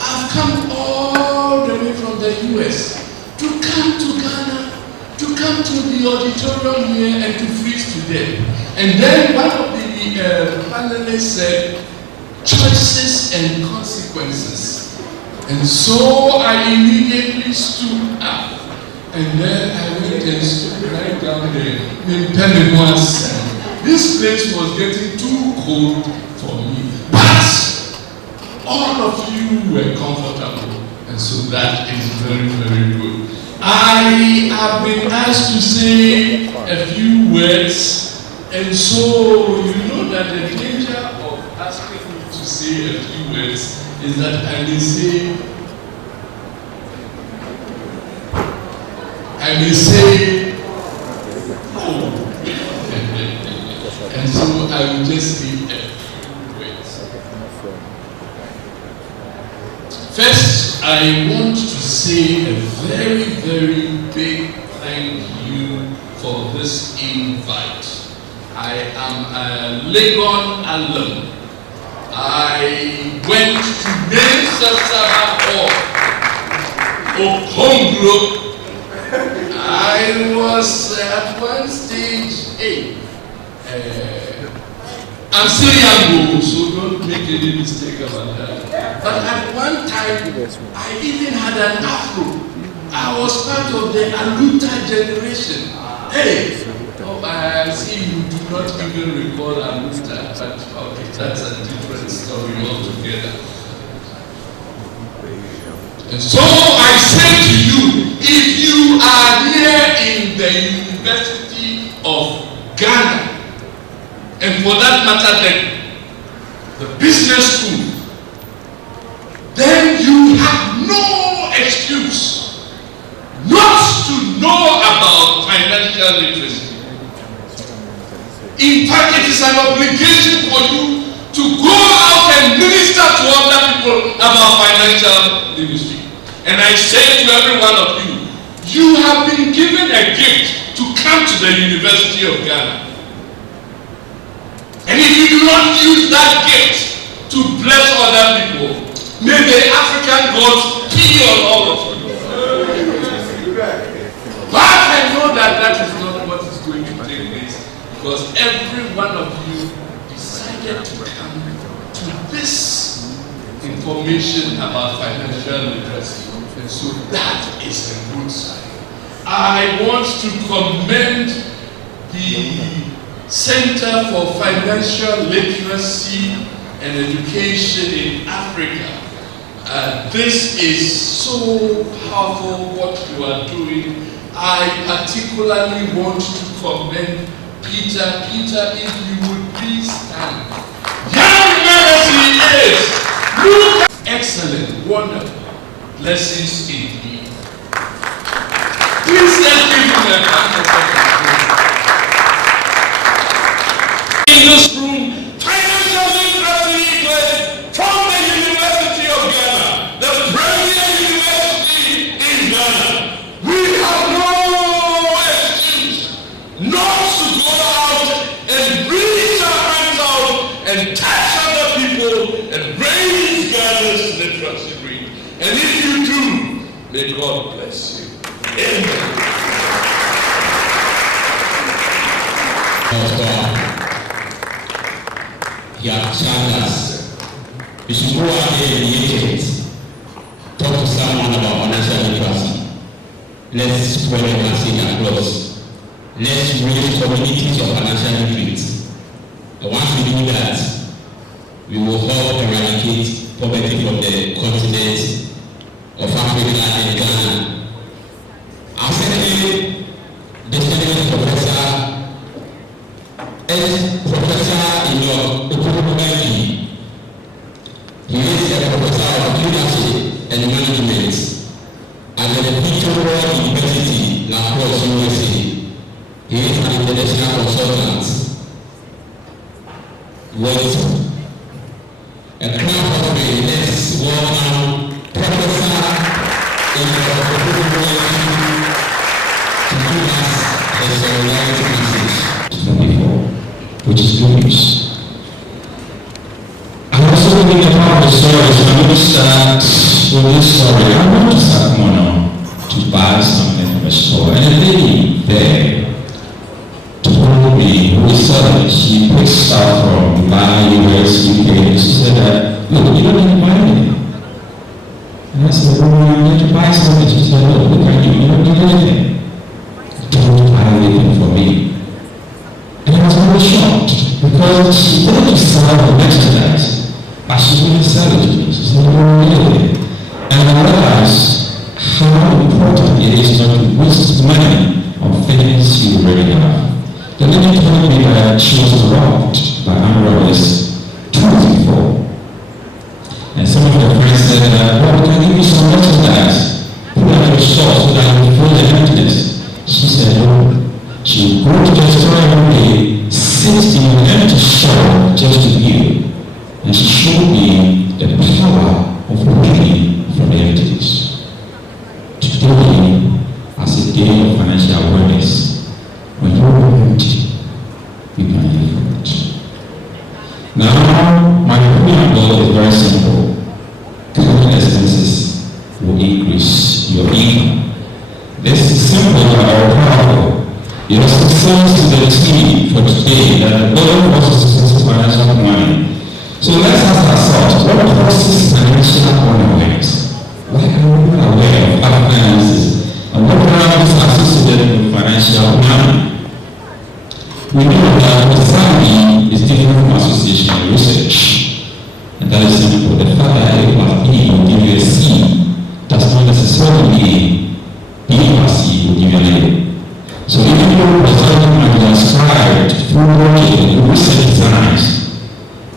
I've come all the way from the US to come to Ghana, to come to the auditorium here and to freeze to death. And then one of the panelists said, choices and consequences. And so I immediately stood up. And then I went and stood right down there in Pentecost. This place was getting too cold for me. But all of you were comfortable. And so that is very, very good. I have been asked to say a few words. And so you know that the danger of asking me to say a few words is that I may say, oh. And so I will just say a few words. First, I want to say a very, very big thank you for this invite. I am a Legon alum. I went to main Sasaba of home group. I was at one stage, I'm still young, so don't make any mistake about that. But at one time, I even had an afro. I was part of the Aluta generation. I see you do not even recall Aluta, but okay, that's a different story altogether. And so I say to you, if you are here in the University of Ghana, and for that matter, the business school, then you have no excuse not to know about financial literacy. In fact, it is an obligation for you to go out and minister to other people about financial literacy. And I say to every one of you, you have been given a gift to come to the University of Ghana. And if you do not use that gift to bless other people, may the African gods pee on all of you. But I know that that is not what is going to take place, because every one of you decided to come to this information about financial literacy. And so that is a good sign. I want to commend the Center for Financial Literacy and Education in Africa. This is so powerful what you are doing. I particularly want to commend Peter. Peter, if you would please stand. Young man as he is, look, excellent, wonderful, blessings indeed. Please let's give him a hand of applause. In this room, financial literacy from the University of Ghana, the premier university in Ghana. We have no excuse not to go out and reach our hands out and touch other people and raise Ghana's literacy rate. And if you do, may God bless you. Amen. he has charged us. We should go out there and engage, talk to someone about financial literacy. Let's spread the message across. Let's raise communities of financial literacy. And once we do that, we will help eradicate poverty from the continent of Africa and Ghana. Our second distinguished professor is Professor Ugbs. He is a professor of leadership and management at the Victoria University, La Crosse, USA. He is an international consultant with a crowd of let's welcome Professor Ugbs to give us a solidarity message. Which is good news. I also think about the stories. I'm going to start with this story. I went to Sacramento to buy something from a store, and a lady there told me who saw that she picked stuff from Dubai, US, UK, and she said that, look, you don't need to buy anything. And I said, well, I'm going to buy something. She said, look at you don't need anything. Don't buy anything for me. And I was very shocked because she wanted to sell her merchandise, but she wouldn't sell it to me. She said, "No, really." And I realized how important it is not to waste money on things you already have. The lady told me that she was robbed by armed robbers twice before. And some of her friends said, well, we can give you some merchandise. Put it at your store so that you feel the emptiness. She said, no. She would go to the store every day, sit in an empty shop just to view. And she showed me the power of winning from the emptiness. Today, as a day of financial awareness, when you are empty, you can live from it. Now, my opinion goal is very simple. Cutting expenses will increase your income. This is simple but powerful. It was concerns to the team for today that the goal was to successful financial money. So let's ask ourselves, what causes financial unawareness? Why are we not aware of our finances? And what problems are associated with financial money? We know that society is different from association and research. And that is simple. The fact that A plus B will give you a C does not necessarily mean B plus C will give you an A. So even though the development and ascribed through working and research designs,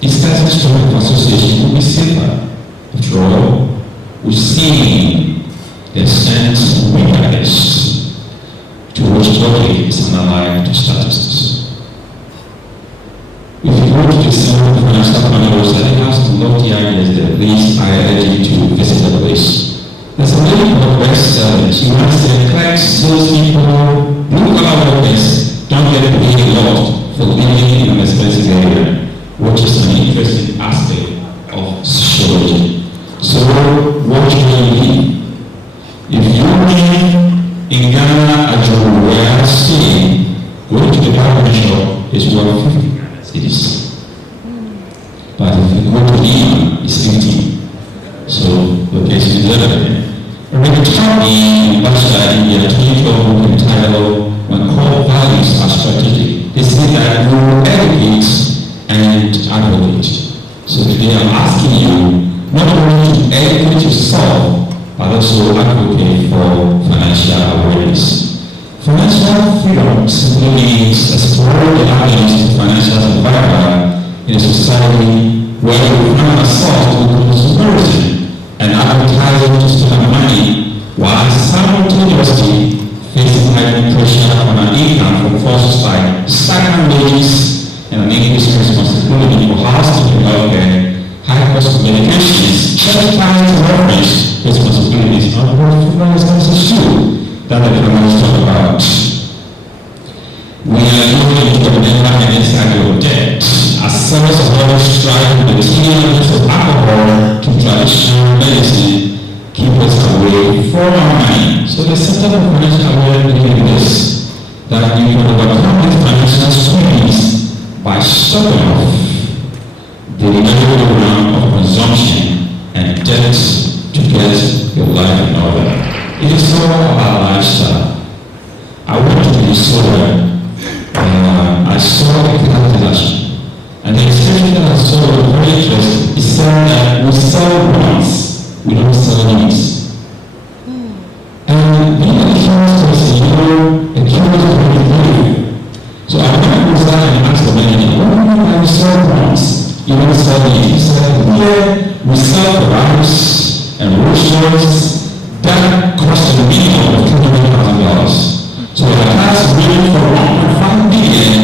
discussing story of association will be safer. After all, we've seen the extent of weakness to which logic is analyzed to statistics. If you go to the Center for Financial Planning website, it has some lofty ideas that leads I urge you to visit the place. There's a lady called West Selling. She wants to collect salespeople, blue-collar workers don't get paid a lot for living in an expensive area, which is an interesting aspect of sociology. So, what do you need? If you live in Ghana at your where stay, going to the barber shop is worth 50 cedis. But if you go to Lima, it's 15. So, the case is 11. Rethinking in India 2012 book entitled When Core Values Are Strategic. They say that you will educate and advocate. So today I'm asking you not only to educate yourself, but also advocate for financial awareness. Financial freedom simply means exploring the avenues of financial survival in a society where we find ourselves with consumerism and advertising to spend money while simultaneously facing high pressure on our income from forces like stagnant wages and an increased responsibility for housing and healthcare, high cost of medications, church plans and reference responsibilities, and what expenses too that the economists talk about. We are moving into the and inside of debt as sellers of all strive with the teenagers of alcohol to traditional medicine keep us away from our money. So the Center for Financial Awareness believes this, that you can overcome this financial squeeze by stopping off the merry-go-round of consumption and debt to get your life in order. It is all about lifestyle. I went to Minnesota. I saw a car dealership, and the experience that I saw was very interesting. It said that we sell once, we don't sell needs. And being a curious person, a curious person. So I went inside and asked the manager, what do you mean by we sell once? You don't sell needs. He said, here we sell the rice and roadshows that cost a minimum of $200,000. So the class went from 1.5 million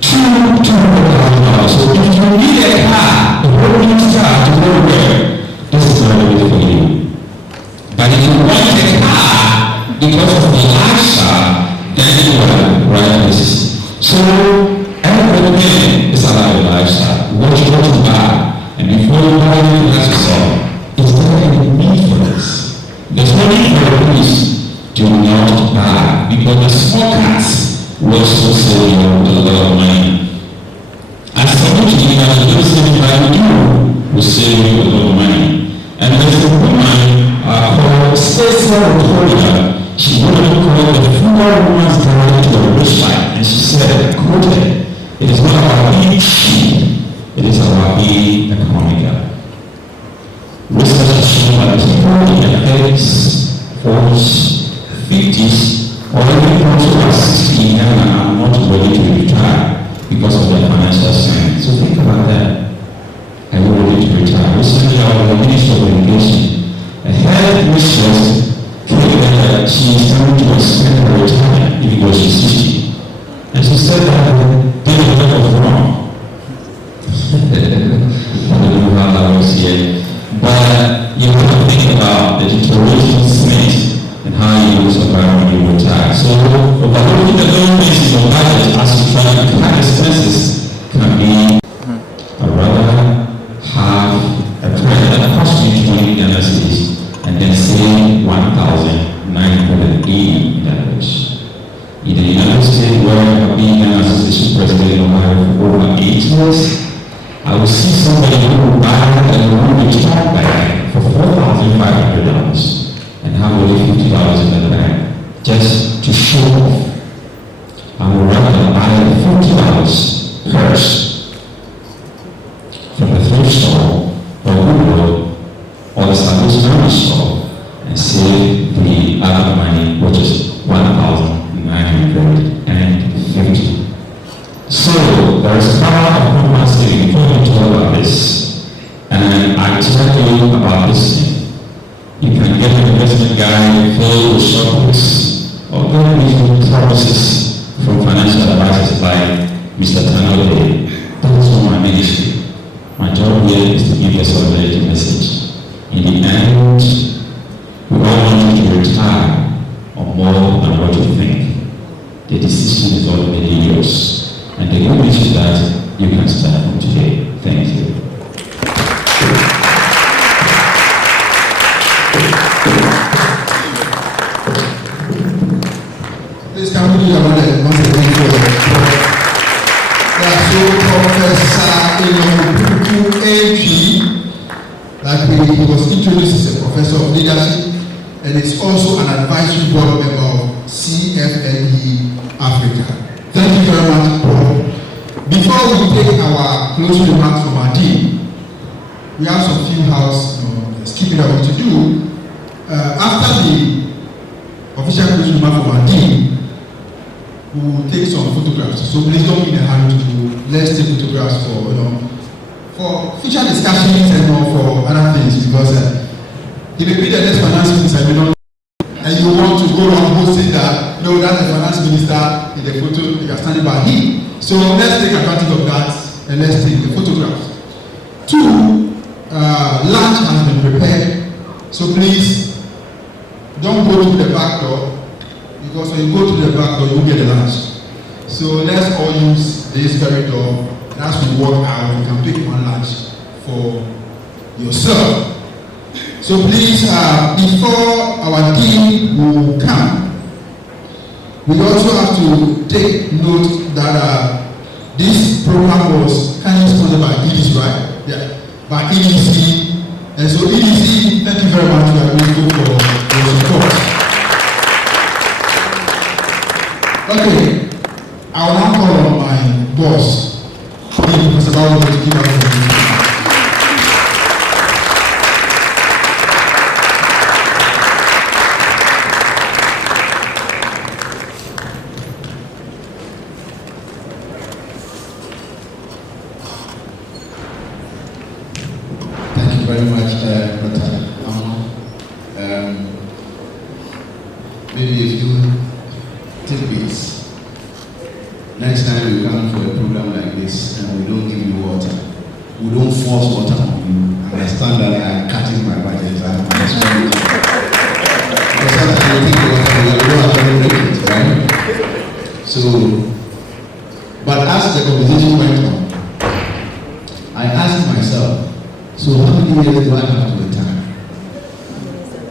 to $200,000. So if you need a car, a whole new car to go where, this is not a way for you. But if you want a car because of the lifestyle, then you are the right places. So everything is about the lifestyle. What you want to buy, and before you buy it, you have to solve. Is there a need for this? There's no need for a police. Do not buy, because the small cats will also save you a lot of money. As somebody that does something like you will save you a lot of money. And there's a woman called Cecil Victoria. She wanted to call the Fuller Woman's Guide to a Rich Life, and she said, quoted, it is not about being cheap, it is about being economical. Research has shown that people in their 30s, 40s, 50s, or even those who are 60 and are not ready to retire because of their financial strength. So think about that. Are you ready to retire? Recently, our Minister of Education, a head mistress, told me that she is going to extend her retirement because she's 60. And she said that they were not wrong. I don't know how that was yet. But you have to think about the deterioration of cement and how you will survive when you retire. So, overlooking the government in your budget as you try to cut expenses can be a rather have a credit that costs you 20 Ghana cedis and then save 1,980 in average. In the United States, where I have been an association president in Ohio for over 8 years, I will see somebody who will buy a loan return bag for $4,500 and have only $50 in the bank just to show off. I would rather buy a $50 purse from the thrift store or Goodwill or the Salvation store and save the other money, which is $1,950. So there is power of compound saving. Before we talk about this, and I tell you about this thing. You can get an investment guide filled with shortcuts or good promises from financial advisors like Mr. Tanode. That is not my ministry. My job here is to give us a related message. In the end, we all want you to retire or more than what you think. The decision is already yours. And the good news is that you can start from today. Thank you. Please can we do another once again for Professor AP, like he was introduced as a professor of leadership and is also an advisory board member of CFLE Africa. Thank you very much, Paul. Before we take our closing remarks from our team, we have some few housekeeping that we need to do. After the official closing remarks from our team, we will take some photographs. So please don't be in a hurry to do. Let's take photographs for future discussions and for other things, because it may be the next finance minister, and you want to go around posting that, no, that's the finance minister in the photo, you are standing by him. So let's take advantage of that and let's take the photographs. 2, lunch has been prepared, so please don't go to the back door, because when you go to the back door, you get the lunch. So let's all use this very door, and as we walk out, you can pick one lunch for yourself. So please, before our team will come, we also have to take note that this program was kindly sponsored by Ugbs, right? Yeah. by EDC. And so EDC, thank you very much. We are grateful for your support. Okay, I will now call on my boss, Professor Bawo, to give us a presentation. Very much, Dr. Maybe a few tidbits. Next time you come to a program like this and we don't give you water, we don't force water on you. Understand that I am cutting my budget. I'm just because sometimes you think water, you don't have to drink it, right? So, but as the conversation went on, I asked myself, so how many years do I have to retire?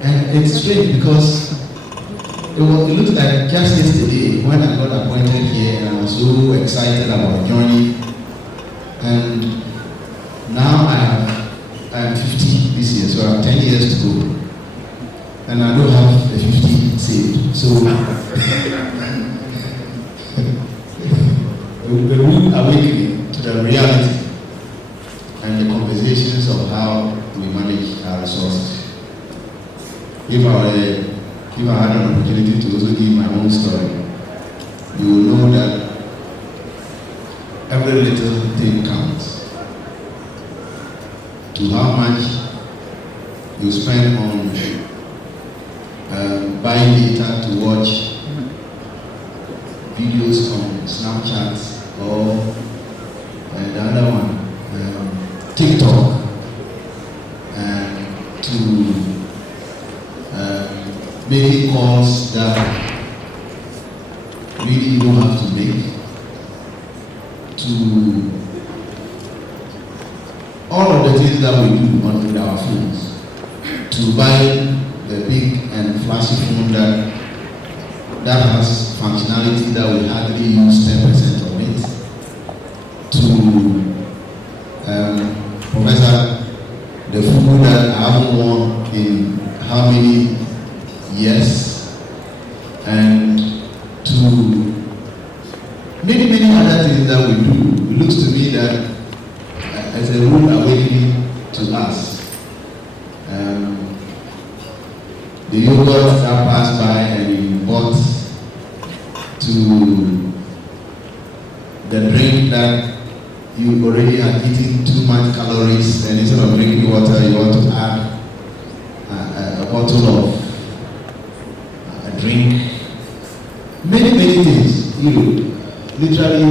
And it's strange because it looked like just yesterday when I got appointed here and I was so excited about joining. And now I am 50 this year, so I have 10 years to go. And I don't have the 50 saved. So the root awakening to the reality and the conversations of how we manage our resources. If I had an opportunity to also give my own story, you will know that every little thing counts. To how much you spend on buying data to watch videos on Snapchat or the other one, TikTok, to making calls that really you don't have to make, to all of the things that we do with our phones, to buy the big and flashy phone that has functionality that we hardly use 10% of it, to Professor, the food that I haven't worn in how many years, and to many other things that we do. It looks to me that as a rude awakening to us. The yogurt that passed by and you bought, to the drink that you already had eaten too much calories, and instead of drinking water, you want to add a bottle of a drink. Many things. Literally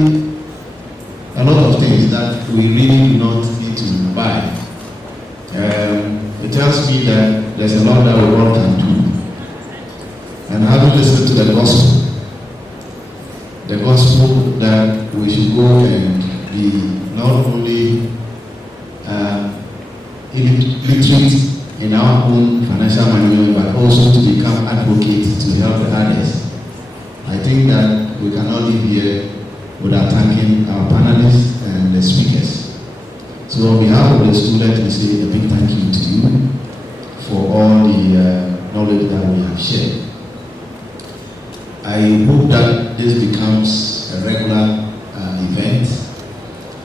a lot of things that we really do not need to buy. It tells me that there's a lot that the world can do. And having listened to the gospel that we should go and be not only literate in our own financial management, but also to become advocates to help the others. I think that we cannot live here without thanking our panelists and the speakers. So on behalf of the school, let me say a big thank you to you for all the knowledge that we have shared. I hope that this becomes a regular event.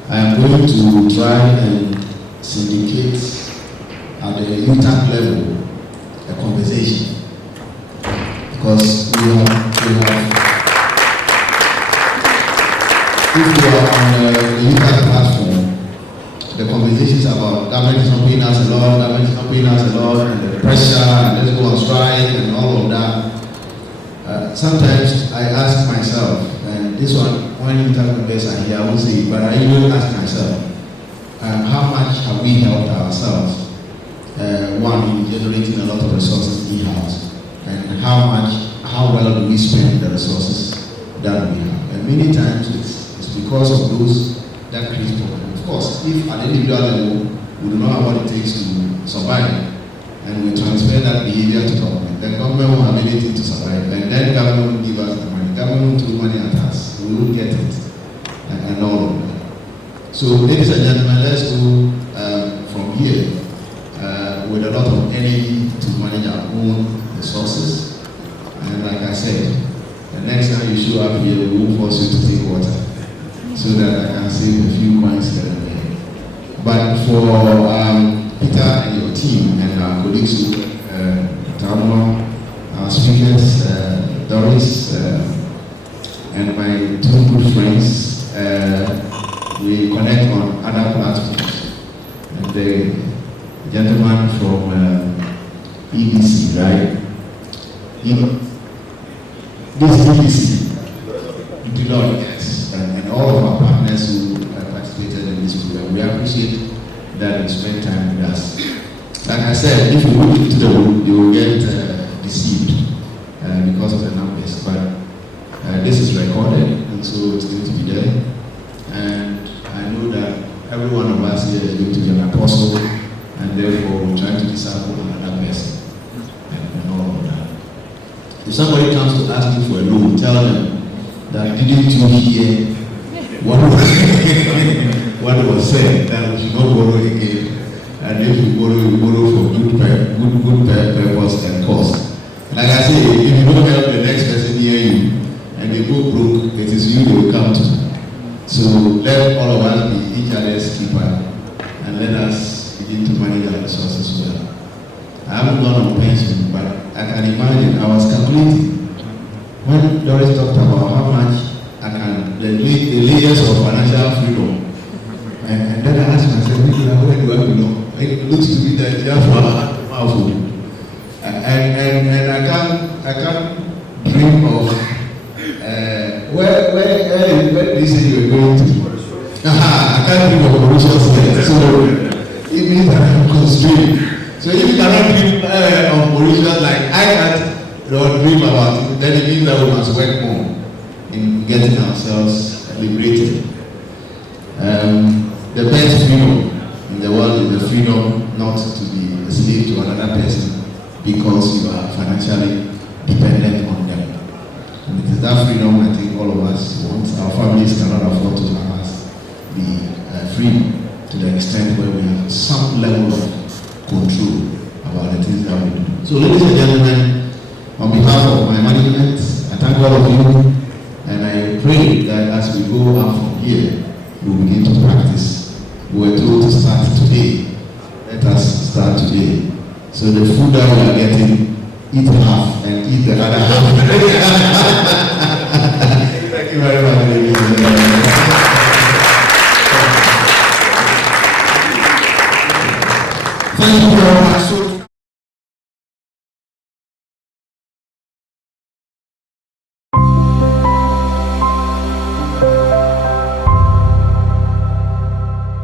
I am going to try and syndicate at the UTAC level a conversation, because if you are on the UTAC platform, the conversations about government is not paying us a lot, government is not paying us a lot, and the pressure, and let's go on strike, and all of that. Sometimes I ask myself, and this one, when UTAC members are here, I will say, but I even ask myself, how much have we helped ourselves? One, in generating a lot of resources in-house, and how well do we spend the resources that we have? And many times it's because of those that create problems. Of course, if at the individual level we do not have what it takes to survive, and we transfer that behavior to government, then government won't have anything to survive, and then government will give us the money. Government will throw money at us, we will get it, and all of that. So, ladies and gentlemen, let's go from from here with a lot of energy to manage our own resources. And like I said, the next time you show up here, we will force you to take water so that I can save a few coins here and there. But for Peter and your team and our colleagues who Tamo, our speakers, Doris, and my two good friends, we connect on other platforms. And the gentleman from EBC, right? This EBC, Deloitte, yes, and all of our partners who participated in this program, we appreciate that you spend time with us. Like I said, if you look into the room, you will get deceived because of the numbers. But this is recorded, and so it's going to be there. And I know that every one of us here is going to be an apostle, and therefore we're trying to disciple another person and all of that. If somebody comes to ask you for a loan, tell them that didn't you hear what was said, that we should not borrow again. And if you borrow for good purpose and cause. Like I say, if you don't help the next person near you and they go broke, it is you they will come to. So let all of us be each other's keeper and let us begin to manage our resources well. I haven't gone on pension, but I can imagine, I was calculating when Doris talked about how much I can, the layers of financial freedom. And then I asked myself, where do I belong? It looks to me that therefore I'm powerful. And I can't dream of where they say you are going to. I can't dream of Mauritius yet. So it means that I'm constrained. So if you cannot dream of Mauritius like I can't dream about it, then it means that we must work more in getting ourselves liberated. The best freedom in the world is the freedom not to be a slave to another person because you are financially dependent on them. And it is that freedom I think all of us want. Our families cannot afford to have us be free to the extent where we have some level of control about the things that we do. So ladies and gentlemen, on behalf of my management, I thank all of you, and I pray that as we go out from here, we will begin to practice. We were told to start today. Let us start today. So the food that we are getting, eat half and eat the other half. Thank you very much, ladies and gentlemen. Thank you very